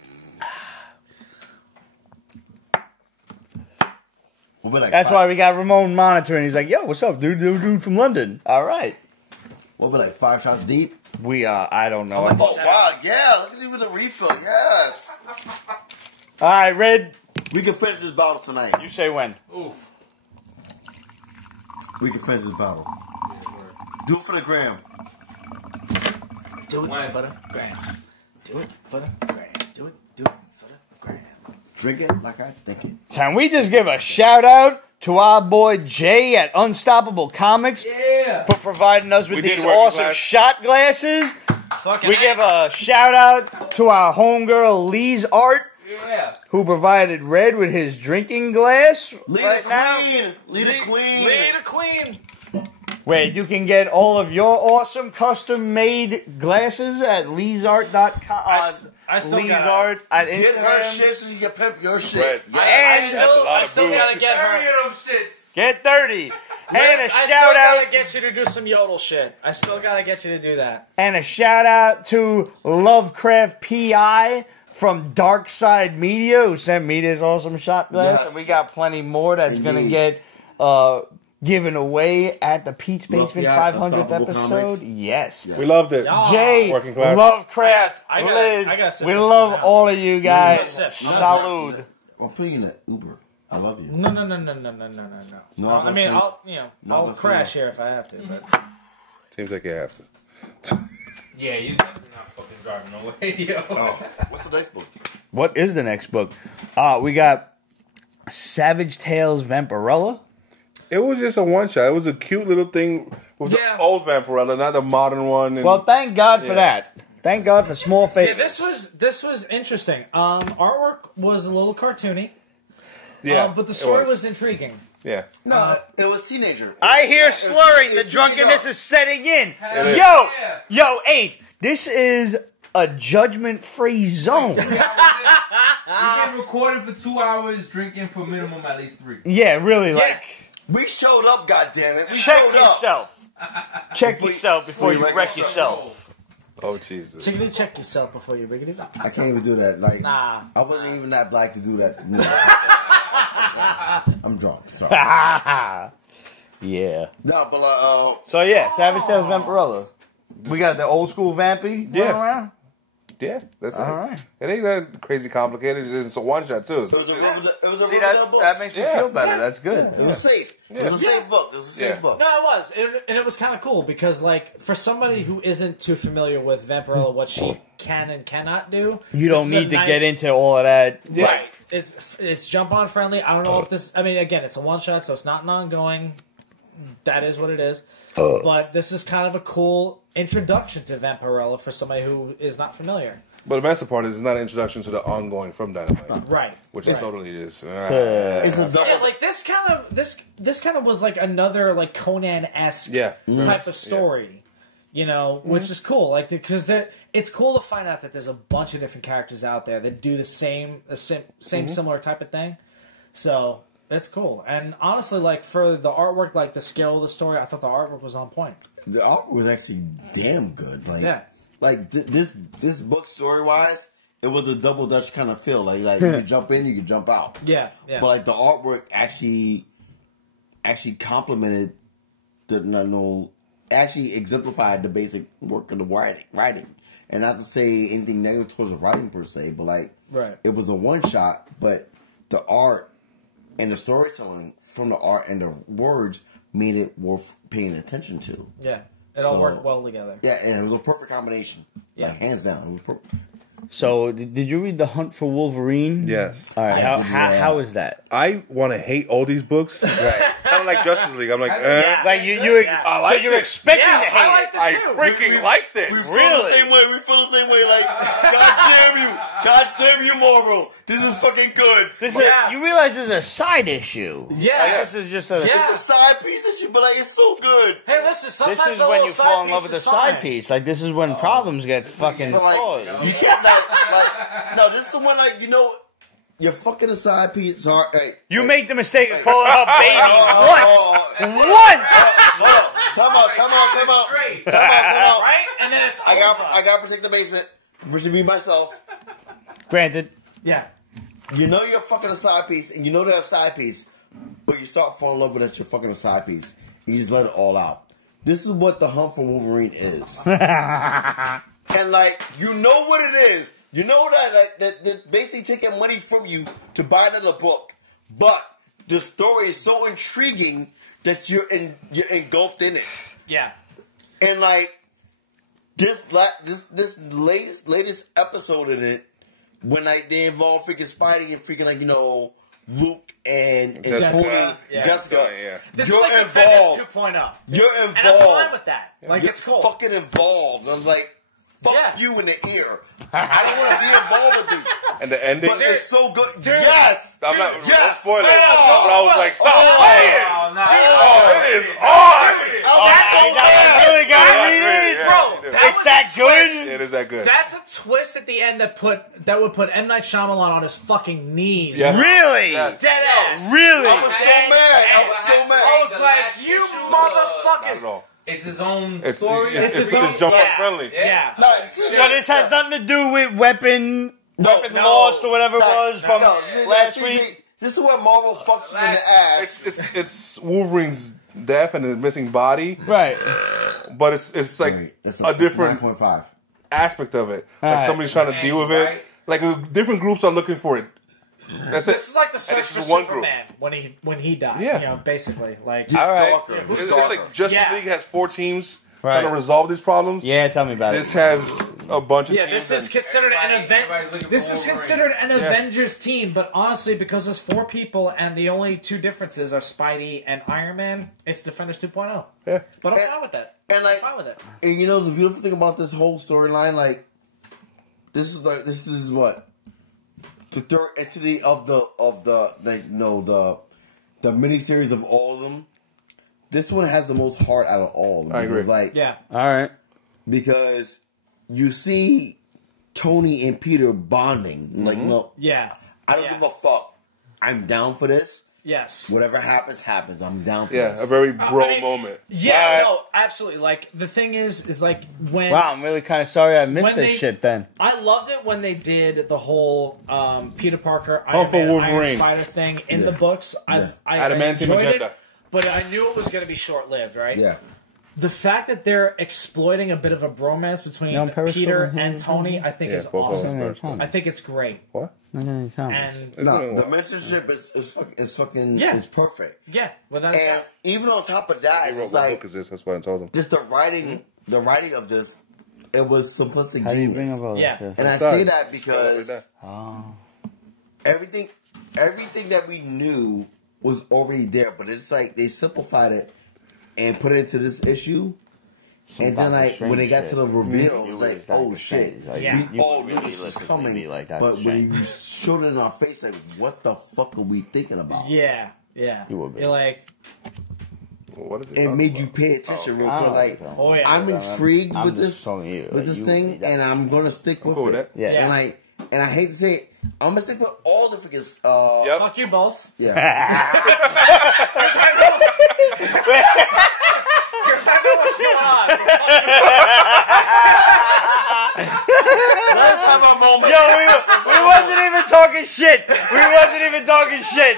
We'll be like That's five, why we got Ramon monitoring. He's like, yo, what's up, dude from London? All right. We'll be like 5 shots deep. We, I don't know. much All Oh wow, yeah! Look at you with the refill. Yes, right, Red, we can finish this bottle tonight. you say when. Oof. We can finish this bottle. Do it for the gram. Do it for the gram. Do it for the gram. Do it for the gram. Drink it like I think it. Can we just give a shout out to our boy Jay at Unstoppable Comics for providing us with these awesome shot glasses? We give a shout out to our homegirl Lee's Art, who provided Red with his drinking glass Lead right the now. queen. Lead the queen. Lead a queen. Where you can get all of your awesome custom-made glasses at leesart.com. I still Lee's gotta- Art at Instagram. Get her shit so you can pimp your shit. Right. I still gotta get her. Them shits. Get 30. And a I shout still out. gotta get you to do some yodel shit. I still gotta get you to do that. And a shout out to Lovecraft PI from Dark Side Media, who sent me this awesome shot glass. Yes. And we got plenty more that's going to Indeed. get given away at the Pete's Basement PI, 500th Unstoppable episode. Comics. Yes. We loved it. Yeah. Jay, Working class. Lovecraft, I gotta- Liz, I gotta sip we this love one now. all of you guys. That's it. Salud. I'll put you in the Uber. I love you. No. No, I mean, let's I'll let's crash do here if I have to. But. Seems like you have to. Yeah, you're definitely not fucking driving away, yo. Oh, what's the next book? What is the next book? We got Savage Tales Vampirella. It was just a one shot. It was a cute little thing with Yeah. the old Vampirella, not the modern one. And Well, thank God for Yeah. that. Thank God for small Yeah, favors. this was interesting. Artwork was a little cartoony, yeah, but the it story was intriguing. Yeah. No, it was teenager. I hear Yeah, it was slurring. The teenager. drunkenness is setting in. is. Yo, Yeah. yo, 8. This is a judgment-free zone. We've been recording for 2 hours, drinking for minimum at least 3. Yeah, really, like, We showed up, goddammit. We check showed up. yourself. Check yourself before you before you wreck wreck yourself. Oh Jesus. Chickadee, check yourself before you rig it up. I can't even do that. Like, Nah. I wasn't even that black to do that. No. I'm drunk. Sorry. Yeah. No, but So, yeah, Savage Tales Vampirella. We got the old school Vampy Yeah. going around. Yeah, that's All it. right. It ain't that crazy complicated. It's a one shot too. it was a See, Riverdale book. that makes me Yeah. feel better. That's good. It was safe. It was a safe book. It was a safe Yeah. book. No, it was, and it was kind of cool because, like, for somebody who isn't too familiar with Vampirella, what she can and cannot do, You don't this is a need to nice- get into all of that. Right. It's jump on friendly. I don't know if this. I mean, again, it's a one shot, so it's not an ongoing. That is what it is. But this is kind of a cool introduction to Vampirella for somebody who is not familiar. But the master part is it's not an introduction to the ongoing from Dynamite, Right. which is totally is. It's a double. Yeah, like this kind of was like another like Conan-esque Yeah. type of story, you know, which is cool. Like because it's cool to find out that there's a bunch of different characters out there that do the same similar type of thing. So it's cool. And honestly, like for the artwork, like the scale of the story, I thought the artwork was on point. The art was actually damn good. Like, Yeah. like this book story wise, it was a double Dutch kind of feel. Like you could jump in, you could jump out. Yeah, yeah. But like the artwork actually complemented actually exemplified the basic work of the writing. And not to say anything negative towards the writing per se, but like Right. it was a one shot, but the art and the storytelling from the art and the words made it worth paying attention to. Yeah. It all So- worked well together. Yeah, and it was a perfect combination. Yeah. Like, hands down. It was perfect. So, did you read The Hunt for Wolverine? Yes. All right. Yeah. How is that? I want to hate all these books. Right. Kind of like Justice League. I'm like, Like you, Yeah. so you're expecting Yeah, to hate I liked it. it too. freaking liked it. We feel Really? the same way. We feel the same way. Like, God damn you, Marvel. This is fucking good. This Yeah. is, you realize this is a side issue. Yeah. Like, this is just a. Yeah. It's a side piece that you, but like, it's so good. Hey, listen. Sometimes This is a when little you side fall in piece love with a is side fine. piece. Like this is when problems get fucking But like, caused. you can't like, no, this is the one like, you know, you're fucking a side piece. Sorry, hey, You hey, make the mistake of calling her baby oh, once. Once. Come on. Straight. Right? And then it's I over. gotta protect the basement. Protect me myself. Granted. Yeah. You know you're fucking a side piece, and you know they're a side piece, but you start falling in love with that you're fucking a side piece. And you just let it all out. This is what the Hunt for Wolverine is. And like, you know what it is. You know that basically taking money from you to buy another book. But the story is so intriguing that you're engulfed in it. Yeah. And like, this latest episode in it, when they involve freaking Spidey and freaking Luke and Tony, Jessica. This you're is like involved. Defenders 2.0. You're involved. And I'm fine with that. Like, You're it's cool. fucking involved. I was like, fuck you in the ear. I don't want to be involved with this. And the ending. But it's so good. Yes. I'm not Yes. spoiling it. Oh, But I was like, stop playing. Oh, It is on. I really got to read it, Bro, It's that good. It is that good. That's a twist at the end that would put M. Night Shyamalan on his fucking knees. Yeah. Really? Yes. Dead ass. Really? was so mad. I was so mad. I was like, you Not at motherfuckers. all. It's his own It's story. it's jump friendly. Yeah. So this has nothing to do with weapon lost or whatever it was from last week. This is where Marvel fucks us in the ass. It's Wolverine's death and his missing body, Right. but it's like That's a different 9.5. aspect of it. Like Alright. somebody's trying to deal with it. Right. Like different groups are looking for it. That's it. This is like the search this for is one group. Superman when he died. Yeah. Basically. Like, All right. Darker. It's like Justice League has 4 teams trying to Right. resolve these problems. Yeah, tell me about This it. has a bunch of teams. this is considered an everybody's looking This for is Wolverine. considered an Avengers team, but honestly, because there's 4 people and the only 2 differences are Spidey and Iron Man, it's Defenders 2.0. Yeah. But I'm fine with that. And like, I'm fine with it. and the beautiful thing about this whole storyline, like, this is what the third entity of the miniseries of all of them. This one has the most heart out of all of them. I agree. Because, like, Yeah. All right. because you see Tony and Peter bonding. Like, no, Yeah. I don't give a fuck. I'm down for this. Yes. Whatever happens, happens. I'm down for Yeah, this. a very bro I mean, moment. Yeah, no, absolutely. Like, the thing is like, when... Wow, I'm really kind of sorry I missed When this they- shit then. I loved it when they did the whole Peter Parker, Oh, Iron for Man, Iron Wolverine. Spider thing in the books. I Adamntium enjoyed agenda. it, but I knew it was going to be short-lived, right? Yeah. The fact that they're exploiting a bit of a bromance between You on Periscope? Peter and Tony, I think Yeah, is both of them. awesome. I think it's great. What? And No, the mentorship is fucking Yeah. is perfect. yeah, without a And doubt. even on top of that, I wrote it's what like book is this? That's why I told him. just the writing of this. It was simplistic How do you genius. bring up all this Yeah. shit? And I Sorry. say that because everything that we knew was already there, but it's like they simplified it and put it into this issue. And then, like, when they got to the reveal, it was like, oh shit. Yeah. We all knew this was coming. But when you showed it in our face, like, what the fuck are we thinking about? Yeah, yeah. You will be. You're like, What is It made you pay attention real quick. Like, oh yeah. I'm intrigued I'm with just this telling you, with like, this you- thing, that- and I'm gonna stick with cool with it. that. Yeah. And like, and I hate to say it, I'm gonna stick with all the freaking. Yep. Fuck you both. Yeah. Because I know what's going on. So Let's have a moment. Yo, we wasn't even talking shit. We wasn't even talking shit.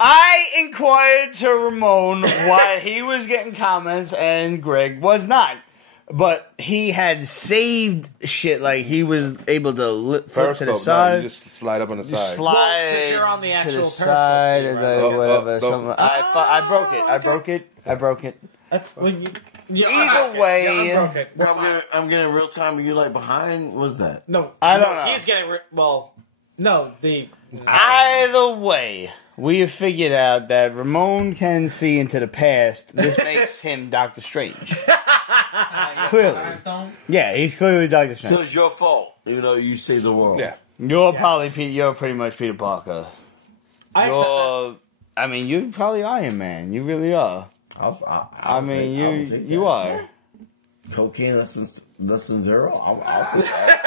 I inquired to Ramon why he was getting comments and Greg was not. But he had saved shit, like he was able to flip to the Periscope, no, side. you just slide up on the side. Slide Well, 'cause you're on the to actual the Periscope side feed, and right? then whatever. no. something. I broke it. I broke it. I broke it. that's when you. Yeah, Either okay. way- yeah, I'm broken. We're fine. I'm getting real time, and you're like behind. What's that? No, I don't know. He's getting well. No, the Either way, we have figured out that Ramon can see into the past. This makes him Doctor Strange. Clearly. Yeah, he's clearly Doctor Strange. So it's your fault. You know, you saved the world. Yeah. You're pretty much Peter Parker. I accept that. I mean, you're probably Iron Man. You really are. I mean, you are. Cocaine less than zero. I'll take that.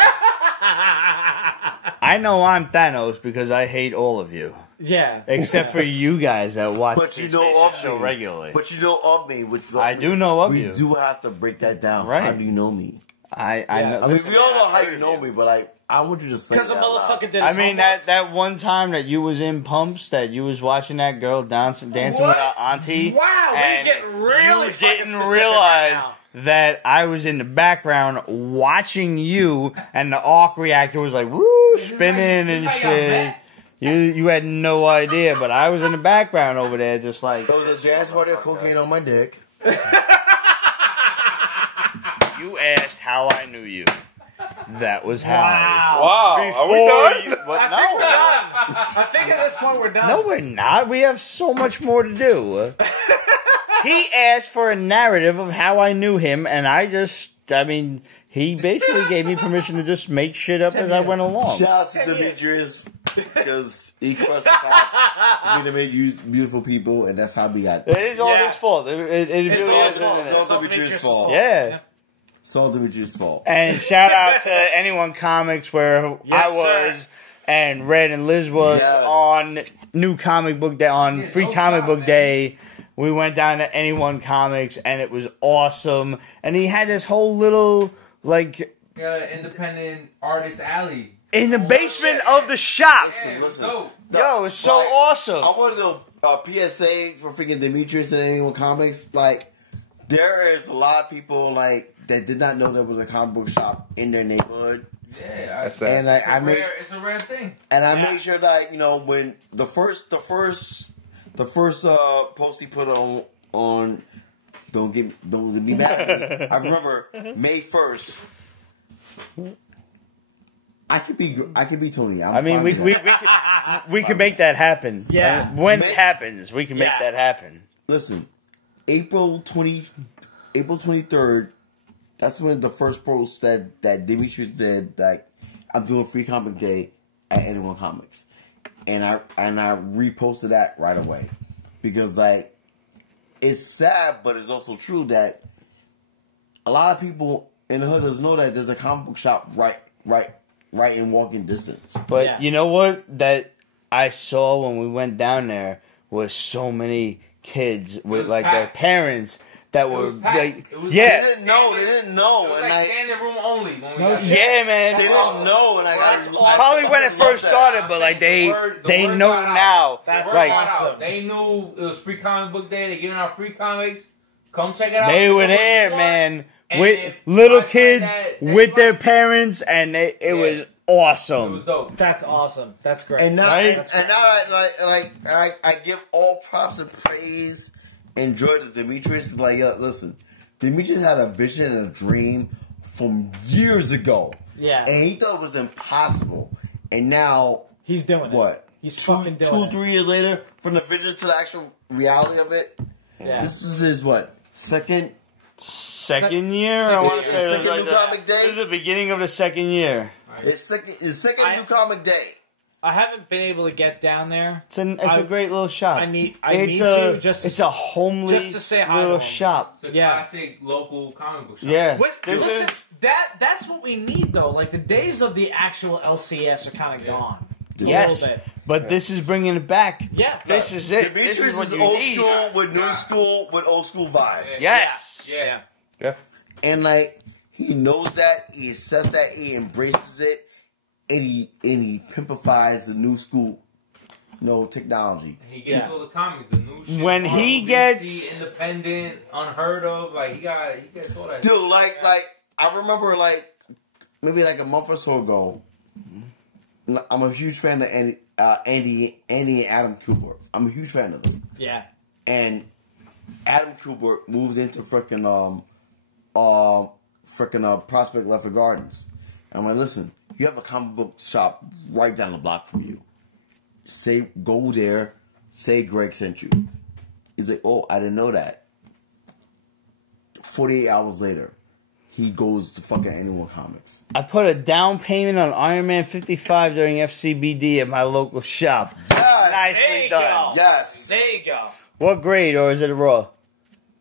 I know I'm Thanos because I hate all of you. Yeah. Except for you guys that watch But you this know of show me regularly. But you know of me, which I do know of we you. do have to break that down. Right. How do you know me? I Yes. know. I mean, we all know how you know me, but like, I want you to say Because the that out loud. motherfucker did. I His mean homework. that one time that you was in Pumps, that you was watching that girl dancing with What? her auntie. Wow, we and get really you fucking didn't specific realize right that I was in the background watching you, and the arc reactor was like woo spinning and shit. You had no idea, but I was in the background over there, just like There was a dance party of cocaine on my dick. You asked how I knew you. That was how. Wow. Are we done? I think at this point we're done. No, we're not. We have so much more to do. He asked for a narrative of how I knew him, and he basically gave me permission to just make shit up as I went along. Shout out to Dimitrios because he crossed the path for me to make you beautiful people, and that's how we got. It is all his fault. It really is. It's all Dimitrios' fault. Yeah. It's all Dimitrios' fault. And shout out to Anyone Comics where I was and Red and Liz was on New Comic Book Day, on Free Comic Book Day. We went down to Anyone Comics and it was awesome. And he had this whole little independent artist alley in the basement of the shop. Listen. Yo, it's so awesome. I wanted to PSA for freaking Dimitrios and Anyone Comics. Like, there is a lot of people that did not know there was a comic book shop in their neighborhood. Yeah, it's a rare thing. And I made sure that when the first post he put on don't be mad at me. I remember May 1st. I could be Tony. We can make that happen. Yeah. When it happens, we can make that happen. Listen, April 23rd. That's when the first post that Dimitrios did that I'm doing Free Comic Day at Anyone Comics, and I reposted that right away because it's sad, but it's also true that a lot of people in the hood doesn't know that there's a comic book shop right in walking distance. But you know what? That I saw when we went down there was so many kids with their parents that were They didn't know. It was standing room only. When we got yeah, man. They didn't know, and probably when it first started, but they know now. That's awesome. They knew it was Free Comic Book Day. They're giving out free comics. Come check it out. They were there, man, with little kids with their parents, and it was awesome. It was dope. That's awesome. That's great. And now, I give all props and praise and joy to Dimitrios. Listen, Dimitrios had a vision and a dream from years ago. Yeah. And he thought it was impossible. And now he's doing it. What? He's fucking doing it. 2-3 years later, from the vision to the actual reality of it. Yeah. This is his second year? I want to say second New Comic Day. This is the beginning of the second year. His second New Comic Day. I haven't been able to get down there. It's a great little shop. I need to just. It's a homely just to say hi little to him. shop. It's a classic local comic book shop. Yeah. Listen, that's what we need though. Like the days of the actual LCS are kind of gone. Yes, a little bit. but this is bringing it back. Yeah, this is it. Dimitrios This is what is you old need. school with new school with old school vibes. Yes. Yeah. And he knows that, he accepts that, he embraces it, and he pimpifies the new school, technology. He gets all the comics, the new shit. When he gets DC, independent, unheard of, he gets all that. Dude, I remember maybe a month or so ago. I'm a huge fan of Andy and Adam Cooper. I'm a huge fan of them. Yeah. And Adam Cooper moved into frickin' Prospect Lefford Gardens. I'm like, listen, you have a comic book shop right down the block from you. Go there, say Greg sent you. He's like, oh, I didn't know that. 48 hours later, he goes to fucking Anyone Comics. I put a down payment on Iron Man 55 during FCBD at my local shop. Yes. Nicely done. Yes. There you go. What grade, or is it a raw?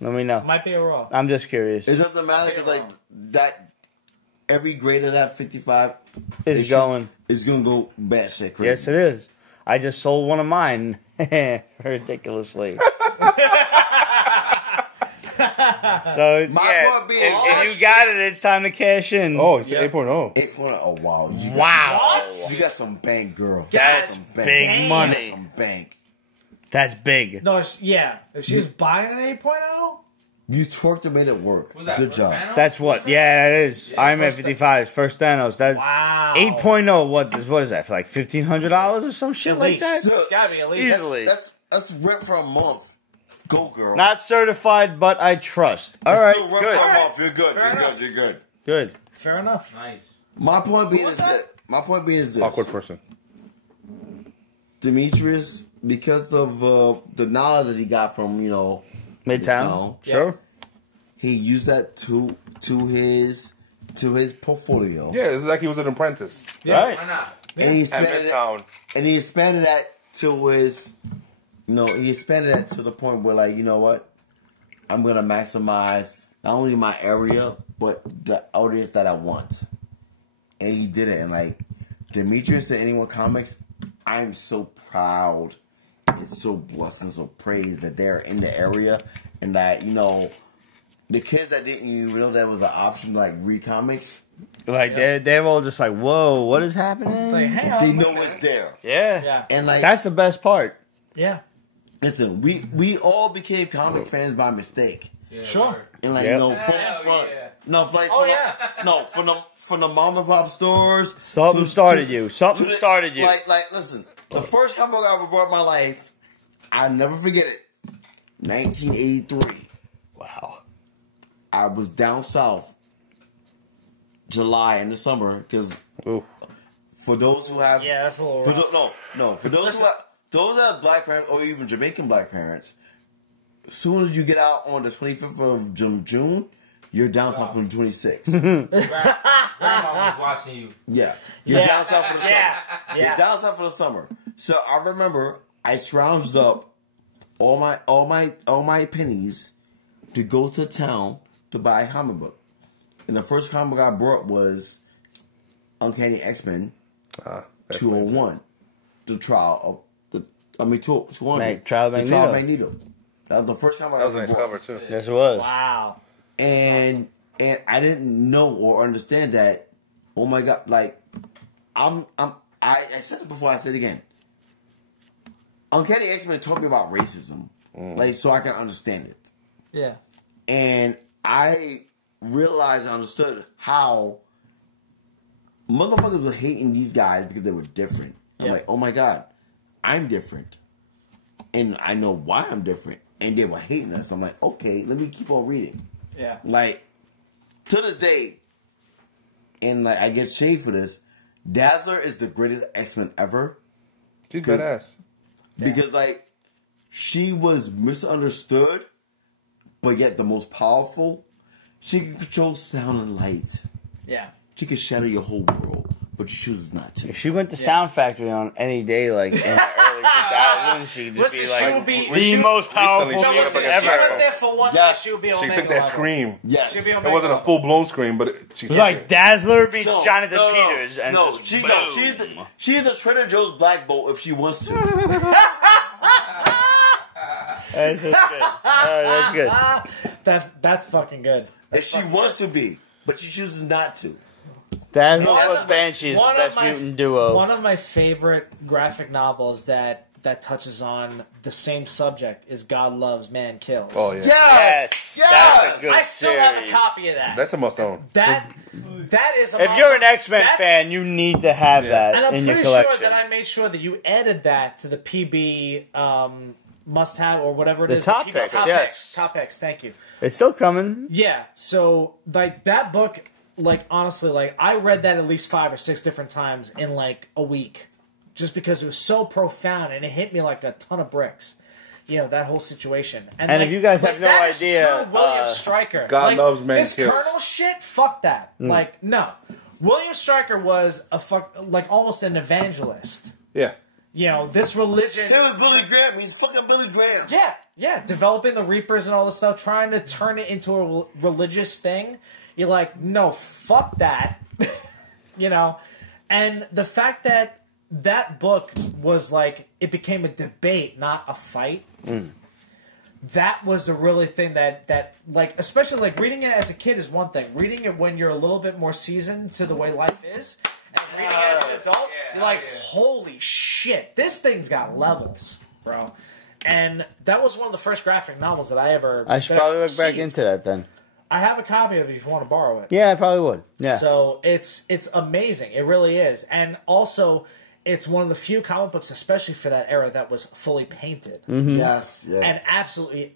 Let me know. Might be a raw. I'm just curious. It doesn't matter because that every grade of that 55 It's going. It's gonna go batshit crazy. Yes, it is. I just sold one of mine ridiculously. So if you got it, it's time to cash in. Oh, it's 8.0. 8.0. Oh wow. Wow. You got some bank, girl. That's some bank. big money. You got some bank. That's big. No, if she was buying an 8.0, You twerked and made it work. Was that Good first job. Thanos? That's what. Yeah, that is. Yeah, Iron Man first 55, first Thanos. That wow. 8.0. What is that for? Like $1,500 or some shit like that? It's gotta be at least. Easily. That's rent for a month. Go, girl. Not certified, but I trust. All It's right, still rough good. for a month. You're good. Fair You're enough. good. You're good. Good. Fair enough. Nice. My point being was is that? that. My point being is this. Awkward person. Dimitrios, because of the knowledge that he got from, Midtown. Yeah. Sure. he used that to his portfolio. Yeah, it's like he was an apprentice. Right. Why not? And he At expanded it, Midtown. and he expanded that to his, he expanded that to the point where, like, you know what, I'm gonna maximize not only my area but the audience that I want, and he did it. And like Dimitrios and Anyone Comics, I'm so proud and so blessed and so praised that they're in the area, and that the kids that didn't even know that was an option, like read comics, Like they're all just like, whoa, what is happening? It's like, hang on. they know it's there. yeah. Yeah. And like, That's the best part. Yeah. listen, we all became comic fans by mistake. Yeah, Sure. word. And like, Yep. from the mom and pop stores. Something started you. Something to the- started you. Like, listen, the first comic book I ever bought in my life, I'll never forget it. 1983. Wow. I was down south, July in the summer, because Ooh. for those who have, Yeah, that's a little for rough. for those who have black parents or even Jamaican black parents, as soon as you get out on the 25th of June, you're down south from the 26th. Grandma was watching you. Yeah, you're down south for the summer. Yeah. You're down south for the summer. So I remember I scrounged up all my pennies to go to town to buy a comic book. And the first comic book I brought was Uncanny X-Men 201. The trial of 200. Trial of The Trial of Magneto. That was the first time I That was a ever nice bought. cover, too. Yes, it was. Wow. And I didn't know or understand that. Oh my god! Like I said it before. I said it again. Uncanny X-Men taught me about racism, like so I can understand it. Yeah. And I realized and understood how motherfuckers were hating these guys because they were different. I'm Yeah. like, oh my god, I'm different, and I know why I'm different. And they were hating us. I'm like, okay, let me keep on reading. Yeah. Like, to this day, and like I get shade for this, Dazzler is the greatest X-Men ever. She's badass. Because like she was misunderstood, but yet the most powerful. She can control sound and light. Yeah. She can shatter your whole world, but she chooses not to. If she went to Sound Factory on any day, like in the early 2000s, she'd just Listen, be she like would be- the she- most powerful recently she human was Listen, like if she ever. went there for one Yeah. day, she would be She Omega took that level. scream. Yes. She'd be It Omega wasn't a level. full-blown scream, but she It's like Dazzler beats No, Jonathan no, no. Peters, and no, just she's boom. the Trader Joe's Black Bolt if she wants to. That's just good. That's good. That's fucking good. If she wants to be, but she chooses not to. Dazzler One plus of Banshee is the One of best my- mutant duo. One of my favorite graphic novels that touches on the same subject is God Loves, Man Kills. Oh, yeah. Yes, that's a good I still have a series. copy of that. That's a must-own. That is a If you're an monster. X-Men That's- fan, you need to have that and I'm in your pretty sure collection. that I made sure that you added that to the PB must-have or whatever it The is. top PB picks, top yes. picks, top picks. Thank you. It's still coming. Yeah, so like that book, like honestly, like I read that at least 5 or 6 different times in like a week, just because it was so profound and it hit me like a ton of bricks. You know, that whole situation. And like, if you guys have no that is idea, true William Stryker. God Like, Loves, Man this Kills. Colonel shit. Fuck that. Like no, William Stryker was like almost an evangelist. Yeah. You know, this religion. It was Billy Graham. He's fucking Billy Graham. Yeah, developing the Reapers and all this stuff, trying to turn it into a religious thing. You're like, no, fuck that. You know? And the fact that that book was like, it became a debate, not a fight. That was the really thing that like, especially like reading it as a kid is one thing. Reading it when you're a little bit more seasoned to the way life is, and reading it as an adult, you're like, holy shit, this thing's got levels, bro. And that was one of the first graphic novels that I ever. I should that probably I look back received. into that then. I have a copy of it if you want to borrow it. Yeah, I probably would. Yeah. So it's amazing. It really is. And also, it's one of the few comic books, especially for that era, that was fully painted Yes, and absolutely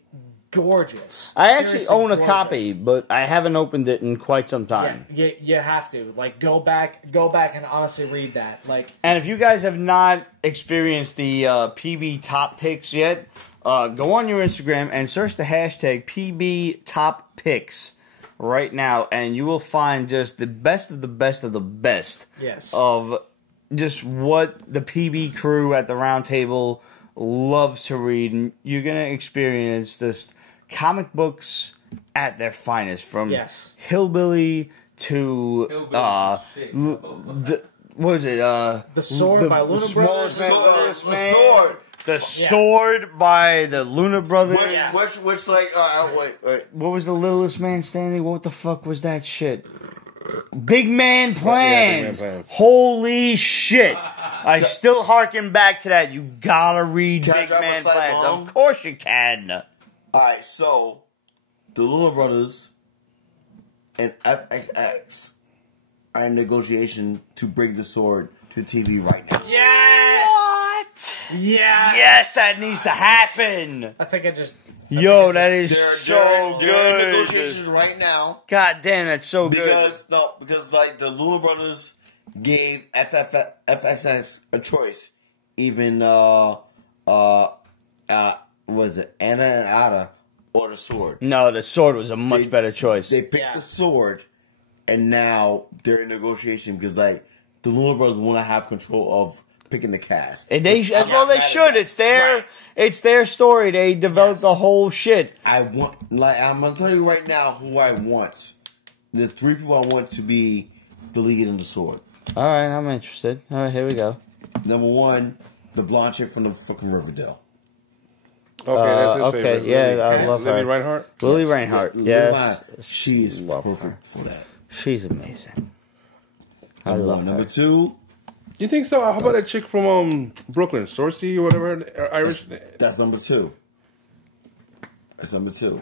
gorgeous. I actually Seriously own a gorgeous. copy, but I haven't opened it in quite some Yeah, time. you have to go back and honestly read that. Like, And if you guys have not experienced the PB Top Picks yet, go on your Instagram and search the hashtag PB Top Picks right now, and you will find just the best of the best of the best yes, of just what the PB crew at the round table loves to read. And you're going to experience this comic books at their finest, from Yes. Hillbilly to Shit. what was it? The Sword by Luna Smallest Brothers. Man, Littlest Man. Sword. The Sword by the Luna Brothers. Which like wait. What was the Littlest Man, Stanley? What the fuck was that shit? Big Man Plans. Big Man Plans. Holy shit. I still harken back to that. You gotta read Can I Big drop a Man slight Plans. bomb? Of course you can. All right, so the Luna Brothers and FXX are in negotiation to bring the Sword to TV right now. Yes. What? Yes. Yes, that needs to happen. I think I just. Yo, that is They're in good. negotiations right now God damn, that's so good. because like the Luna Brothers gave FXX a choice. Even was it Anna and Ada or the Sword? No, the Sword was a much better choice. They picked the Sword, and now they're in negotiation because like the Luna Brothers want to have control of picking the cast. And they, as well, they should. It's their story. They developed the whole shit. I'm gonna tell you right now who I want. There's 3 people I want to be the lead in the Sword. All right, I'm interested. All right, here we go. Number 1, the blonde chick from the fucking Riverdale. Okay, that's his favorite. yeah, Lily. I love Lily her. Reinhardt. Lily Reinhardt. Yes, She is Love perfect for that. she's amazing. I love her. Number 2, You think so? How about that chick from Brooklyn, Sorsey or whatever, Irish? that's number 2. That's number 2.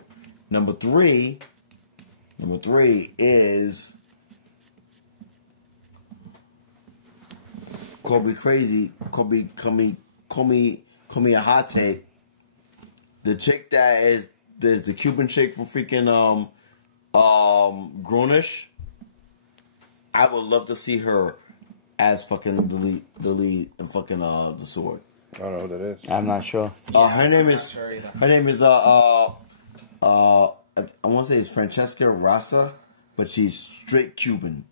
Number 3 is Kobe Crazy. Call me a hot take. The chick that is there's the Cuban chick from freaking Grownish. I would love to see her as fucking the lead in fucking the Sword. I don't know who that is. I'm not sure. Her name is I want to say it's Francesca Rasa, but she's straight Cuban.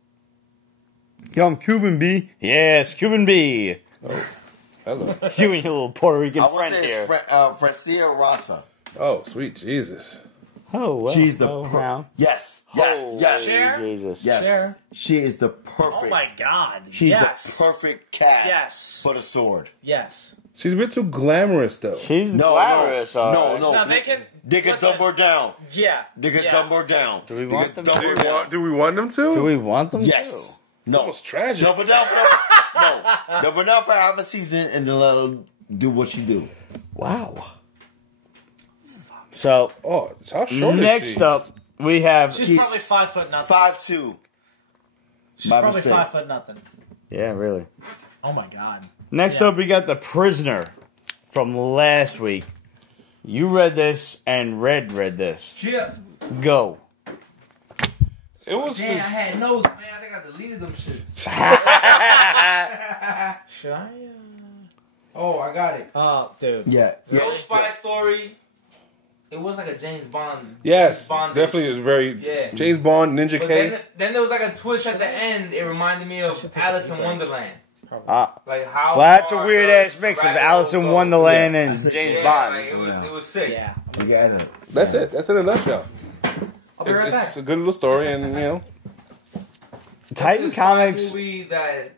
Yo, I'm Cuban B. Yes, Cuban B. Oh, hello. You and your little Puerto Rican I want friend to say here. it's Francia Rasa. Oh, sweet Jesus. Oh, well. She's the wow. yes. Holy Cher? Jesus. Yes. Cher? She is the perfect. Oh my God! She's yes. the perfect cast Yes. for the Sword. Yes. She's a bit too glamorous, though. She's glamorous. all right. No, they can. They can listen, dumb her down. Yeah. They can yeah. dumb her down. Do we want them dumb to? her down. Do we want them to? Do we want them Yes. It's almost tragic. Dumb her down for dumb her down for half a season and then let her do what she do. to? Wow. So, Oh, how short next is she? up, we have... She's probably 5'0" nothing. 5'2". She's by probably mistake. 5'0" nothing. Yeah, really. Oh my God. Next up, we got The Prisoner from last week. You read this, and Red read this. Yeah. Go. It was. Damn, I had notes, man. I think I deleted them shits. Should I? Oh, I got it. Oh, dude. Yeah. No spy story. It was like a James Bond. Yes, Bond-ish. definitely is very Yeah. James Bond, Ninja But K. then there was like a twist at the end. It reminded me of should take Alice a in deep breath. Wonderland. Ah. Like how. Well, that's a far weird does ass mix of rabbit Alice in hole go? Wonderland Yeah. and James Yeah, Bond. like, it was sick. Yeah. You got it. That's it. That's in a nutshell. I'll be right It's back. a good little story, and you know, Titan This spy Comics. movie that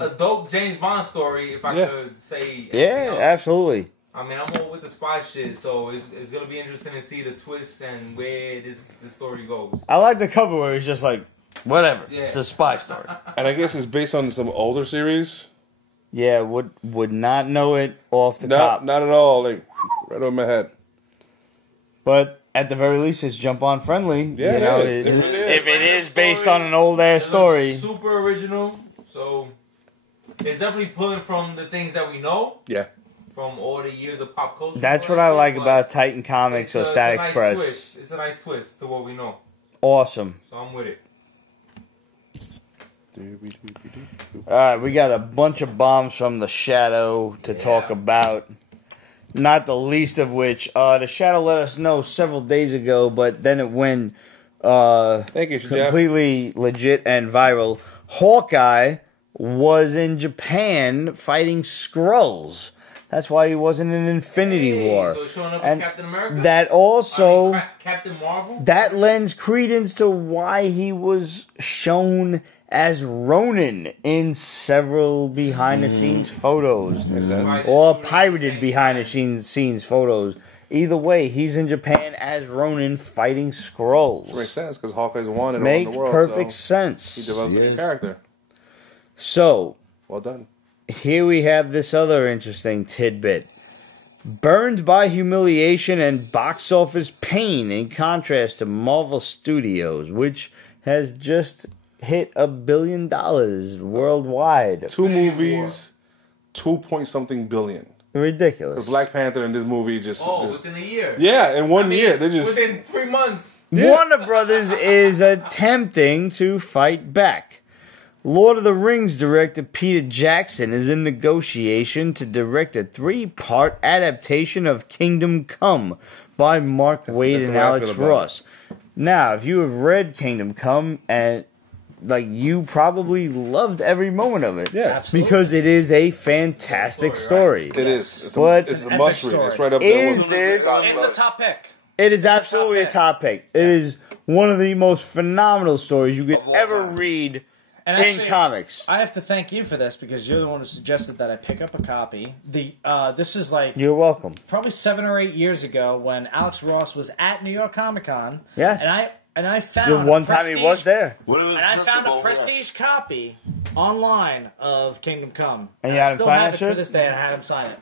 a dope James Bond story, if I Yeah. could say. Yeah, anything else. absolutely. I mean, I'm all with the spy shit, so it's gonna be interesting to see the twist and where this story goes. I like the cover where it's just like, whatever. Yeah. It's a spy story. and I guess it's based on some older series. Yeah, would not know it off the No, top. not at all. Like right over my head. But at the very least, it's jump on friendly. Yeah, you it know, is. It really is. if it is based on an old ass story. Super original, so it's definitely pulling from the things that we know. Yeah. From all the years of pop culture. That's what I like about Titan Comics or Static Express. Twist. It's a nice twist to what we know. Awesome. So I'm with it. Alright, we got a bunch of bombs from the Shadow to talk about. Not the least of which, the Shadow let us know several days ago, but then it went Thank you, completely legit and viral. Hawkeye was in Japan fighting Skrulls. That's why he wasn't in Infinity War. So he's showing up And in Captain America? that also... Captain Marvel? That lends credence to why he was shown as Ronin in several behind-the-scenes photos. Or pirated behind-the-scenes photos. Either way, he's in Japan as Ronin fighting Skrulls. Which makes sense, because Hawkeye's won it all Make in the world. perfect so sense. he developed a new character. So, Well done. here we have this other interesting tidbit. Burned by humiliation and box office pain, in contrast to Marvel Studios, which has just hit $1 billion worldwide. 2 movies, 2-point-something billion. Ridiculous. Black Panther and this movie just within a year. Yeah, in one year. They just within 3 months. Warner Brothers is attempting to fight back. Lord of the Rings director Peter Jackson is in negotiation to direct a 3-part adaptation of Kingdom Come by Mark Waid that's and the way I Alex feel about Ross. Now, if you have read Kingdom Come, and you probably loved every moment of it. Yes. Because it is a fantastic story. It is. It's But- a must read. story. It's right up there. Is this... It's a top pick. It is absolutely a top pick. It is one of the most phenomenal stories you could ever read And in actually, comics. I have to thank you for this because you're the one who suggested that I pick up a copy. This is like You're welcome. probably 7 or 8 years ago when Alex Ross was at New York Comic Con. Yes. And I found The one time he was there. And I found a prestige copy online of Kingdom Come. And you had him I still sign have that it to shit? this day. I had him sign it.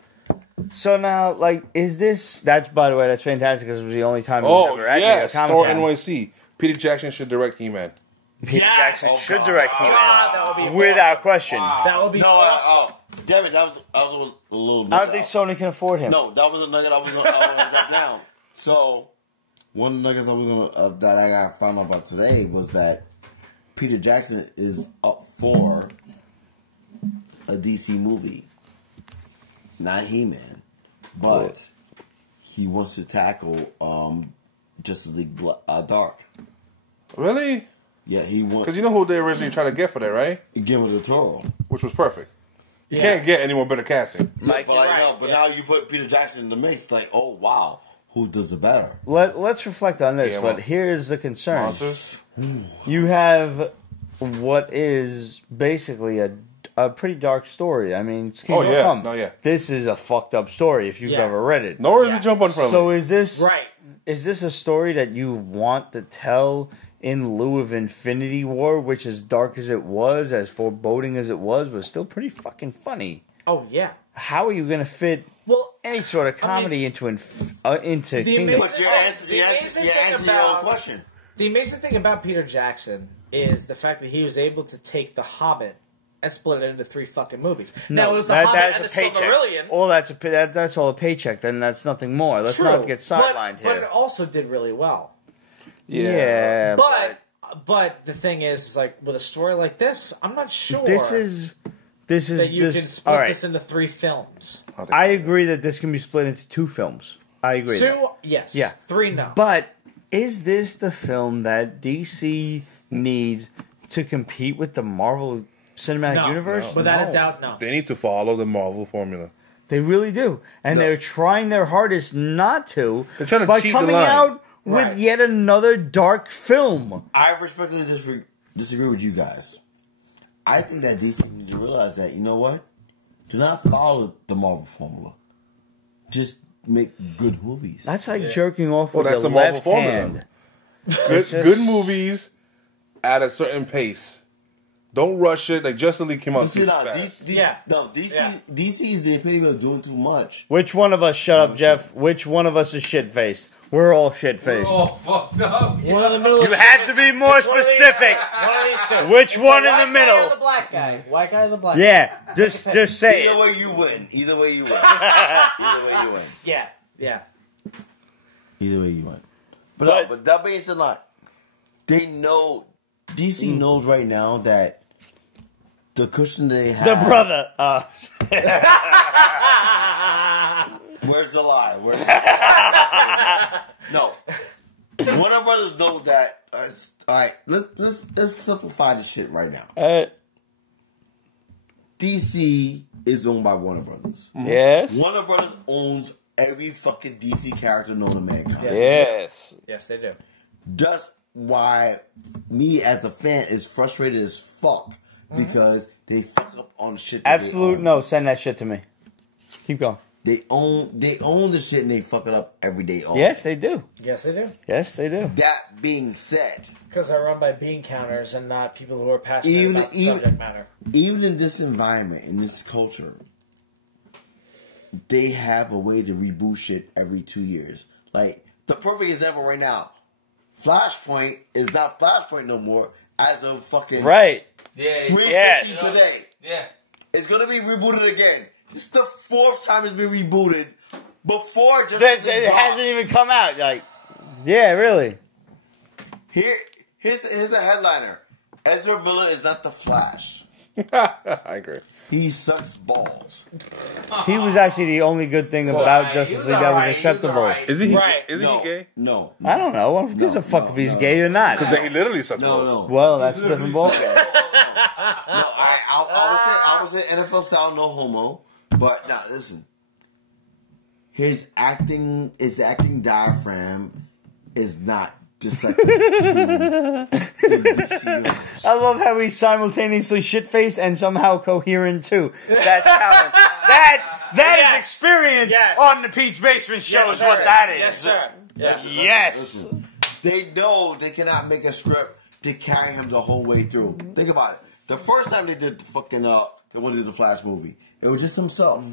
So now, is this... That's, by the way, that's fantastic because it was the only time he was Oh, ever at New yeah. York Comic Store Con. NYC. Peter Jackson should direct He-Man. Peter Yes! Jackson should direct He-Man. God, that would be Without question. That would be awesome. Damn it, that was a little I don't think Sony can afford him. No, that was a nugget I was gonna drop down. So, one of the nuggets I was gonna that I got found out about today was that Peter Jackson is up for a DC movie, not He-Man, but he wants to tackle Justice League Dark. Really? Yeah, he wants. Because you know who they originally tried to get for that, right? Guillermo del Toro. Which was perfect. You can't get any more better casting. But now you put Peter Jackson in the mix. Like, oh wow, who does it better? Let's reflect on this, Yeah, but well, here's the concern. Monsters? You have what is basically a pretty dark story. I mean, it's Kingdom Come. No, yeah. This is a fucked up story if you've ever read it. Nor is it jump unfriendly. So is this Right. Is this a story that you want to tell in lieu of Infinity War, which as dark as it was, as foreboding as it was still pretty fucking funny? Oh, yeah. How are you going to fit any sort of comedy into Kingdom? But you're answering your own question. The amazing thing about Peter Jackson is the fact that he was able to take The Hobbit and split it into 3 fucking movies. Now, it was The Hobbit and the Silmarillion. All that's all a paycheck. Then that's nothing more. Let's not get sidelined but here. it also did really well. Yeah, but the thing is, like with a story like this, I'm not sure this is that you just can split all right. this into 3 films. I agree that this can be split into 2 films. I agree. 2, yes. Yeah. 3, no. But is this the film that DC needs to compete with the Marvel Cinematic Universe? Without No. a doubt, no. They need to follow the Marvel formula. They really do, and they're trying their hardest not to. They're trying to by cheat the coming line. out with yet another dark film. I respectfully disagree with you guys. I think that DC needs to realize that, you know what? Do not follow the Marvel formula. Just make good movies. That's like jerking off with that's the the Marvel left formula. hand. Good movies at a certain pace. Don't rush it. Like Justice League came out too fast. DC is the epitome of doing too much. Which one of us, shut up, Jeff, which one of us is shit-faced? We're all shit-faced. Oh, fucked up. One in the middle. You had to be more specific. One of these two. Which It's one the in the white middle? Guy or the black guy. White guy or the black guy. Yeah, just say Either it. way you win. Either way you win. Either way you win. Yeah. Yeah. Either way you win. But that being said, like, they know, DC knows right now that the cushion they have. The brother. Where's the lie? Where's the lie? No. Warner Brothers know that. All right, let's simplify this shit right now. DC is owned by Warner Brothers. Yes. Warner Brothers owns every fucking DC character known to mankind. Yes. Yes, they do. That's why me as a fan is frustrated as fuck because they fuck up on shit. Absolute no. Send that shit to me. Keep going. They own the shit and they fuck it up every day. Yes, they do. Yes, they do. Yes, they do. That being said, Because they're run by bean counters and not people who are passionate about the subject matter. even in this environment, in this culture, they have a way to reboot shit every 2 years. Like, the perfect example right now, Flashpoint is not Flashpoint no more as of fucking Right. Yeah. 3:50 Yes. today. Yeah. It's gonna be rebooted again. It's the 4th time it's been rebooted. Before just It hasn't even come out. Like, yeah, really. Here's a headliner. Ezra Miller is not the Flash. I agree. He sucks balls. He was actually the only good thing about Justice League that was acceptable. Is he? Right. Isn't he gay? No. I don't know. Who gives a fuck if he's gay or not? Because he literally sucks balls. No. Well, that's a different ball. I would say NFL style, no homo. But now listen, his acting diaphragm is not deceptive to DC universe. I love how he's simultaneously shit-faced and somehow coherent too. That's talent. That is experience on the Pete's Basement show is what that is. Yes, sir. Yes. Listen. They know they cannot make a script to carry him the whole way through. Think about it. The first time they did the fucking they wanted to do the Flash movie, it was just himself.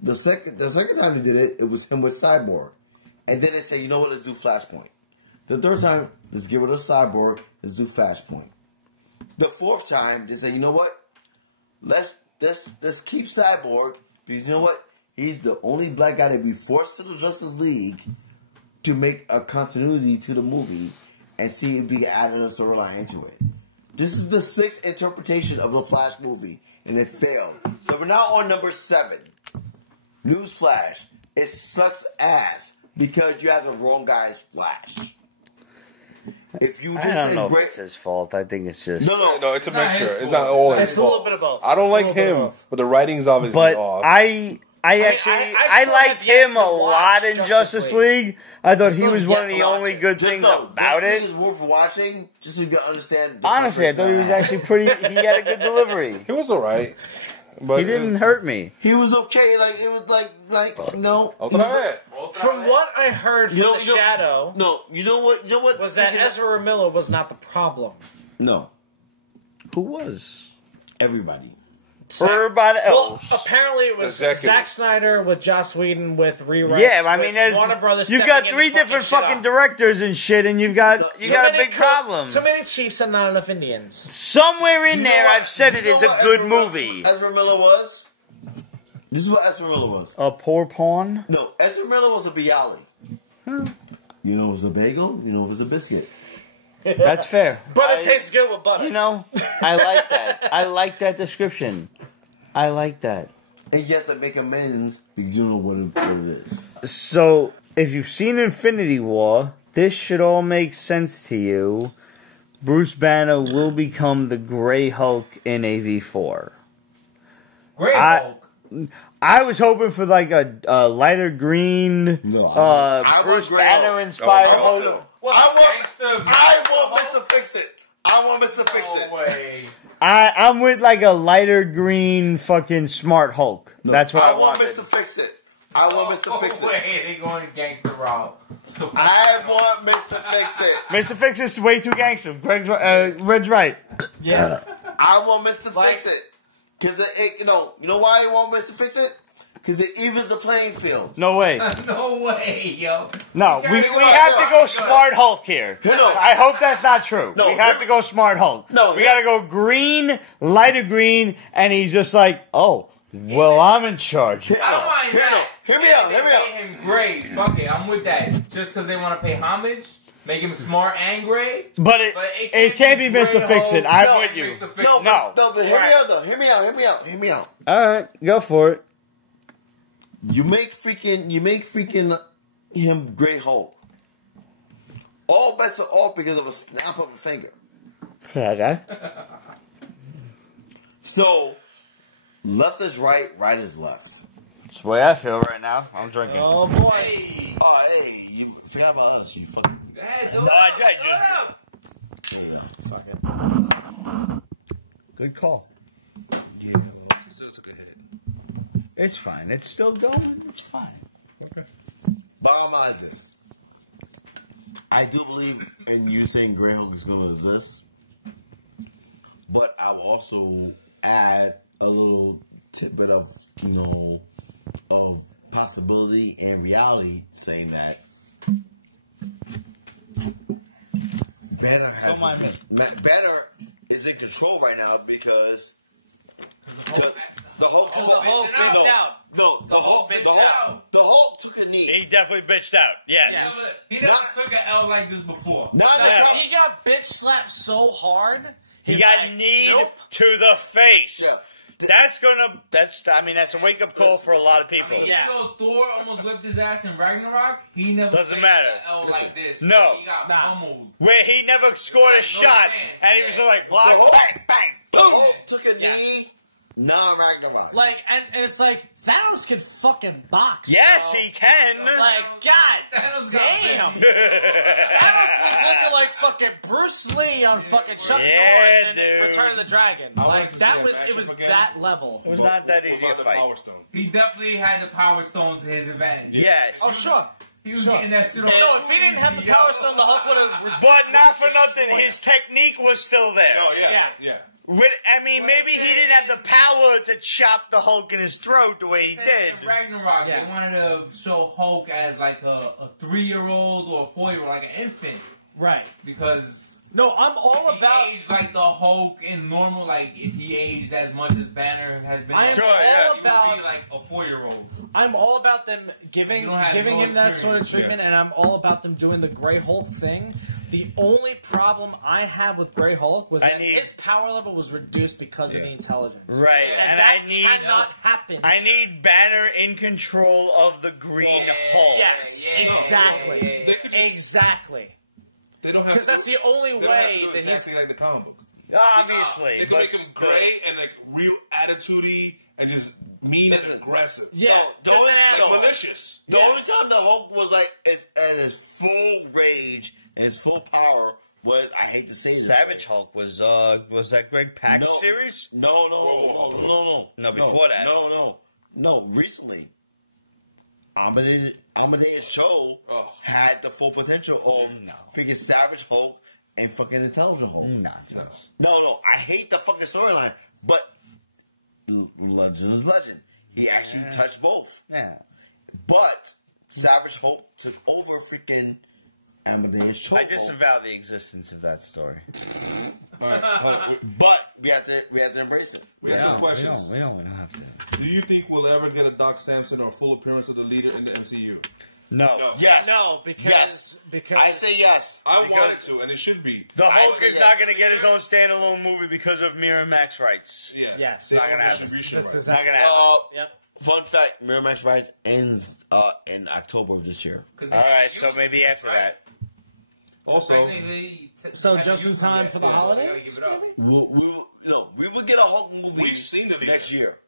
The second time they did it, it was him with Cyborg. And then they say, you know what, let's do Flashpoint. The third time, let's get rid of Cyborg, let's do Flashpoint. The fourth time, they say, you know what, let's keep Cyborg, because you know what, he's the only black guy to be forced to the Justice League to make a continuity to the movie and see if we can add a storyline into it. This is the 6th interpretation of the Flash movie, and it failed. So we're now on number 7. Newsflash. It sucks ass because you have the wrong guy's Flash. If you just I don't know if break, it's his fault. I think it's just... No, it's a mixture. his It's fault. not all his It's a little fault. bit of both. I don't It's a like little bit of him, both. but the writing's obviously But off. I actually I still liked have yet him to a watch lot in Justice League. I thought he still was have one yet of to the watch only it. good things about this it. is worth watching just so you can understand. The Honestly, I thought he was actually pretty... He had a good delivery. He was alright. But He didn't hurt me. He was okay. Like it was like no. Otra vez. From what I heard from the Shadow, No, you know what? was that Ezra Miller was not the problem. No, Who was? everybody. Everybody Well, else. apparently it was Executives. Zack Snyder with Joss Whedon with rewrites. Yeah, I with mean, there's Warner Brothers you've stepping got in 3 and fucking different shit fucking up. directors and shit, and you got Too a many big problem. Too many Chiefs and not enough Indians. Somewhere in You know there, what- I've said you it know is a what good Ezra movie. Ezra Miller was. This is what Ezra Miller was. A poor pawn. No, Ezra Miller was a Bialy. You know, it was a bagel. You know, it was a biscuit. That's fair. But it tastes good with butter. You know, I like that. I like that description. I like that. And you have to make amends because you don't know what it is. So, if you've seen Infinity War, this should all make sense to you. Bruce Banner will become the Grey Hulk in AV4. Great I- Hulk. I was hoping for like a lighter green, No, I Bruce want Grey Banner Hulk. inspired Oh, Hulk. What I a want- gangster. I want Mr. Fix It. I want Mr. Fix It. No way. I'm with like a lighter green fucking smart Hulk. That's what I want wanted. Mr. Fix It. I want Mr. Fix It. Way they going to gangster route. I want Mr. Fix It. Mr. Fix is way too gangster. Red's right. Yeah. I want Mr. Fix It. Because, you know why I want Mr. Fix It? Because it evens the playing field. No way. No way, yo. No, we have to go Smart Hulk here. No. I hope that's not true. No, we have to go Smart Hulk. No, we got to go green, lighter green, and he's just like, oh, well, I'm in charge. I don't mind that. Hear me out. They made him gray. Fuck it, I'm with that. Just because they want to pay homage, make him smart and gray. But it can't be Mr. Fix-It. I'm with you. No, but hear me out, though. Hear me out. All right, go for it. You make freaking him Grey Hulk. All bets are off because of a snap of a finger. Okay. So, left is right, right is left. That's the way I feel right now. I'm drinking. Oh boy. Hey. Oh, hey, you forgot about us, you fucking... Go ahead, No, I just... Fuck it. Good call. Yeah, still took a hit. It's fine. It's still going. It's fine. Okay. Bottom line is this. I do believe in you saying Grey Hulk is going to exist, but I will also add a little tidbit of, of possibility and reality, saying that Banner is in control right now because the Hulk took a knee. He definitely bitched out. Yes. Yeah, but he never took an L like this before. He got bitch slapped so hard. He got kneed to the face. Yeah. That's a wake up call for a lot of people. Even though Thor almost whipped his ass in Ragnarok, he never Doesn't faced matter. an L like this. No. He got pummeled. Where he never scored a shot, and he was just like, bang, bang, bang, The boom. Hulk took a knee, non-Ragnarok. Like, and it's like, Thanos can fucking box. Yes, bro. he can. Like, God Thanos damn. got Thanos was looking like fucking Bruce Lee on fucking Chuck Norris in dude. Return of the Dragon. I Like, wanted to see that that was, it action was again. that level. It was not that easy a What about the fight. Power Stone? He definitely had the Power Stone to his advantage. Yes. Oh, sure. He was getting that shit on. No, if he didn't have the Power Stone, the Hulk would have... But not for nothing, his technique was still there. Oh, yeah. Maybe he didn't have the power to chop the Hulk in his throat the way he did. In Ragnarok, Yeah. they wanted to show Hulk as like a 3-year-old or a 4-year-old, like an infant. Right. Because No, I'm all if about... he aged like the Hulk in normal, like if he aged as much as Banner has been, I am Sure, all yeah. he about... would be like a 4-year-old. I'm all about them giving You don't have giving no him that sort of experience. treatment, and I'm all about them doing the Grey Hulk thing. The only problem I have with Grey Hulk was that his power level was reduced because of the intelligence. Right, and that I need cannot happen. I need Banner in control of the Green Hulk. Yes, exactly, Yeah. They could just- exactly. They don't have Because that's the only they don't have to way do that he's. exactly like the comic book. Obviously, They can but make him still. gray and like real attitude-y and just mean and aggressive. Yeah, just an It's asshole. malicious. The only time the Hulk was like at his full rage and his full power was, I hate to say this, Savage Hulk was that Greg Pak No. series? No, No, before that. No, recently. Amadeus Cho had the full potential of freaking Savage Hulk and fucking Intelligent Hulk. Nonsense. No, I hate the fucking storyline, but legend is legend. He actually touched both. Yeah. But Savage Hulk took over freaking Amadeus Cho. I disavow the existence of that story. All right, hold on. But we have to embrace it. We have some questions. We don't have to. Do you think we'll ever get a Doc Samson or a full appearance of the leader in the MCU? No. Yes. No, because I say yes. I Because- wanted to, and it should be. The Hulk say is not yes. going to get his own standalone movie because of Miramax rights. Yeah. Yes. They Not gonna own happen. distribution This rights. is- Not going to happen. Yep. Fun fact: Miramax Right ends in October of this year. All right, so maybe after that. Also, So just in time for the holidays, maybe? We will get a Hulk movie we've seen the leader. next year.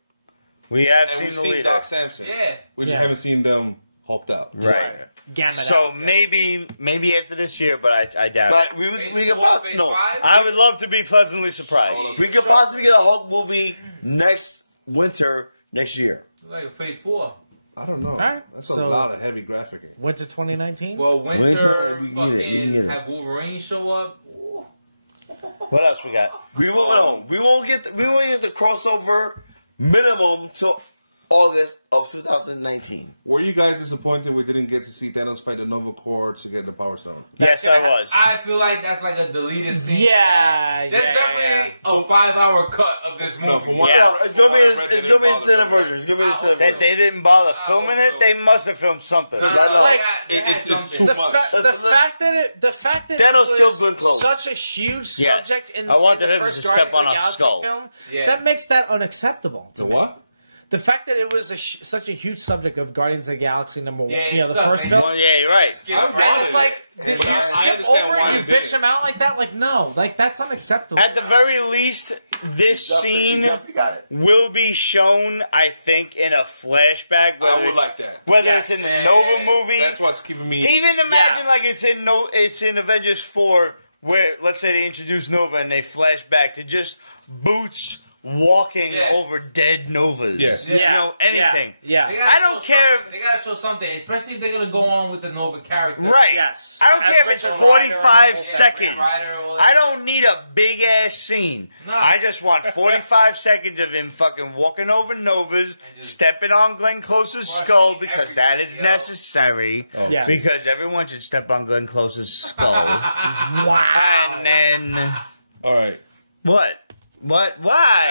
We have And we've seen the seen leader. Doc Samson. Yeah. We just Yeah. haven't seen them hulked out. Right. Gamma So out. maybe after this year, but I doubt it. But we could possibly I would love to be pleasantly surprised. we could possibly get a Hulk movie next winter next year. Like phase 4. I don't know. Alright, That's so- a lot of heavy graphic. Winter 2019. Well, Winter, winter, we get it, we fucking get it. have Wolverine show up. Ooh. What else we got? We won't get the crossover minimum till August of 2019. Were you guys disappointed we didn't get to see Thanos fight the Nova Corps to get the Power Stone? Yes, I was. I feel like that's like a deleted scene. Yeah, That's definitely a 5-hour cut of this movie. Yeah. It's gonna be instead of Avengers. It's gonna be instead of That they didn't bother filming it. They must have filmed something. It's just too much. The fact that it Thanos killed was Glenn Close. such a huge Yes. subject in I wanted in the him to first step Guardians on of the a Galaxy skull. film, Yeah. that makes that unacceptable. The what? The fact that it was such a huge subject of Guardians of the Galaxy #1, Yeah, you know, the sucks. first And film. Well, yeah, you're right. And it's like, you I skip understand over why it, you they bitch did. him out like that? Like, no. Like, that's unacceptable. At the very least, this scene You got it. will be shown, I think, in a flashback. I would like that. Whether it's in the Nova movie. That's what's keeping me. Even imagine like it's in Avengers 4, where let's say they introduce Nova and they flash back to just Boots walking over dead Novas. Yes. You know, anything. Yeah. They gotta I don't show care. something. They gotta show something, especially if they're gonna go on with the Nova character. Right. Yes. I don't As care if it's Richard 45 Rider, seconds. Rider or- I don't need a big ass scene. No. I just want 45 seconds of him fucking walking over Novas, stepping on Glenn Close's skull because that is necessary. Yes. Because everyone should step on Glenn Close's skull. And then All right. what? Why?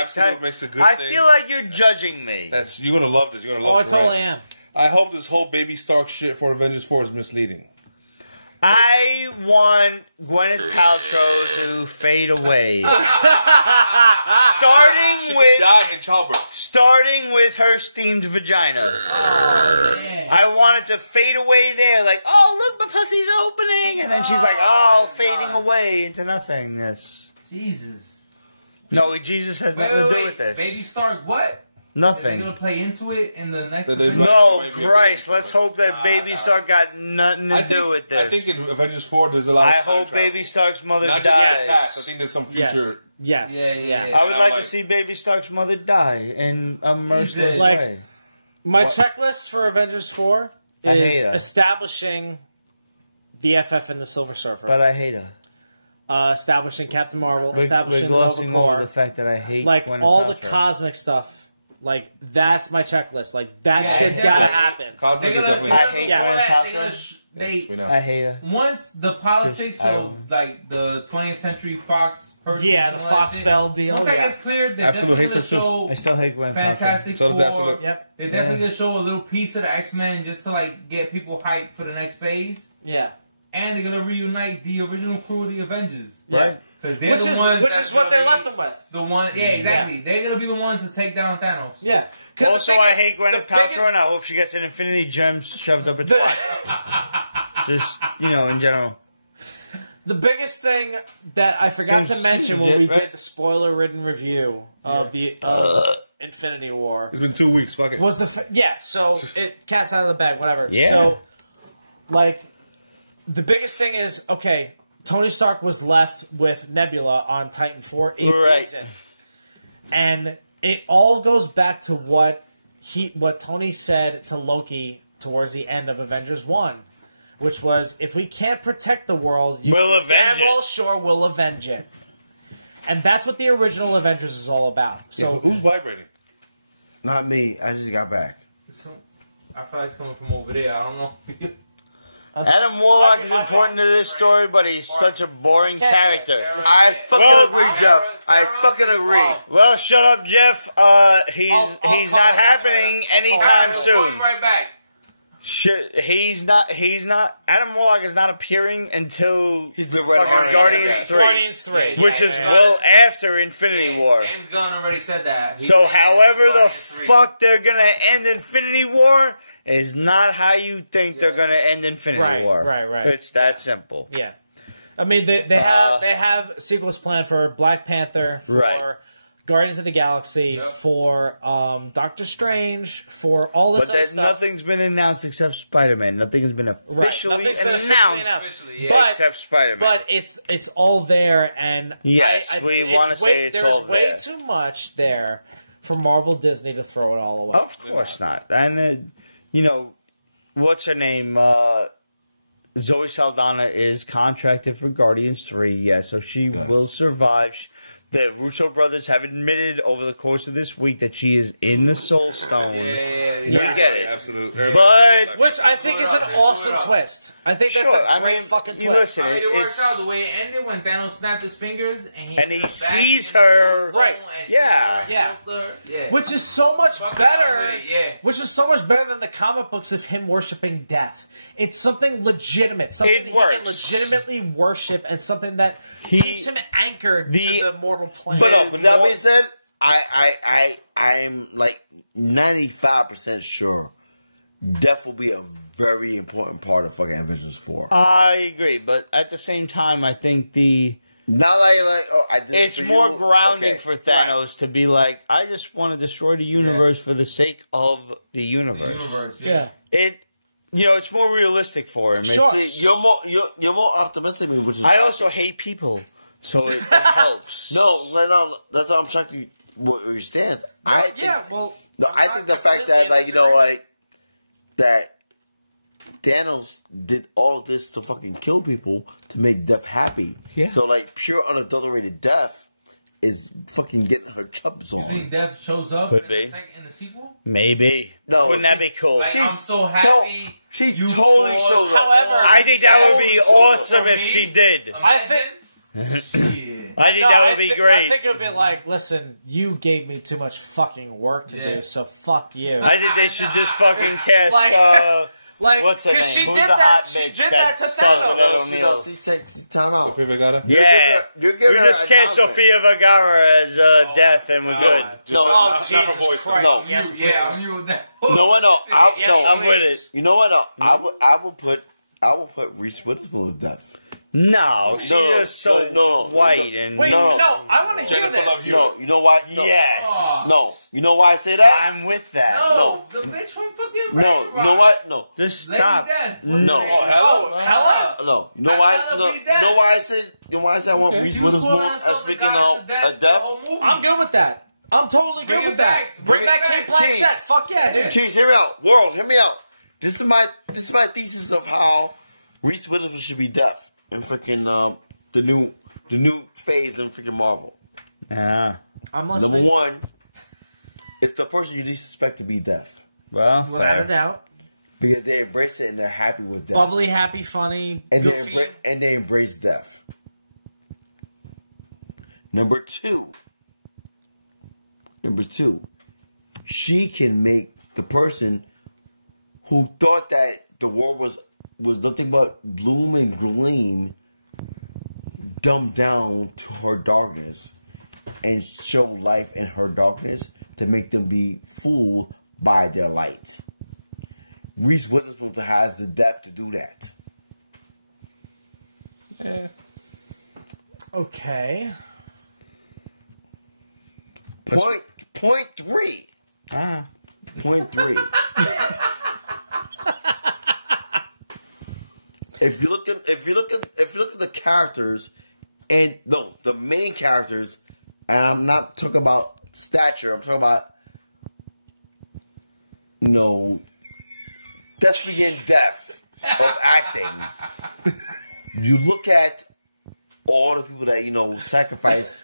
Absolute makes a good I thing. feel like you're judging me. You're gonna love this. You're gonna love Oh, I this. totally am. I hope this whole Baby Stark shit for Avengers 4 is misleading. I want Gwyneth Paltrow to fade away. She could die in childbirth. Starting with her steamed vagina. I want it to fade away there, like, oh, look, my pussy's opening. And then she's like, oh, fading away into nothingness. Jesus. No, Jesus has Wait, nothing to do with this. Baby Stark, what? Are they Nothing. gonna play into it in the next? They- Avengers? No, Christ, let's hope that Baby Stark got nothing to do with this. I think in Avengers 4 there's a lot I of time hope travel. Baby Stark's mother Not just in the dies. past. I think there's some future. Yes. Yeah. I would like to see Baby Stark's mother die in a merciless Like- way. My checklist for Avengers 4 I hate is her. establishing the FF and the Silver Surfer. But I hate her. Establishing Captain Marvel. We're Establishing the glossing Nova over Corps. the fact that I hate Like, Gwyneth all the Paltrow. cosmic stuff. Like, that's my checklist. Like, that Yeah, shit's definitely. gotta happen. Cosmic They're is gonna, definitely- I hate before Gwyneth that, they're Paltrow. gonna Yes, we know. I hate her. once the politics Just- I of don't- like the 20th Century Fox person, Yeah, the and all that shit, Foxfell deal. Once that gets cleared, they're Absolute definitely gonna hatred, too. show I still hate Gwyneth Fantastic So is Four. Absolute. Yep. They're definitely gonna show a little piece of the X-Men just to like get people hyped for the next phase, Yeah. and they're gonna reunite the original crew of the Avengers, Yeah. right? Because they're Which the is, ones. which that's is what gonna they be left them with. The one, yeah, exactly. They're gonna be the ones to take down Thanos. Yeah. 'Cause the Also, thing I is, hate the Gwyneth Paltrow, biggest- and I hope she gets an Infinity Gem shoved up her twat. Just, in general. The biggest thing that I forgot Seems to mention when legit, we right? did the spoiler-ridden review of the Infinity War It's been 2 weeks. Fuck it. was so it cat's out of the bag, whatever. Yeah. So, like, the biggest thing is, okay, Tony Stark was left with Nebula on Titan 4 in Right. prison. And it all goes back to what Tony said to Loki towards the end of Avengers 1, which was, if we can't protect the world, you We'll avenge damn well it. sure we'll avenge it. And that's what the original Avengers is all about. So Who's vibrating? Not me. I just got back. I feel like it's coming from over there. I don't know. Adam Warlock is important to this story, but he's such a boring character. I fucking agree, Jeff. I fucking agree. Well, shut up, Jeff. He's not happening anytime I'll soon. call you right back. Shit, he's not. Adam Warlock is not appearing until fucking Guardians Guardians 3, Guardians 3. which is well after Infinity War. James Gunn already said that. He So, said however the Guardians 3. fuck they're gonna end Infinity War is not how you think they're gonna end Infinity Right, War. right. It's that simple. Yeah, I mean they have sequels planned for Black Panther, for Right. Guardians of the Galaxy, for Doctor Strange, for all this But other that stuff. nothing's been announced except Spider-Man. Nothing has been officially Nothing's been officially announced Officially, yeah. But- except Spider-Man. But it's all there, and Yes, we it's wanna say it's there's all way there. too much there for Marvel Disney to throw it all away. Of course not. And, what's her name? Zoe Saldana is contracted for Guardians 3, yeah, so she will survive. the Russo brothers have admitted over the course of this week that she is in the Soul Stone. We get it. Absolutely. But which I think is an awesome twist. I think that's a great fucking twist. Listen, it works out the way it ended when Thanos snapped his fingers and he sees her. Right. Yeah. Which is so much better. Yeah. Which is so much better than the comic books of him worshiping death. It's something legitimate. Something It that works. he can legitimately worship and something that keeps him anchored to the mortal plane. But that being said, I'm like 95% sure death will be a very important part of fucking Avengers 4. I agree, but at the same time, I think it's more grounding for Thanos to be like, I just want to destroy the universe for the sake of the universe. It's more realistic for him. Sure. You're more optimistic, which is. I also hate people, so it helps. No, that's how I'm shocked you where you stand. I think the fact that that Thanos did all of this to fucking kill people to make death happy. Yeah. So pure unadulterated death is fucking getting her chubs on. You think Death shows up Could be. in the sequel? Maybe. No, Wouldn't that be cool? Like, I'm so happy. She you totally fought. showed up. However, I think that would be awesome if she did. I think that would be great. I think it would be like, listen, you gave me too much fucking work to do, so fuck you. I think they should just fucking cast. What's her name? She Who's did the that. hot She bitch did that to stung Thanos. She takes time out. Sophia Vergara? Yeah. You're We giving just her cast an Sofia Vergara as Death, and we're good. Oh, Jesus Christ. No, Yes, I'm you with that. I'm with it. You know what? No, I will put Reese Witherspoon to death. No, she's just so white and Wait, no, I want to hear Jennifer Love this. No, you know why? No. Yes. No, you know why I say that? I'm with that. No, the bitch from fucking No, you know what? No. Just Lady stop. Death. No. Hella. No, you know I'd why? rather No, be you dead. know why I said? You know why I said I want Reese He was Witherspoon calling as himself the speaking goddess of of death a the death? whole movie. I'm good with that. I'm totally Bring good it with back. that. Bring Bring it back back. Kate Blanchett. Jeez. Fuck yeah, dude. Jeez, hear me out, world. Hear me out. This is my thesis of how Reese Witherspoon should be deaf in freaking the new phase in freaking Marvel. Yeah. I'm listening. Number one, it's the person you least suspect to be deaf. Well, Without fair. a doubt. Because they embrace it and they're happy with death. Bubbly, happy, funny, And goofy. they embrace death. Number two, she can make the person who thought that the world was nothing but bloom and gleam dumb down to her darkness and show life in her darkness to make them be fooled by their light. Reese Witherspoon has the depth to do that. Okay. Point three. Point three. If you look at the characters, and the main characters, and I'm not talking about stature. I'm talking about thespian depth of acting. You look at all the people that sacrifice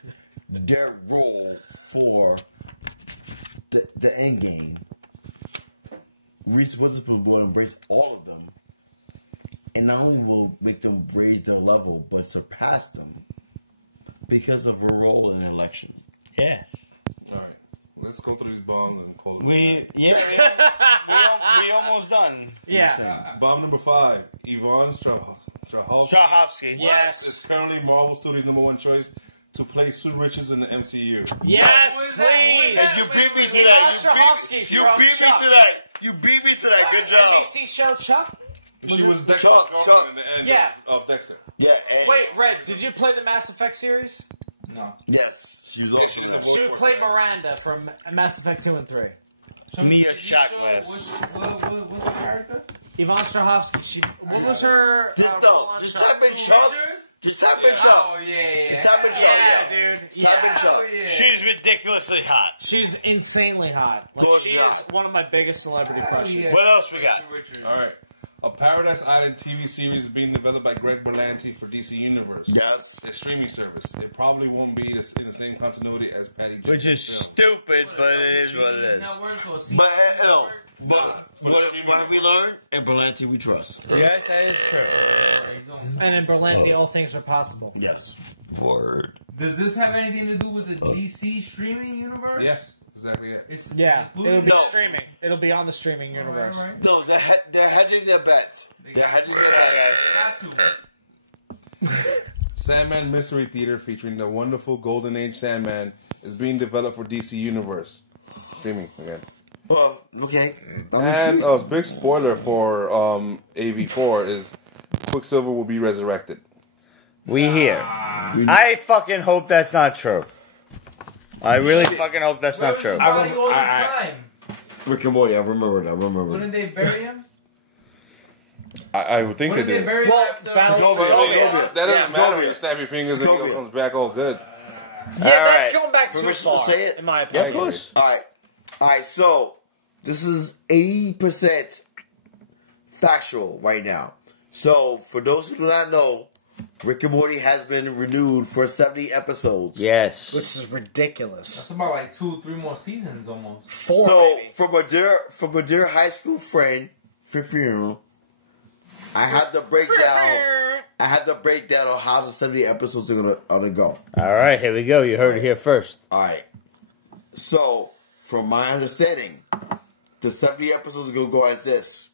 their role for the end game. Reese Witherspoon will embrace all of them, and not only will make them raise their level, but surpass them because of her role in the election. Yes. All right. Let's go through these bombs and call it. We almost done. Yeah. Bomb number 5. Yvonne Strahovski. Yes. is currently Marvel Studios' #1 choice to play Sue Richards in the MCU. Yes, Who is please. that? And you beat me to Yvonne that. Strahovski, You bro. beat me Chuck. to that. You beat me to that. Good job. NBC show Chuck? She was Dexter's Chuck. girlfriend in the end Yeah. of Dexter. Yeah. And Wait, Red, did you play the Mass Effect series? No. yes. She was Actually, also it's a She played Miranda from Mass Effect 2 and 3. Mia Shockless. What's the character? Yvonne Strahovski. What was her... Just role on just Chuck? type in Chuck. Just type in Chuck. Oh, yeah. Just type in Chuck. Yeah, dude. Type in Yeah. Chuck. Oh, yeah. She's ridiculously hot. She's insanely hot. Like, Oh, she yeah. is one of my biggest celebrity crushes. Yeah. What else we got? All right. A Paradise Island TV series is being developed by Greg Berlanti for DC Universe. Yes. A streaming service. It probably won't be in the same continuity as Patty Jenkins' Which is film. stupid, but it is what it is. But no. But what have we learned? In Berlanti, we trust. Yes, that is true. And in Berlanti, all things are possible. Yes. Word. Does this have anything to do with the DC streaming universe? Yeah, exactly it. It's It'll be No. streaming. It'll be on the streaming universe. Right. No, they're hedging their bets. They're hedging their bets. Got to. Sandman Mystery Theater featuring the wonderful Golden Age Sandman is being developed for DC Universe. Streaming again. Well, okay. And a big spoiler for AV4 is Quicksilver will be resurrected. We hear. I fucking hope that's not true. I really fucking hope that's not true. Where was his body all this time? Rick and Morty, I remember that. Wouldn't they bury him? I would think they Wouldn't they did. bury him after? That doesn't matter when you snap your fingers and Scoville. it comes back all good. Yeah, that's right. going back too Permission far. to say it? In my Yeah, opinion. of course. Alright, so this is 80% factual right now. So, for those who do not know, Rick and Morty has been renewed for 70 episodes. Yes. Which is ridiculous. That's about like 2-3 more seasons almost. 4. So, maybe. from a dear high school friend, Fifiano, I have the breakdown on how the 70 episodes are gonna go. All right, here we go. You heard it here first. Alright. So, from my understanding, the 70 episodes are gonna go as this.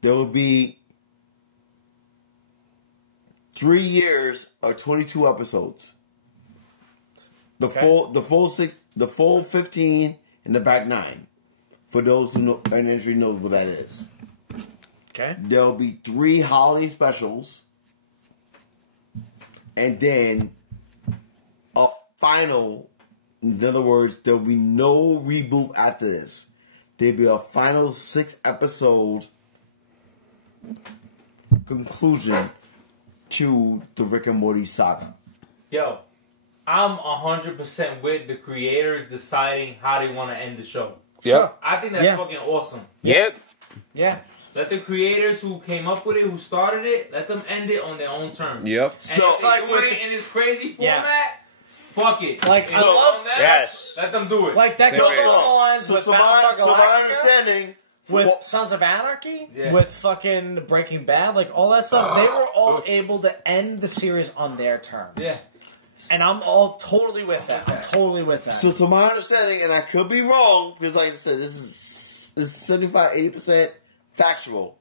There will be 3 years of 22 episodes. The full 15 and the back 9. For those who know, and entry knows what that is. Okay. There'll be 3 holiday specials, and then a final. In other words, there'll be no reboot after this. There'll be a final 6 episode conclusion to the Rick and Morty saga. Yo, I'm 100% with the creators deciding how they want to end the show. Yep. I think that's fucking awesome. Yep. Yeah. Let the creators who came up with it, who started it, let them end it on their own terms. Yep. And So- if they're doing it in this crazy format, fuck it. Like, I So, love that. Yes. Let them do it. Like, that goes Same along the lines So, with so Battlestar my Galactica, understanding, with Sons of Anarchy, Yeah. with fucking Breaking Bad, like, all that stuff. They were all able to end the series on their terms. Yeah. And I'm all totally with that. I'm totally with that. So to my understanding, and I could be wrong, because like I said, this is 75, 80% factual.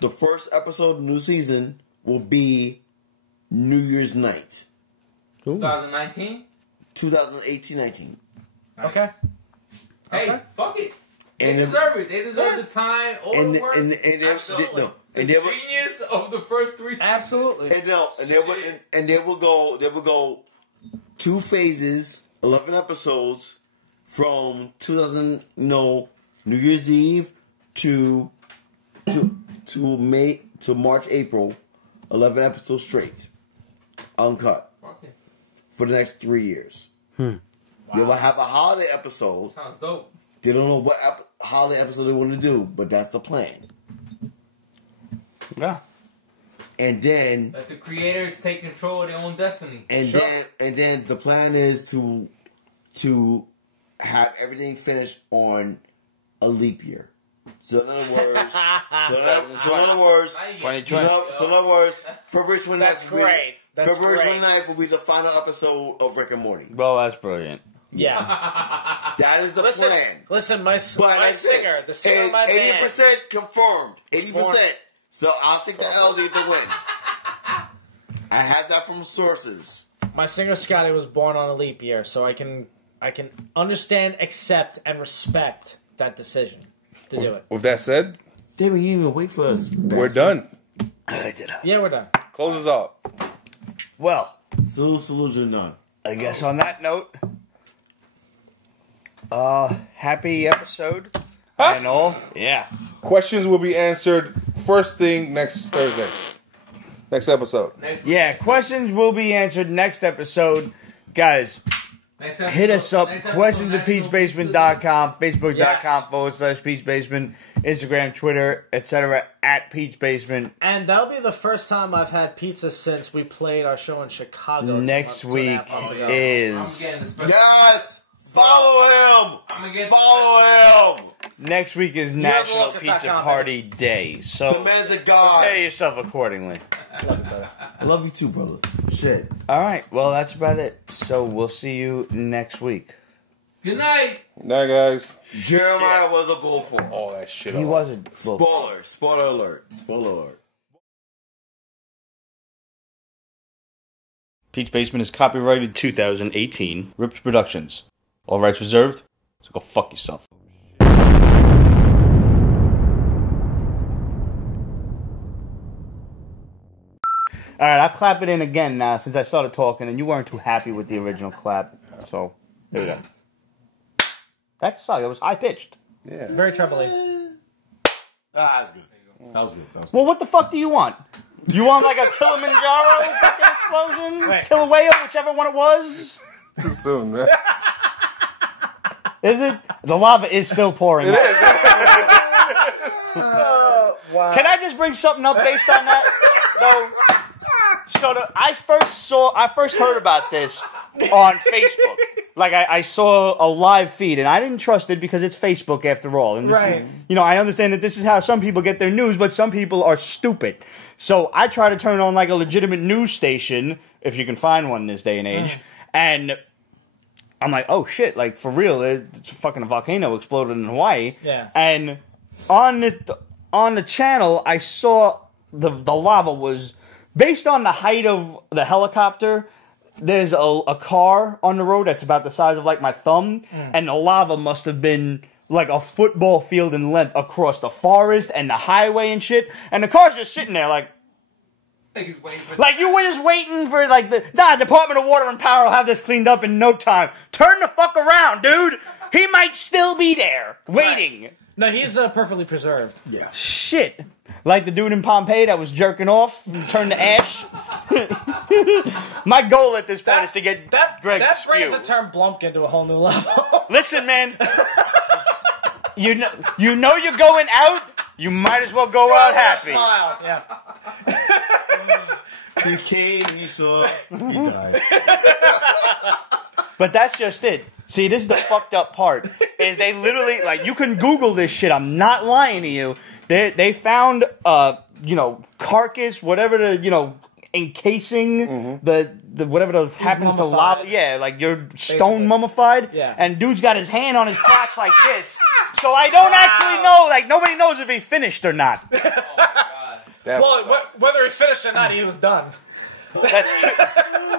The first episode of the new season will be New Year's night. 2019? 2018-19. Nice. Okay. Hey, Okay. fuck it. They And then- deserve it. They deserve the time, all And the work. Absolutely. The genius of the first 3 seasons. Absolutely. They will go 2 phases, 11 episodes from 2000 New Year's Eve to March, April, 11 episodes straight, uncut Fuck it. for the next 3 years. They will have a holiday episode. Sounds dope. They don't know what holiday episode they want to do, but that's the plan. Yeah. And then Let the creators take control of their own destiny. And then the plan is to have everything finished on a leap year. So in other words, February 29th. That's great. That's February great. 29th will be the final episode of Rick and Morty. Well, that's brilliant. Yeah. That is the plan. Listen, my But singer, the singer of my band. 80% confirmed. 80%. So I'll take the L to get the win. I have that from sources. My singer Scotty was born on a leap year, so I can understand, accept, and respect that decision to do it. With that said, Damn, you even wait for us. we're done. Yeah, we're done. Close us out. Well, Solution none. I guess on that note, happy episode and all. Yeah. Questions will be answered first thing next Thursday. Next episode. Yeah, questions will be answered next episode. Guys, hit us up, questionsofpeachbasement.com, facebook.com/peachbasement. Instagram, Twitter, etc. at Peach Basement. And that'll be the first time I've had pizza since we played our show in Chicago. Next week is... Yes! Follow him! Follow him! Next week is National Pizza Party Day. So the man's a god. prepare yourself accordingly. I love you too, brother. Shit. Alright, well that's about it. So we'll see you next week. Good night. Night, guys. Jeremiah was a goal for all that shit. He wasn't. Spoiler. Spoiler alert. Spoiler alert. Peach Basement is copyrighted 2018. Ripped Productions. All rights reserved. So go fuck yourself. Alright, I'll clap it in again now since I started talking and you weren't too happy with the original clap. So, there we go. That sucked. It was high pitched. Yeah. Very trebly. That's good. That was good. Well, what the fuck do you want? You want like a Kilimanjaro fucking explosion? Kilauea, whichever one it was? Too soon, man. Is it? The lava is still pouring. It is. Wow. Can I just bring something up based on that? No. So I first heard about this on Facebook. Like I saw a live feed, and I didn't trust it because it's Facebook after all. And this is, you know, I understand that this is how some people get their news, but some people are stupid. So I try to turn on like a legitimate news station, if you can find one in this day and age, and I'm like, oh shit, like for real, it's fucking a volcano exploded in Hawaii. Yeah. And on the channel, I saw the lava was based on the height of the helicopter. There's a car on the road that's about the size of like my thumb, and the lava must have been like a football field in length across the forest and the highway and shit. And the car's just sitting there like you were just waiting for like the Department of Water and Power will have this cleaned up in no time. Turn the fuck around, dude. He might still be there waiting. Right. No, he's perfectly preserved. Yeah. Shit. Like the dude in Pompeii that was jerking off and turned to ash. My goal at this point is to get Greg That to brings spew. the term Blumpkin to a whole new level. Listen, man. You know you're going out. You might as well go out happy. Smile. Yeah. He came, he saw, he died. But that's just it. See, this is the fucked up part. Is they literally, like, you can Google this shit. I'm not lying to you. They found, carcass, whatever the, encasing, the whatever the happens to lava. Yeah, like you're stone mummified. Yeah. And dude's got his hand on his crotch like this. So I don't actually know, like, nobody knows if he finished or not. Oh, my God. Well, whether he finished or not, he was done. That's true.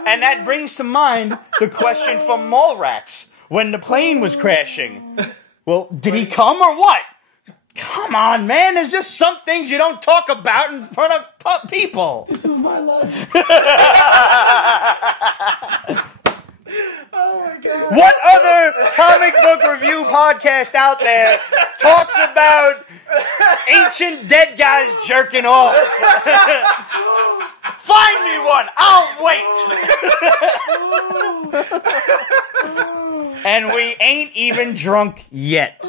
And that brings to mind the question from Mallrats when the plane was crashing. Well, did he come or what? Come on, man. There's just some things you don't talk about in front of people. This is my life. Oh, my God. What other comic book review podcast out there talks about ancient dead guys jerking off? Find me one. I'll wait. And we ain't even drunk yet.